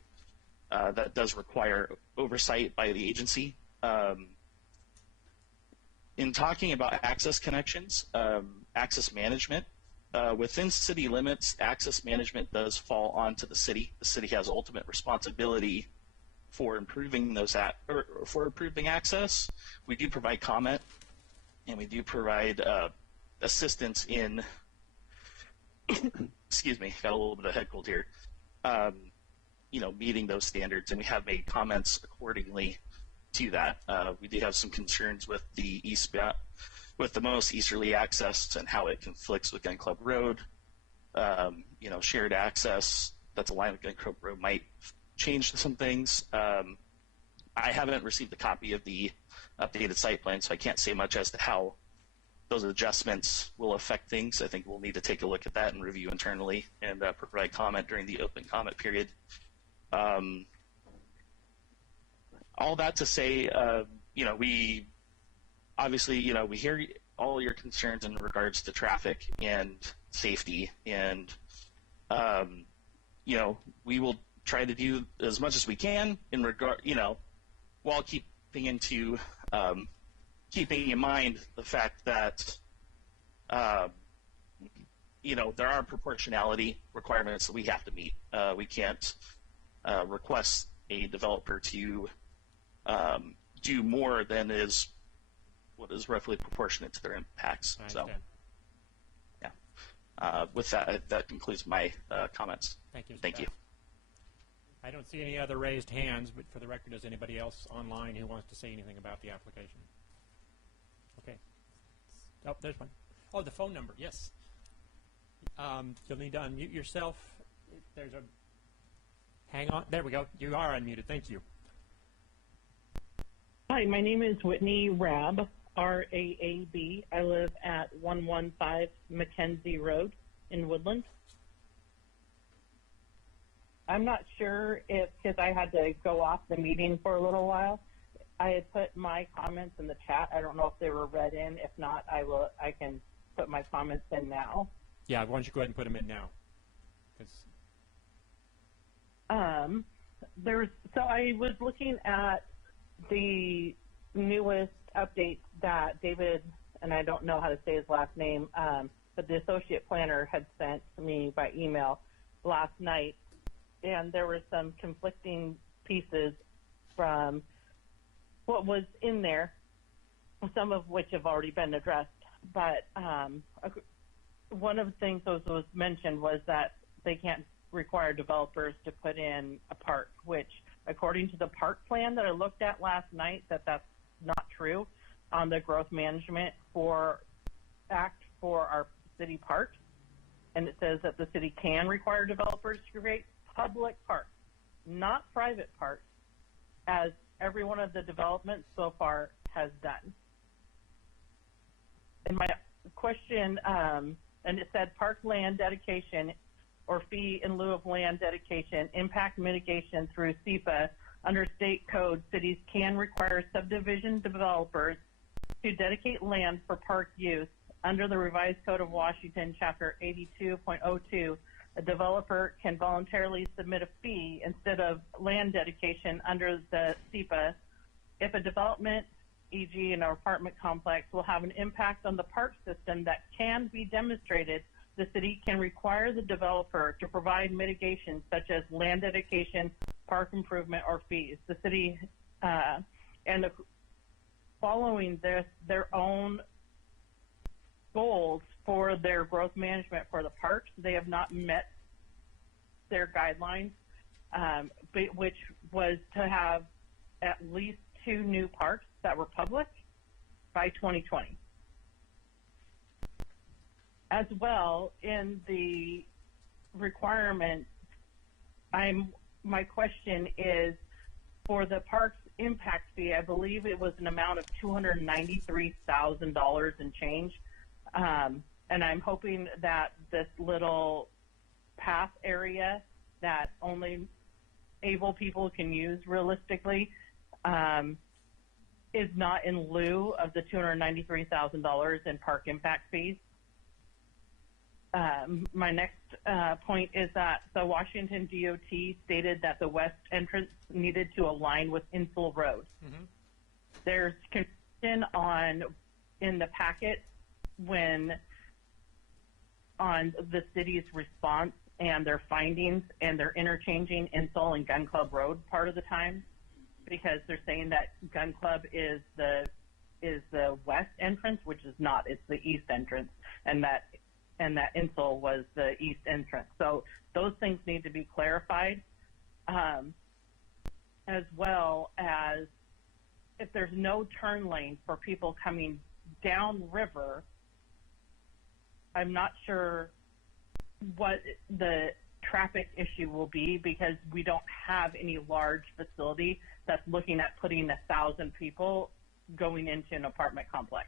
That does require oversight by the agency. In talking about access connections, access management, within city limits, access management does fall onto the city. The city has ultimate responsibility for improving improving access. We do provide comment, and we do provide assistance in excuse me, got a little bit of head cold here, meeting those standards, and we have made comments accordingly to that. We do have some concerns with the most easterly access and how it conflicts with Gun Club Road. Shared access that's aligned with Gun Club Road might change some things. I haven't received a copy of the updated site plan, so I can't say much as to how those adjustments will affect things. I think we'll need to take a look at that and review internally and provide comment during the open comment period. All that to say, we obviously, we hear all your concerns in regards to traffic and safety, and we will try to do as much as we can in regard, while keeping in mind the fact that there are proportionality requirements that we have to meet. We can't request a developer to do more than is what is roughly proportionate to their impacts. So, yeah. With that, that concludes my comments. Thank you. Thank you. I don't see any other raised hands, but for the record, is anybody else online who wants to say anything about the application? Okay. Oh, there's one. Oh, the phone number. Yes. You'll need to unmute yourself. There's a. Hang on. There we go. You are unmuted. Thank you. Hi, my name is Whitney Raab, R-A-A-B. I live at 115 Mackenzie Road in Woodland. I'm not sure if, because I had to go off the meeting for a little while, I had put my comments in the chat. I don't know if they were read in. If not, I can put my comments in now. Yeah, why don't you go ahead and put them in now? So I was looking at the newest updates that David, and I don't know how to say his last name, but the associate planner had sent me by email last night, and there were some conflicting pieces from what was in there, some of which have already been addressed. But one of the things that was mentioned was that they can't require developers to put in a park, which according to the park plan that I looked at last night, that's not true on the growth management act for our city parks. And it says that the city can require developers to create public parks, not private parks, as every one of the developments so far has done. And my question, and it said park land dedication or fee in lieu of land dedication, impact mitigation through SEPA. Under state code, cities can require subdivision developers to dedicate land for park use. Under the revised Code of Washington, Chapter 82.02, a developer can voluntarily submit a fee instead of land dedication under the SEPA if a development, e.g. an apartment complex, will have an impact on the park system that can be demonstrated. The city can require the developer to provide mitigation such as land dedication, park improvement, or fees. The city, following their own goals for their growth management for the parks, they have not met their guidelines, which was to have at least 2 new parks that were public by 2020. As well, in the requirements, my question is for the park's impact fee. I believe it was an amount of $293,000 and change, and I'm hoping that this little path area that only able people can use realistically is not in lieu of the $293,000 in park impact fees. My next point is that the Washington DOT stated that the west entrance needed to align with Insel Road. Mm-hmm. There's confusion in the packet on the city's response and their findings, and they're interchanging Insel and Gun Club Road part of the time, because they're saying that Gun Club is the west entrance, which is not. It's the east entrance, and that Insel was the east entrance. So those things need to be clarified, as well as if there's no turn lane for people coming down river, I'm not sure what the traffic issue will be, because we don't have any large facility that's looking at putting 1,000 people going into an apartment complex.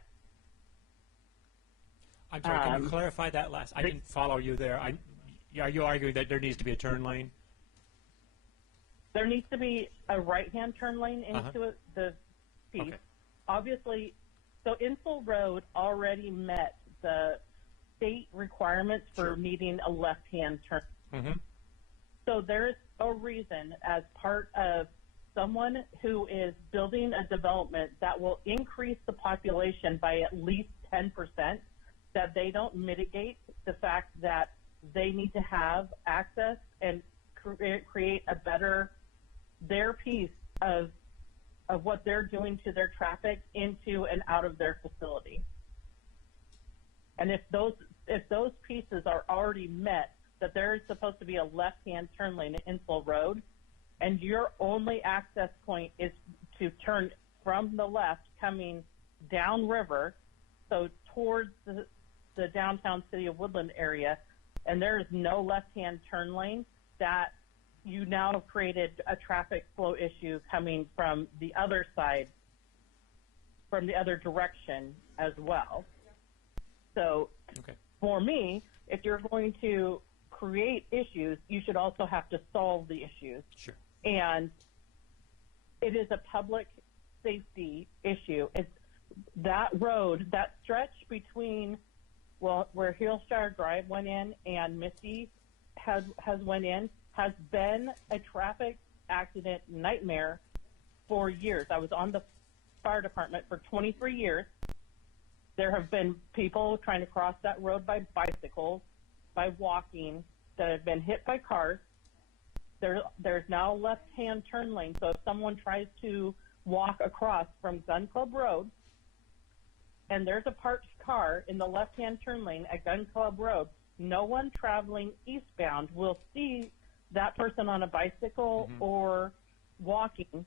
I'm sorry, can you clarify that last? I didn't follow you there. Are you arguing that there needs to be a turn lane? There needs to be a right-hand turn lane into the piece. Okay. Obviously, so Insull Road already met the state requirements for needing a left-hand turn. Mm-hmm. So there's a reason, as part of someone who is building a development that will increase the population by at least 10%, that they don't mitigate the fact that they need to have access and create a better, their piece of what they're doing to their traffic into and out of their facility. And if those pieces are already met, that there is supposed to be a left-hand turn lane at Insull Road, and your only access point is to turn from the left coming downriver, so towards the downtown city of Woodland area, and there is no left-hand turn lane, that you now have created a traffic flow issue coming from the other side, from the other direction as well. So for me, if you're going to create issues, you should also have to solve the issues. Sure. And it is a public safety issue. It's that road, that stretch between, well, where Hillshire Drive went in and Misty has went in, has been a traffic accident nightmare for years. I was on the fire department for 23 years. There have been people trying to cross that road by bicycles, by walking, that have been hit by cars. There's now a left-hand turn lane, so if someone tries to walk across from Gun Club Road and there's a parked car in the left-hand turn lane at Gun Club Road, no one traveling eastbound will see that person on a bicycle or walking,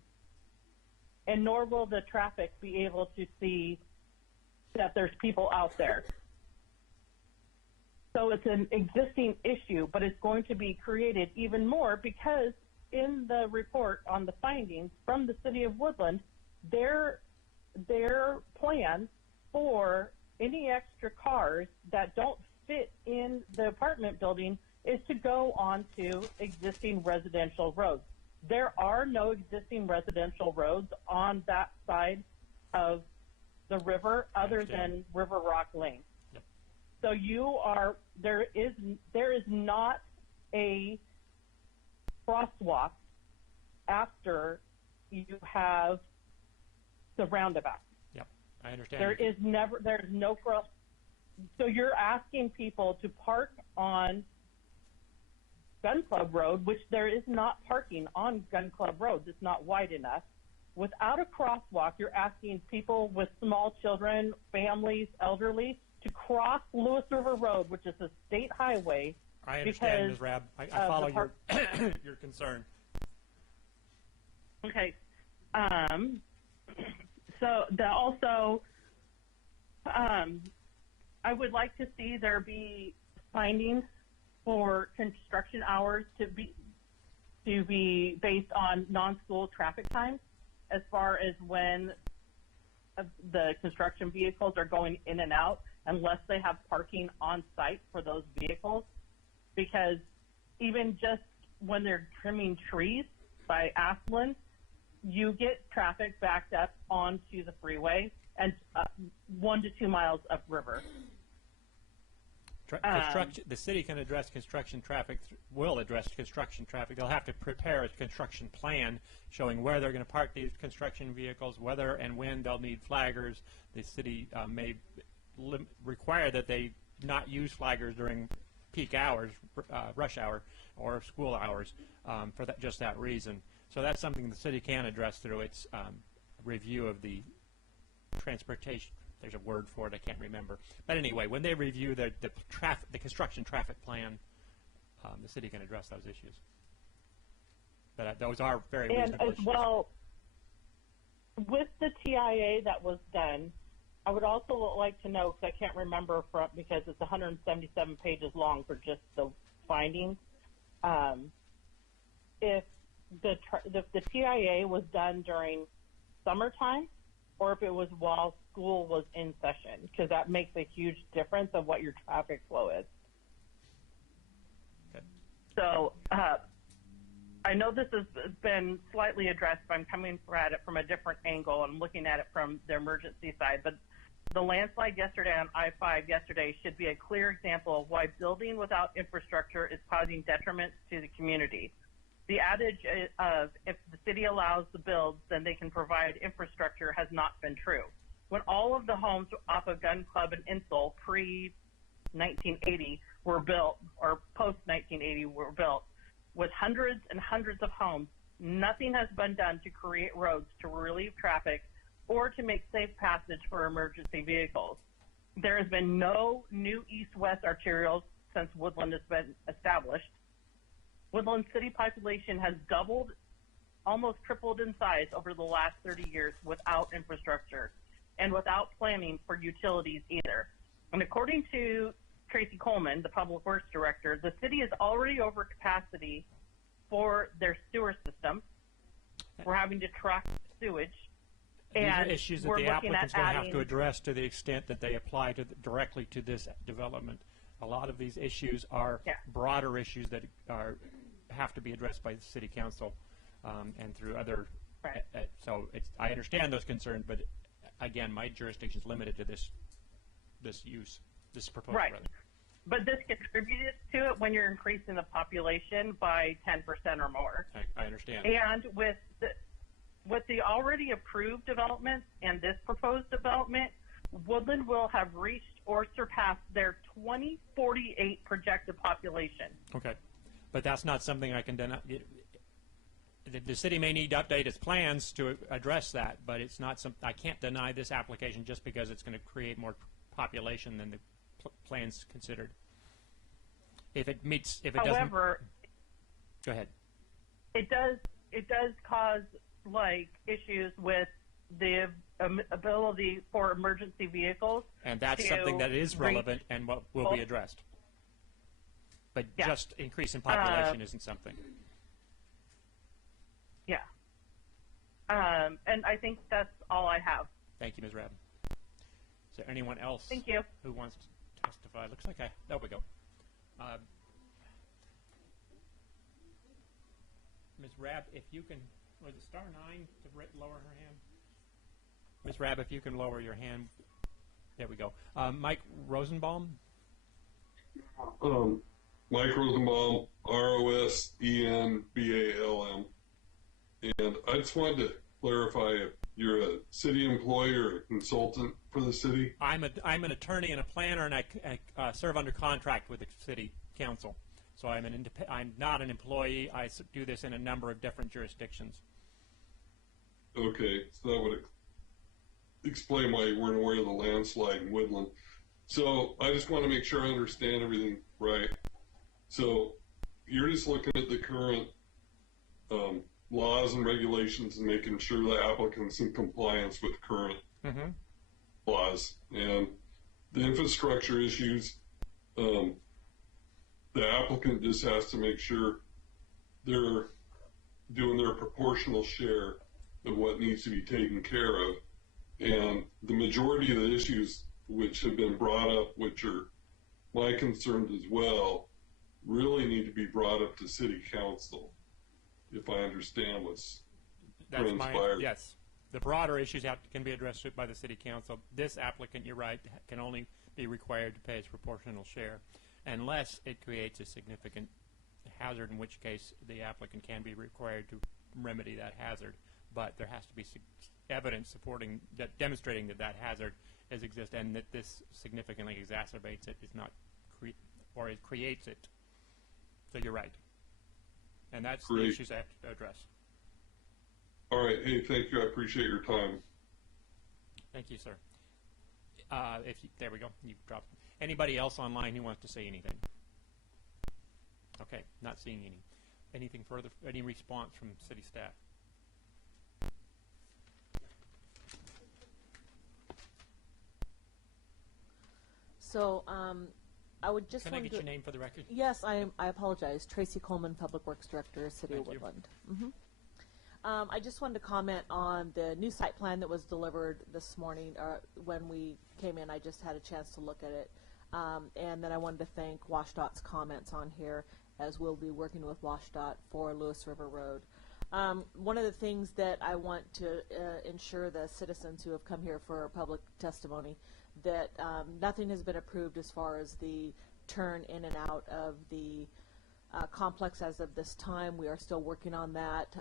and nor will the traffic be able to see that there's people out there. So it's an existing issue, but it's going to be created even more because in the report on the findings from the City of Woodland, their plan for any extra cars that don't fit in the apartment building is to go onto existing residential roads. There are no existing residential roads on that side of the river other than River Rock Lane. Yep. So there is not a crosswalk after you have the roundabout. Yep, I understand. There's no cross. So you're asking people to park on Gun Club Road, which there is not parking on Gun Club Road. It's not wide enough. Without a crosswalk, you're asking people with small children, families, elderly, to cross Lewis River Road, which is a state highway. I understand, Ms. Rabb. I follow your your concern. Okay. So I would like to see there be findings for construction hours to be based on non-school traffic times, as far as when the construction vehicles are going in and out, unless they have parking on site for those vehicles. Because even just when they're trimming trees by Ashland, you get traffic backed up onto the freeway and 1 to 2 miles upriver. The city can address construction traffic, will address construction traffic. They'll have to prepare a construction plan showing where they're going to park these construction vehicles, whether and when they'll need flaggers. The city may require that they not use flaggers during peak hours, rush hour, or school hours for just that reason. So that's something the city can address through its review of the transportation. There's a word for it, I can't remember. But anyway, when they review the construction traffic plan, the city can address those issues. But those are very reasonable And as issues. well, with the TIA that was done, I would also like to know, because I can't remember because it's 177 pages long for just the findings, if the TIA was done during summertime or if it was while school was in session, because that makes a huge difference of what your traffic flow is. Okay. So I know this has been slightly addressed, but I'm coming at it from a different angle. I'm looking at it from the emergency side. But the landslide yesterday on I-5 yesterday should be a clear example of why building without infrastructure is causing detriment to the community. The adage of if the city allows the builds, then they can provide infrastructure has not been true. When all of the homes off of Gun Club and Insel pre-1980 were built, or post-1980 were built, with hundreds and hundreds of homes, nothing has been done to create roads to relieve traffic or to make safe passage for emergency vehicles. There has been no new east-west arterials since Woodland has been established. Woodland city population has doubled, almost tripled in size over the last 30 years without infrastructure and without planning for utilities either. And according to Tracy Coleman, the Public Works Director, the city is already over capacity for their sewer system. We're having to truck sewage. These And are issues that we're the looking applicant's at going to have adding- to address to the extent that they apply to directly to this development. A lot of these issues are broader issues that have to be addressed by the city council and through other. So I understand those concerns, but again, my jurisdiction is limited to this proposal. Right. Rather. But this contributes to it when you're increasing the population by 10% or more. I understand. And with the already approved developments and this proposed development, Woodland will have reached or surpassed their 2048 projected population. Okay, but that's not something I can deny. The city may need to update its plans to address that, but it's not some. I can't deny this application just because it's going to create more population than the plans considered. If it meets, if it However, doesn't. Go ahead. It does cause like issues with the ability for emergency vehicles. And that's to something that is reach relevant and what will be addressed. But just increase in population isn't something. Yeah. And I think that's all I have. Thank you, Ms. Rabin. Is there anyone else Thank you. who wants to testify? Looks like there we go. Ms. Rabb, if you can, was it star 9 to lower her hand? Ms. Rabb, if you can lower your hand. There we go. Mike Rosenbaum? Mike Rosenbaum, Rosenbalm. And I just wanted to clarify if you're a city employee or a consultant for the city. I'm an attorney and a planner, and I serve under contract with the city council. So I'm not an employee. I do this in a number of different jurisdictions. Okay, so that would explain why you weren't aware of the landslide in Woodland. So I just want to make sure I understand everything right. So you're just looking at the current laws and regulations and making sure the applicant's in compliance with current laws. And the infrastructure issues, the applicant just has to make sure they're doing their proportional share of what needs to be taken care of. And the majority of the issues which have been brought up, which are my concerns as well, really need to be brought up to city council, if I understand what's transpired. Yes. The broader issues can be addressed by the city council. This applicant, you're right, can only be required to pay its proportional share unless it creates a significant hazard, in which case the applicant can be required to remedy that hazard. But there has to be evidence supporting that, demonstrating that that hazard exists and that this significantly exacerbates it, or it creates it. So you're right. And that's the issues I have to address. All right. Hey, thank you. I appreciate your time. Thank you, sir. There we go. You dropped. Anybody else online who wants to say anything? Okay, not seeing anything further. Any response from city staff? So I would just Can I get your name for the record? Yes, I apologize. Tracy Coleman, Public Works Director, City of Woodland. I just wanted to comment on the new site plan that was delivered this morning. When we came in, I just had a chance to look at it. And then I wanted to thank WashDOT's comments on here, as we'll be working with WashDOT for Lewis River Road. One of the things that I want to ensure the citizens who have come here for public testimony, that nothing has been approved as far as the turn in and out of the complex as of this time. We are still working on that.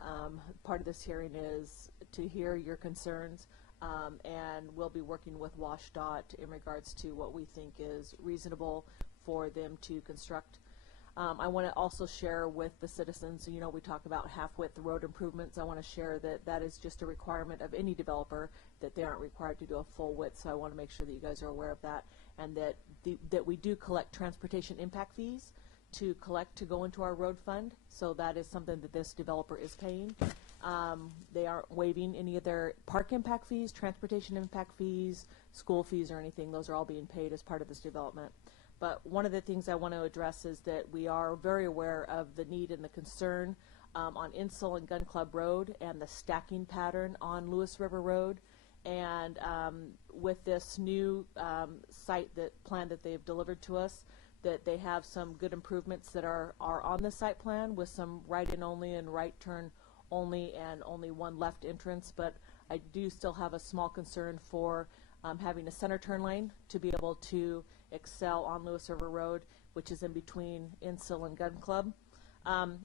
Part of this hearing is to hear your concerns, and we'll be working with WashDOT in regards to what we think is reasonable for them to construct. I want to also share with the citizens, you know, we talk about half-width road improvements. I want to share that that is just a requirement of any developer, that they aren't required to do a full width, so I want to make sure that you guys are aware of that, and that that we do collect transportation impact fees to go into our road fund, so that is something that this developer is paying. They aren't waiving any of their park impact fees, transportation impact fees, school fees, or anything. Those are all being paid as part of this development. But one of the things I want to address is that we are very aware of the need and the concern on Insel and Gun Club Road and the stacking pattern on Lewis River Road. And with this new site plan that they've delivered to us, that they have some good improvements that are on the site plan, with some right-in only and right turn only and only one left entrance. But I do still have a small concern for having a center turn lane to be able to excel on Lewis River Road, which is in between Insel and Gun Club.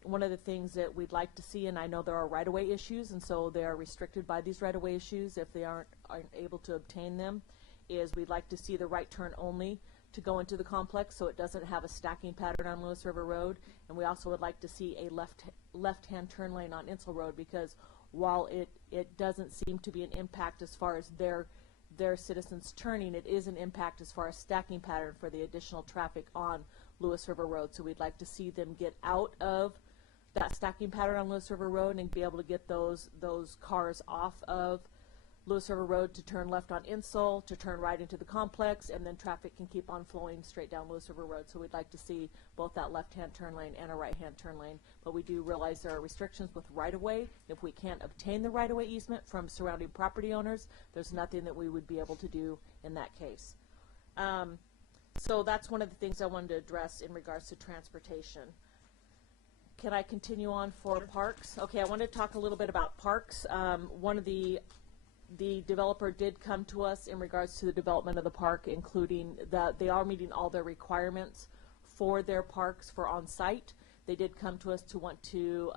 One of the things that we'd like to see, and I know there are right-of-way issues, and so they are restricted by these right-of-way issues if they aren't able to obtain them, is we'd like to see the right turn only to go into the complex, so it doesn't have a stacking pattern on Lewis River Road. And we also would like to see a left-hand turn lane on Insel Road, because while it doesn't seem to be an impact as far as their citizens turning, it is an impact as far as stacking pattern for the additional traffic on Lewis River Road. So we'd like to see them get out of that stacking pattern on Lewis River Road and be able to get those cars off of Lewis River Road to turn left on Insel, to turn right into the complex, and then traffic can keep on flowing straight down Lewis River Road. So we'd like to see both that left-hand turn lane and a right-hand turn lane. But we do realize there are restrictions with right-of-way. If we can't obtain the right-of-way easement from surrounding property owners, there's nothing that we would be able to do in that case. So that's one of the things I wanted to address in regards to transportation. Can I continue on for parks? Okay, I want to talk a little bit about parks. One of the developer did come to us in regards to the development of the park, including that they are meeting all their requirements for their parks for on-site. They did come to us to want to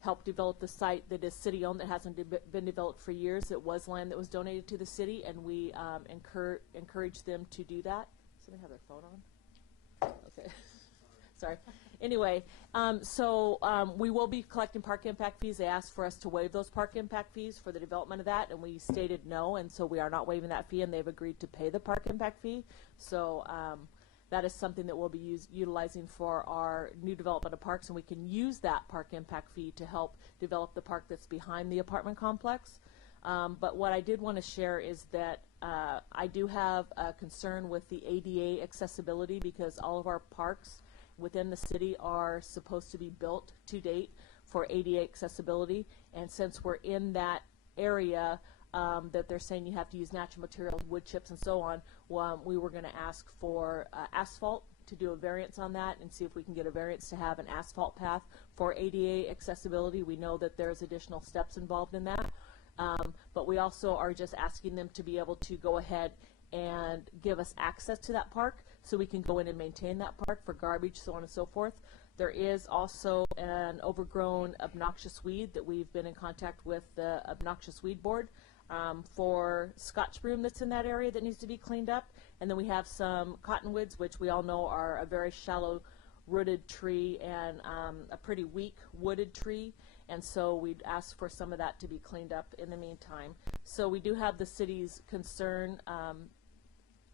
help develop the site that is city-owned, that hasn't been developed for years. It was land that was donated to the city, and we encourage them to do that. Somebody have their phone on? Okay. Sorry. Anyway, we will be collecting park impact fees. They asked for us to waive those park impact fees for the development of that, and we stated no, and so we are not waiving that fee, and they've agreed to pay the park impact fee. So that is something that we'll be utilizing for our new development of parks, and we can use that park impact fee to help develop the park that's behind the apartment complex. But what I did want to share is that I do have a concern with the ADA accessibility, because all of our parks within the city are supposed to be built to date for ADA accessibility, and since we're in that area that they're saying you have to use natural materials, wood chips and so on, we were going to ask for asphalt to do a variance on that and see if we can get a variance to have an asphalt path for ADA accessibility. We know that there's additional steps involved in that, but we also are just asking them to be able to go ahead and give us access to that park so we can go in and maintain that park for garbage, so on and so forth. There is also an overgrown obnoxious weed that we've been in contact with the obnoxious weed board for Scotch broom that's in that area that needs to be cleaned up. And then we have some cottonwoods, which we all know are a very shallow rooted tree and a pretty weak wooded tree. And so we'd ask for some of that to be cleaned up in the meantime. So we do have the city's concern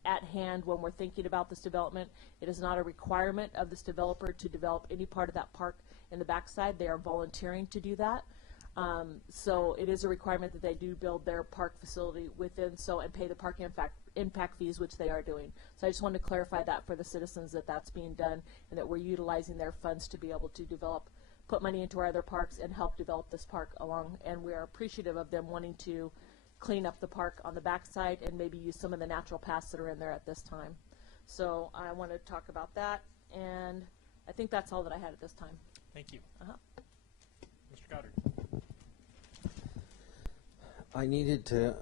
at hand when we're thinking about this development. It is not a requirement of this developer to develop any part of that park in the backside. They are volunteering to do that. So it is a requirement that they do build their park facility within and pay the park impact fees, which they are doing. So I just wanted to clarify that for the citizens, that that's being done and that we're utilizing their funds to be able to develop put money into our other parks and help develop this park along, and we are appreciative of them wanting to clean up the park on the backside and maybe use some of the natural paths that are in there at this time. So I want to talk about that, and I think that's all that I had at this time. Thank you. Mr. Goddard. I needed to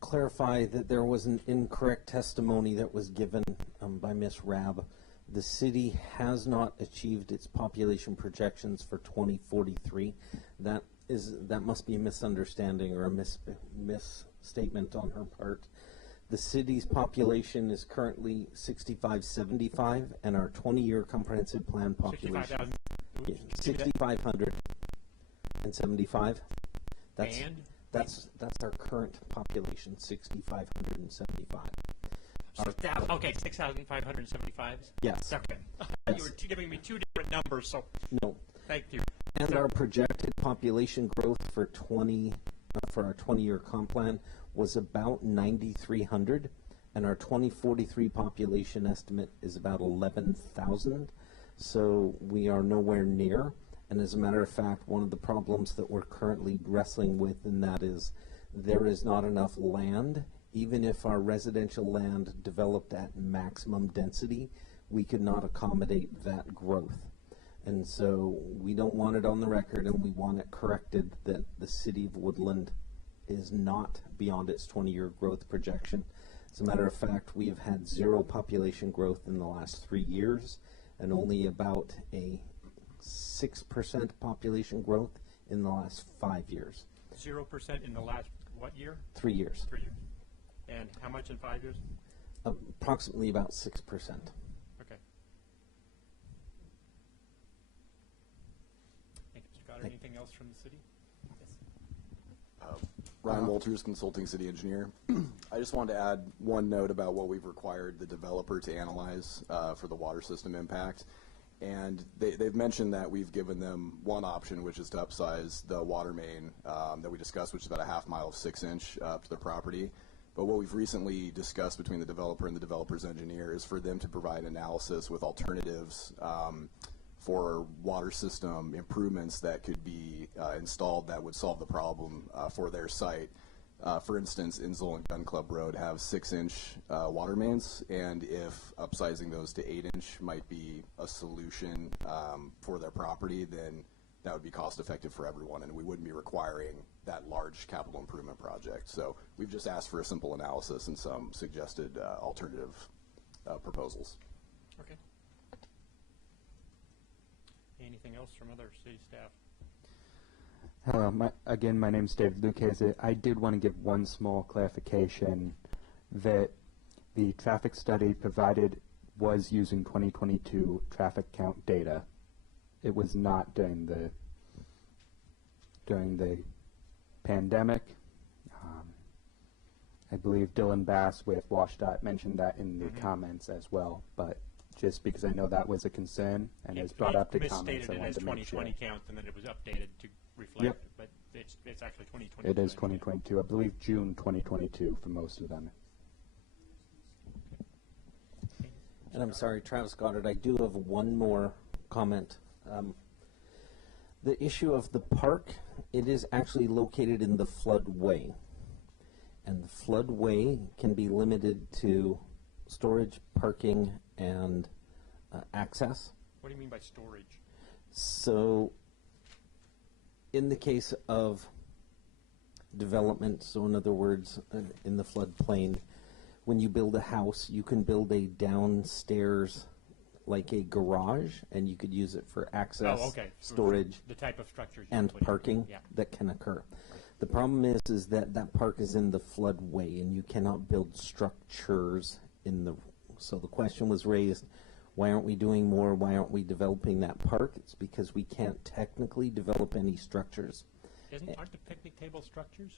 clarify that there was an incorrect testimony that was given by Ms. Rabb. The city has not achieved its population projections for 2043. That must be a misunderstanding or a misstatement on her part. The city's population is currently 6,575, and our 20-year comprehensive plan population 6,575. That's our current population, 6,575. Okay, 6,575. Yes. Okay. Yes. You were giving me two different numbers, so no. Thank you. And our projected population growth for our 20-year comp plan was about 9,300, and our 2043 population estimate is about 11,000. So we are nowhere near. And as a matter of fact, one of the problems that we're currently wrestling with, and that is there is not enough land. Even if our residential land developed at maximum density, we could not accommodate that growth. And so we don't want it on the record, and we want it corrected that the city of Woodland is not beyond its 20-year growth projection. As a matter of fact, we have had zero population growth in the last 3 years, and only about a 6% population growth in the last 5 years. 0% in the last, what year? 3 years. 3 years. And how much in 5 years? Approximately about 6%. Okay. Thank you, Mr. Goddard. Anything else from the city? Yes. Ryan Walters, Consulting City Engineer. I just wanted to add one note about what we've required the developer to analyze for the water system impact. And they've mentioned that we've given them one option, which is to upsize the water main that we discussed, which is about a half mile of 6-inch up to their property. But what we've recently discussed between the developer and the developer's engineer is for them to provide analysis with alternatives for water system improvements that could be installed that would solve the problem for their site. For instance, Insel and Gun Club Road have 6-inch water mains, and if upsizing those to 8-inch might be a solution for their property, then that would be cost effective for everyone, and we wouldn't be requiring that large capital improvement project. So we've just asked for a simple analysis and some suggested alternative proposals. Okay. Anything else from other city staff? Hello, my name is David Lucchese. I did want to give one small clarification that the traffic study provided was using 2022 traffic count data. It was not during the pandemic. I believe Dylan Bass with WashDOT mentioned that in the comments as well, but just because I know that was a concern and it's brought up to comments, I wanted to make sure. Misstated it as 2020 count, and then it was updated to reflect, but it's actually 2022. It is 2022. I believe June 2022 for most of them. And I'm sorry, Travis Goddard, I do have one more comment. The issue of the park, it is actually located in the floodway. And the floodway can be limited to storage, parking, and access. What do you mean by storage? So, in the case of development, so in other words, in the floodplain, when you build a house, you can build a downstairs, like a garage, and you could use it for access, storage, the type of structures and parking that can occur. The problem is that that park is in the floodway, and you cannot build structures in the. So the question was raised: why aren't we doing more? Why aren't we developing that park? It's because we can't technically develop any structures. Aren't the picnic table structures?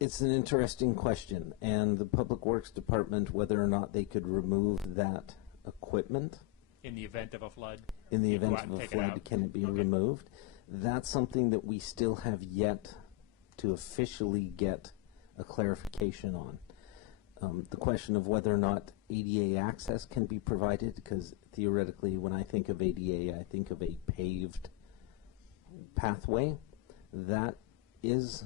It's an interesting question, and the Public Works Department, whether or not they could remove that equipment in the event of a flood. In the event of a flood, can it be removed? That's something that we still have yet to officially get a clarification on. The question of whether or not ADA access can be provided, because theoretically when I think of ADA, I think of a paved pathway. That is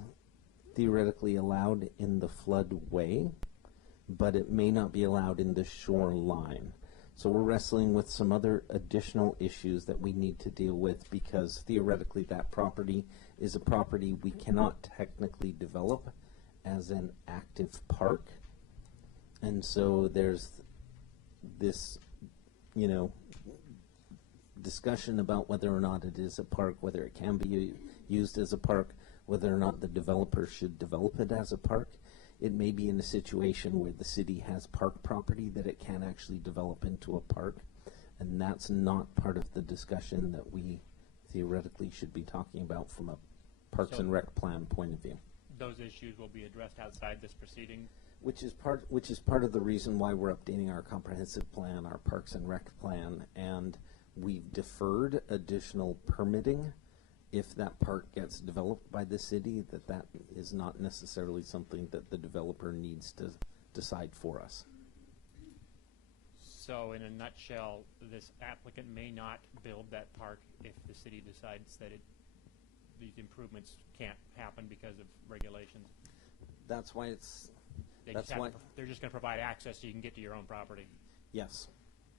theoretically allowed in the floodway, but it may not be allowed in the shoreline. So we're wrestling with some other additional issues that we need to deal with, because theoretically that property is a property we cannot technically develop as an active park. And so there's this, you know, discussion about whether or not it is a park, whether it can be used as a park, whether or not the developer should develop it as a park. It may be in a situation where the city has park property that it can actually develop into a park, and that's not part of the discussion that we theoretically should be talking about from a Parks and Rec plan point of view. Those issues will be addressed outside this proceeding? Which is part of the reason why we're updating our comprehensive plan, our Parks and Rec plan, and we've deferred additional permitting. If that park gets developed by the city, that is not necessarily something that the developer needs to decide for us. So in a nutshell, this applicant may not build that park if the city decides that these improvements can't happen because of regulations. That's why They're just going to provide access so you can get to your own property. Yes.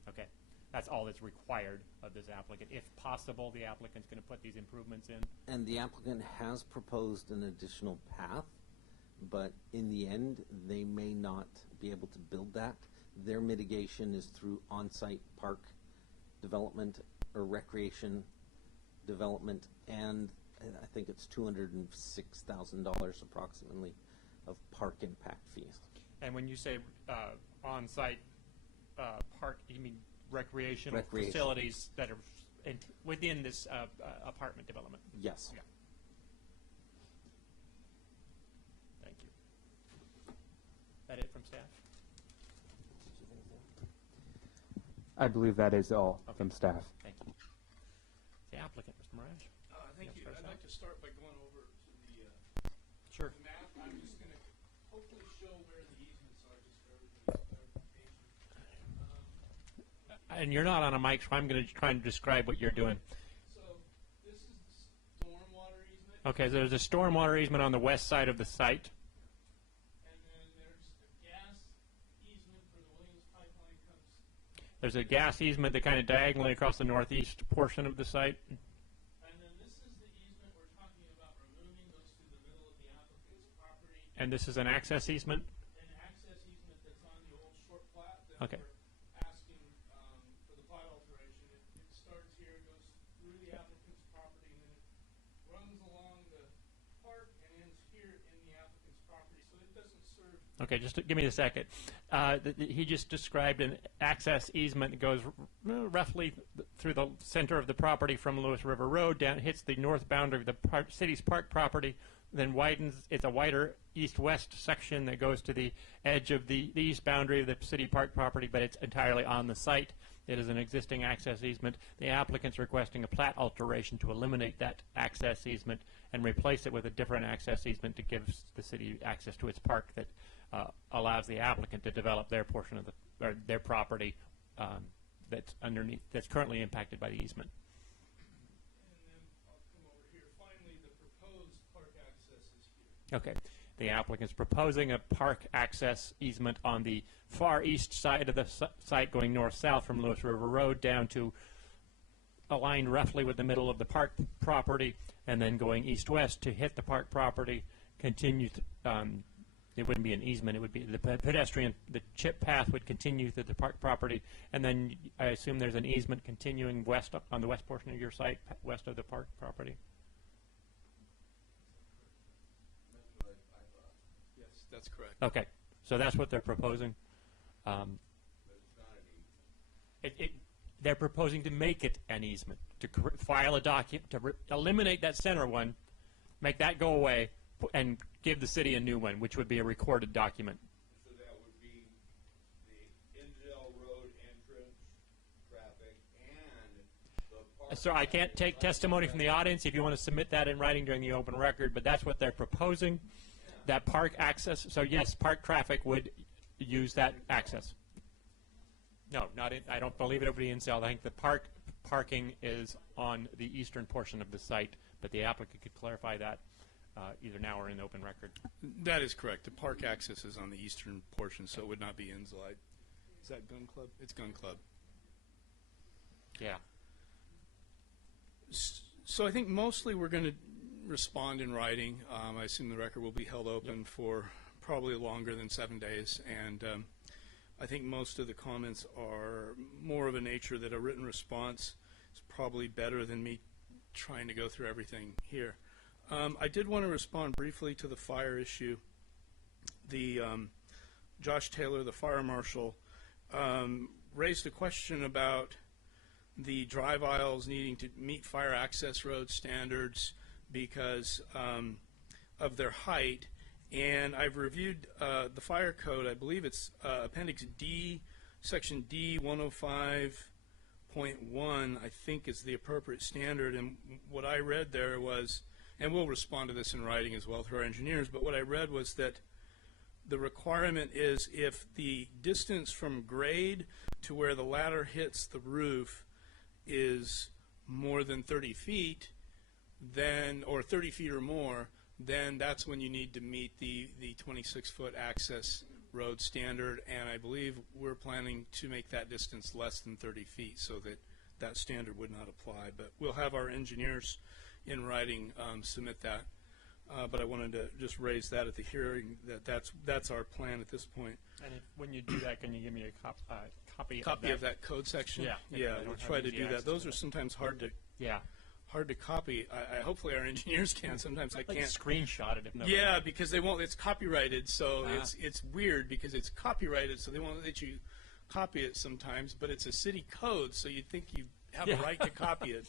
Okay. That's all that's required of this applicant. If possible, the applicant's going to put these improvements in. And the applicant has proposed an additional path, but in the end, they may not be able to build that. Their mitigation is through on-site park development or recreation development, and I think it's $206,000 approximately of park impact fees. And when you say on-site park, you mean recreational facilities that are within this apartment development? Yes. Yeah. Thank you. That it from staff? I believe that is all from staff. Thank you. The applicant, Mr. Morash. Thank you. I'd like to start by going over to the sure. The map. I'm just going to hopefully show where the easements are, just for everybody's clarification. And you're not on a mic, so I'm going to try and describe what you're doing. So this is the stormwater easement. Okay, so there's a stormwater easement on the west side of the site. And then there's a gas easement for the Williams pipeline comes. There's a gas easement that kind of diagonally across the northeast portion of the site. And then this is the easement we're talking about removing, goes through the middle of the applicant's property. And this is an access easement? An access easement that's on the old short plat that Okay. we're asking for the plat alteration. It starts here, goes through the applicant's property, and then it runs along the park and ends here in the applicant's property. So it doesn't serve. Okay, just give me a second. He just described an access easement that goes roughly through the center of the property from Lewis River Road, down, hits the north boundary of the city's park property, then widens. It's a wider east-west section that goes to the edge of the east boundary of the city park property, but it's entirely on the site. It is an existing access easement. The applicant's requesting a plat alteration to eliminate that access easement and replace it with a different access easement to give the city access to its park that allows the applicant to develop their portion of their property that's currently impacted by the easement. And then I'll come over here. Finally, the proposed park access is here. Okay. The applicant's proposing a park access easement on the far east side of the site going north-south from Lewis River Road down to aligned roughly with the middle of the park property, and then going east-west to hit the park property, continue it wouldn't be an easement, it would be the chip path would continue through the park property, and then I assume there's an easement continuing west on the west portion of your site, west of the park property? Yes, that's correct. Okay, so that's what they're proposing. They're proposing to make it an easement, to file a document, to eliminate that center one, make that go away, and give the city a new one, which would be a recorded document. So that would be the Inzel Road entrance traffic and the park. So I can't take testimony from the audience if you want to submit that in writing during the open record, but that's what they're proposing, that park access. So yes, park traffic would use that access. No, I don't believe it would be in Inzel. I think the parking is on the eastern portion of the site, but the applicant could clarify that either now or in the open record. That is correct. The park access is on the eastern portion, so it would not be Inslide. Is that Gun Club? It's Gun Club. Yeah. So I think mostly we're going to respond in writing. I assume the record will be held open for probably longer than 7 days, and I think most of the comments are more of a nature that a written response is probably better than me trying to go through everything here. I did want to respond briefly to the fire issue. The Josh Taylor, the fire marshal, raised a question about the drive aisles needing to meet fire access road standards because of their height. And I've reviewed the fire code. I believe it's Appendix D, Section D 105.1, I think is the appropriate standard. And what I read there was, and we'll respond to this in writing as well through our engineers, but what I read was that the requirement is if the distance from grade to where the ladder hits the roof is more than 30 feet, then, or 30 feet or more, then that's when you need to meet the 26-foot access road standard, and I believe we're planning to make that distance less than 30 feet so that that standard would not apply. But we'll have our engineers in writing submit that. But I wanted to just raise that at the hearing, that's our plan at this point. And when you do that, can you give me a copy of that code section? Yeah. Yeah, we'll try to do that. Those are sometimes hard to copy. I hopefully our engineers can. Sometimes I can't screenshot it. If yeah, because they won't. It's copyrighted, so it's weird because it's copyrighted, so they won't let you copy it sometimes. But it's a city code, so you'd think you have a right to copy it.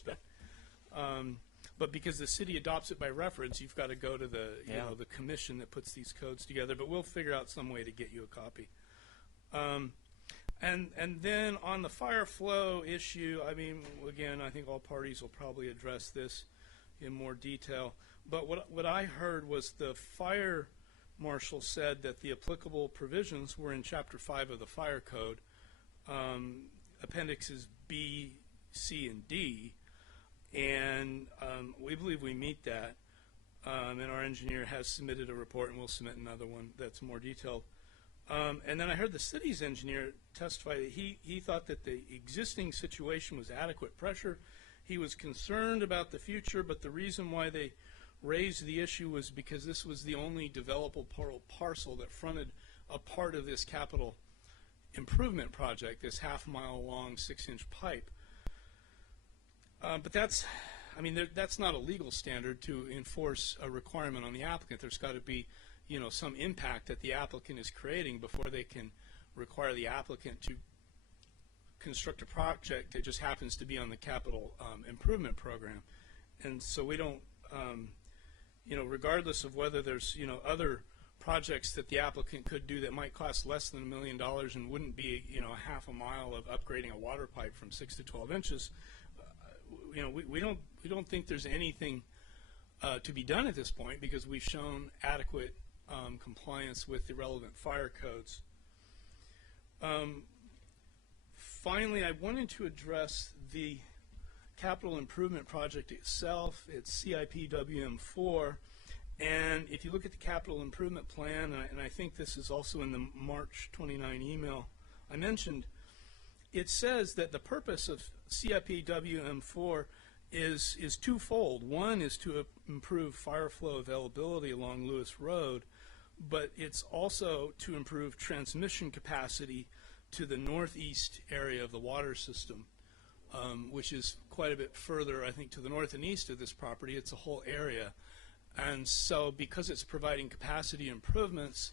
But because the city adopts it by reference, you've got to go to the the commission that puts these codes together. But we'll figure out some way to get you a copy. And then on the fire flow issue, I mean, again, I think all parties will probably address this in more detail. But what I heard was the fire marshal said that the applicable provisions were in Chapter 5 of the Fire Code, Appendixes B, C, and D, and we believe we meet that. And our engineer has submitted a report, and we'll submit another one that's more detailed. And then I heard the city's engineer testify that he thought that the existing situation was adequate pressure. He was concerned about the future, but the reason why they raised the issue was because this was the only developable parcel that fronted a part of this capital improvement project, this half-mile long 6-inch pipe. But that's not a legal standard to enforce a requirement on the applicant. There's got to be some impact that the applicant is creating before they can require the applicant to construct a project that just happens to be on the capital improvement program. And so we don't, regardless of whether there's, other projects that the applicant could do that might cost less than $1 million and wouldn't be, a half a mile of upgrading a water pipe from 6 to 12 inches, we don't think there's anything to be done at this point because we've shown adequate compliance with the relevant fire codes. Finally, I wanted to address the capital improvement project itself. It's CIP-WM4, and if you look at the capital improvement plan, and I think this is also in the March 29 email I mentioned, it says that the purpose of CIP-WM4 is twofold. One is to improve fire flow availability along Lewis Road, but it's also to improve transmission capacity to the northeast area of the water system, which is quite a bit further, I think, to the north and east of this property. It's a whole area. And so because it's providing capacity improvements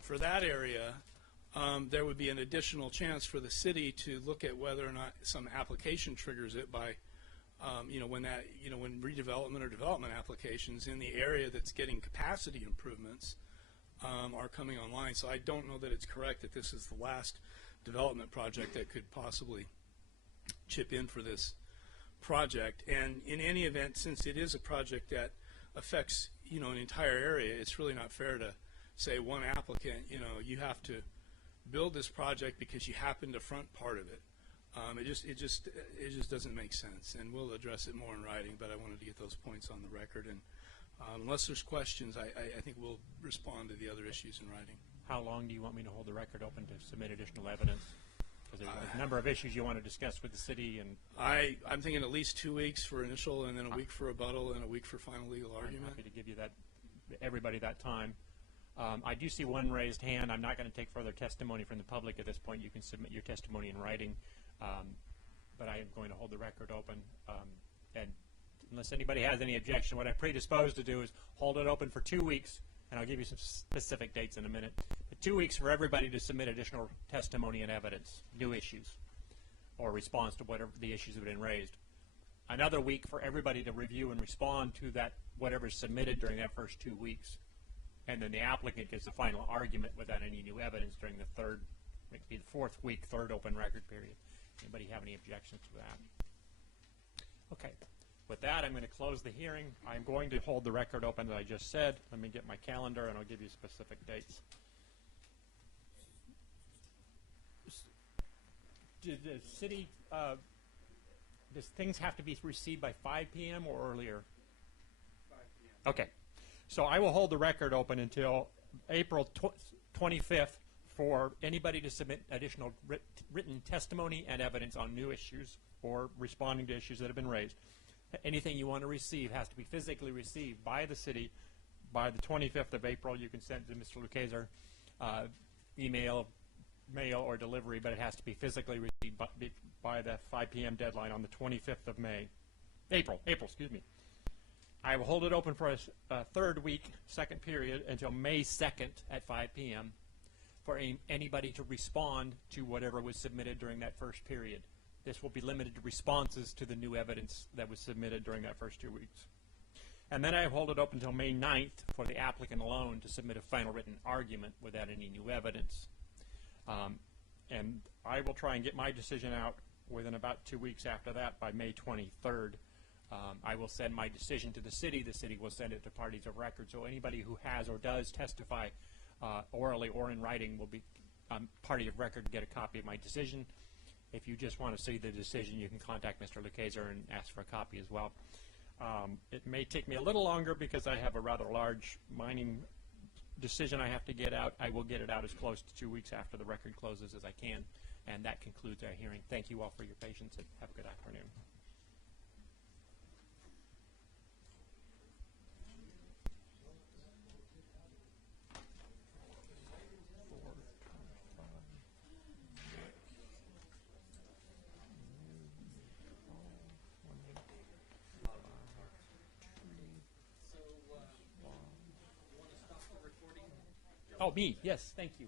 for that area, there would be an additional chance for the city to look at whether or not some application triggers it by when redevelopment or development applications in the area that's getting capacity improvements are coming online. So I don't know that it's correct that this is the last development project that could possibly chip in for this project. And in any event, since it is a project that affects an entire area, it's really not fair to say one applicant, you have to build this project because you happen to front part of it. It just doesn't make sense, and we'll address it more in writing. But I wanted to get those points on the record, and unless there's questions, I think we'll respond to the other issues in writing. How long do you want me to hold the record open to submit additional evidence? Because there's a number of issues you want to discuss with the city, and I'm thinking at least 2 weeks for initial, and then a week for rebuttal, and a week for final legal argument. I'm happy to give you everybody that time. I do see one raised hand. I'm not going to take further testimony from the public at this point. You can submit your testimony in writing, but I am going to hold the record open. And unless anybody has any objection, what I'm predisposed to do is hold it open for 2 weeks, and I'll give you some specific dates in a minute. But 2 weeks for everybody to submit additional testimony and evidence, new issues, or response to whatever the issues that have been raised. Another week for everybody to review and respond to that whatever's submitted during that first 2 weeks. And then the applicant gets the final argument without any new evidence during the third, maybe the fourth week, third open record period. Anybody have any objections to that? Okay. With that, I'm going to close the hearing. I'm going to hold the record open, as I just said. Let me get my calendar, and I'll give you specific dates. Did the city, does things have to be received by 5 p.m. or earlier? 5 p.m. Okay. So I will hold the record open until April 25th for anybody to submit additional written testimony and evidence on new issues or responding to issues that have been raised. Anything you want to receive has to be physically received by the city by the 25th of April. You can send to Mr. Lucchese email, mail, or delivery, but it has to be physically received by the 5 p.m. deadline on the 25th of April, excuse me. I will hold it open for a third week, second period, until May 2nd at 5 p.m. for anybody to respond to whatever was submitted during that first period. This will be limited to responses to the new evidence that was submitted during that first 2 weeks. And then I hold it open until May 9th for the applicant alone to submit a final written argument without any new evidence. And I will try and get my decision out within about 2 weeks after that by May 23rd. I will send my decision to the city. The city will send it to parties of record. So anybody who has or does testify orally or in writing will be party of record to get a copy of my decision. If you just want to see the decision, you can contact Mr. Lucchese and ask for a copy as well. It may take me a little longer because I have a rather large mining decision I have to get out. I will get it out as close to 2 weeks after the record closes as I can. And that concludes our hearing. Thank you all for your patience, and have a good afternoon. Oh, me, yes, thank you.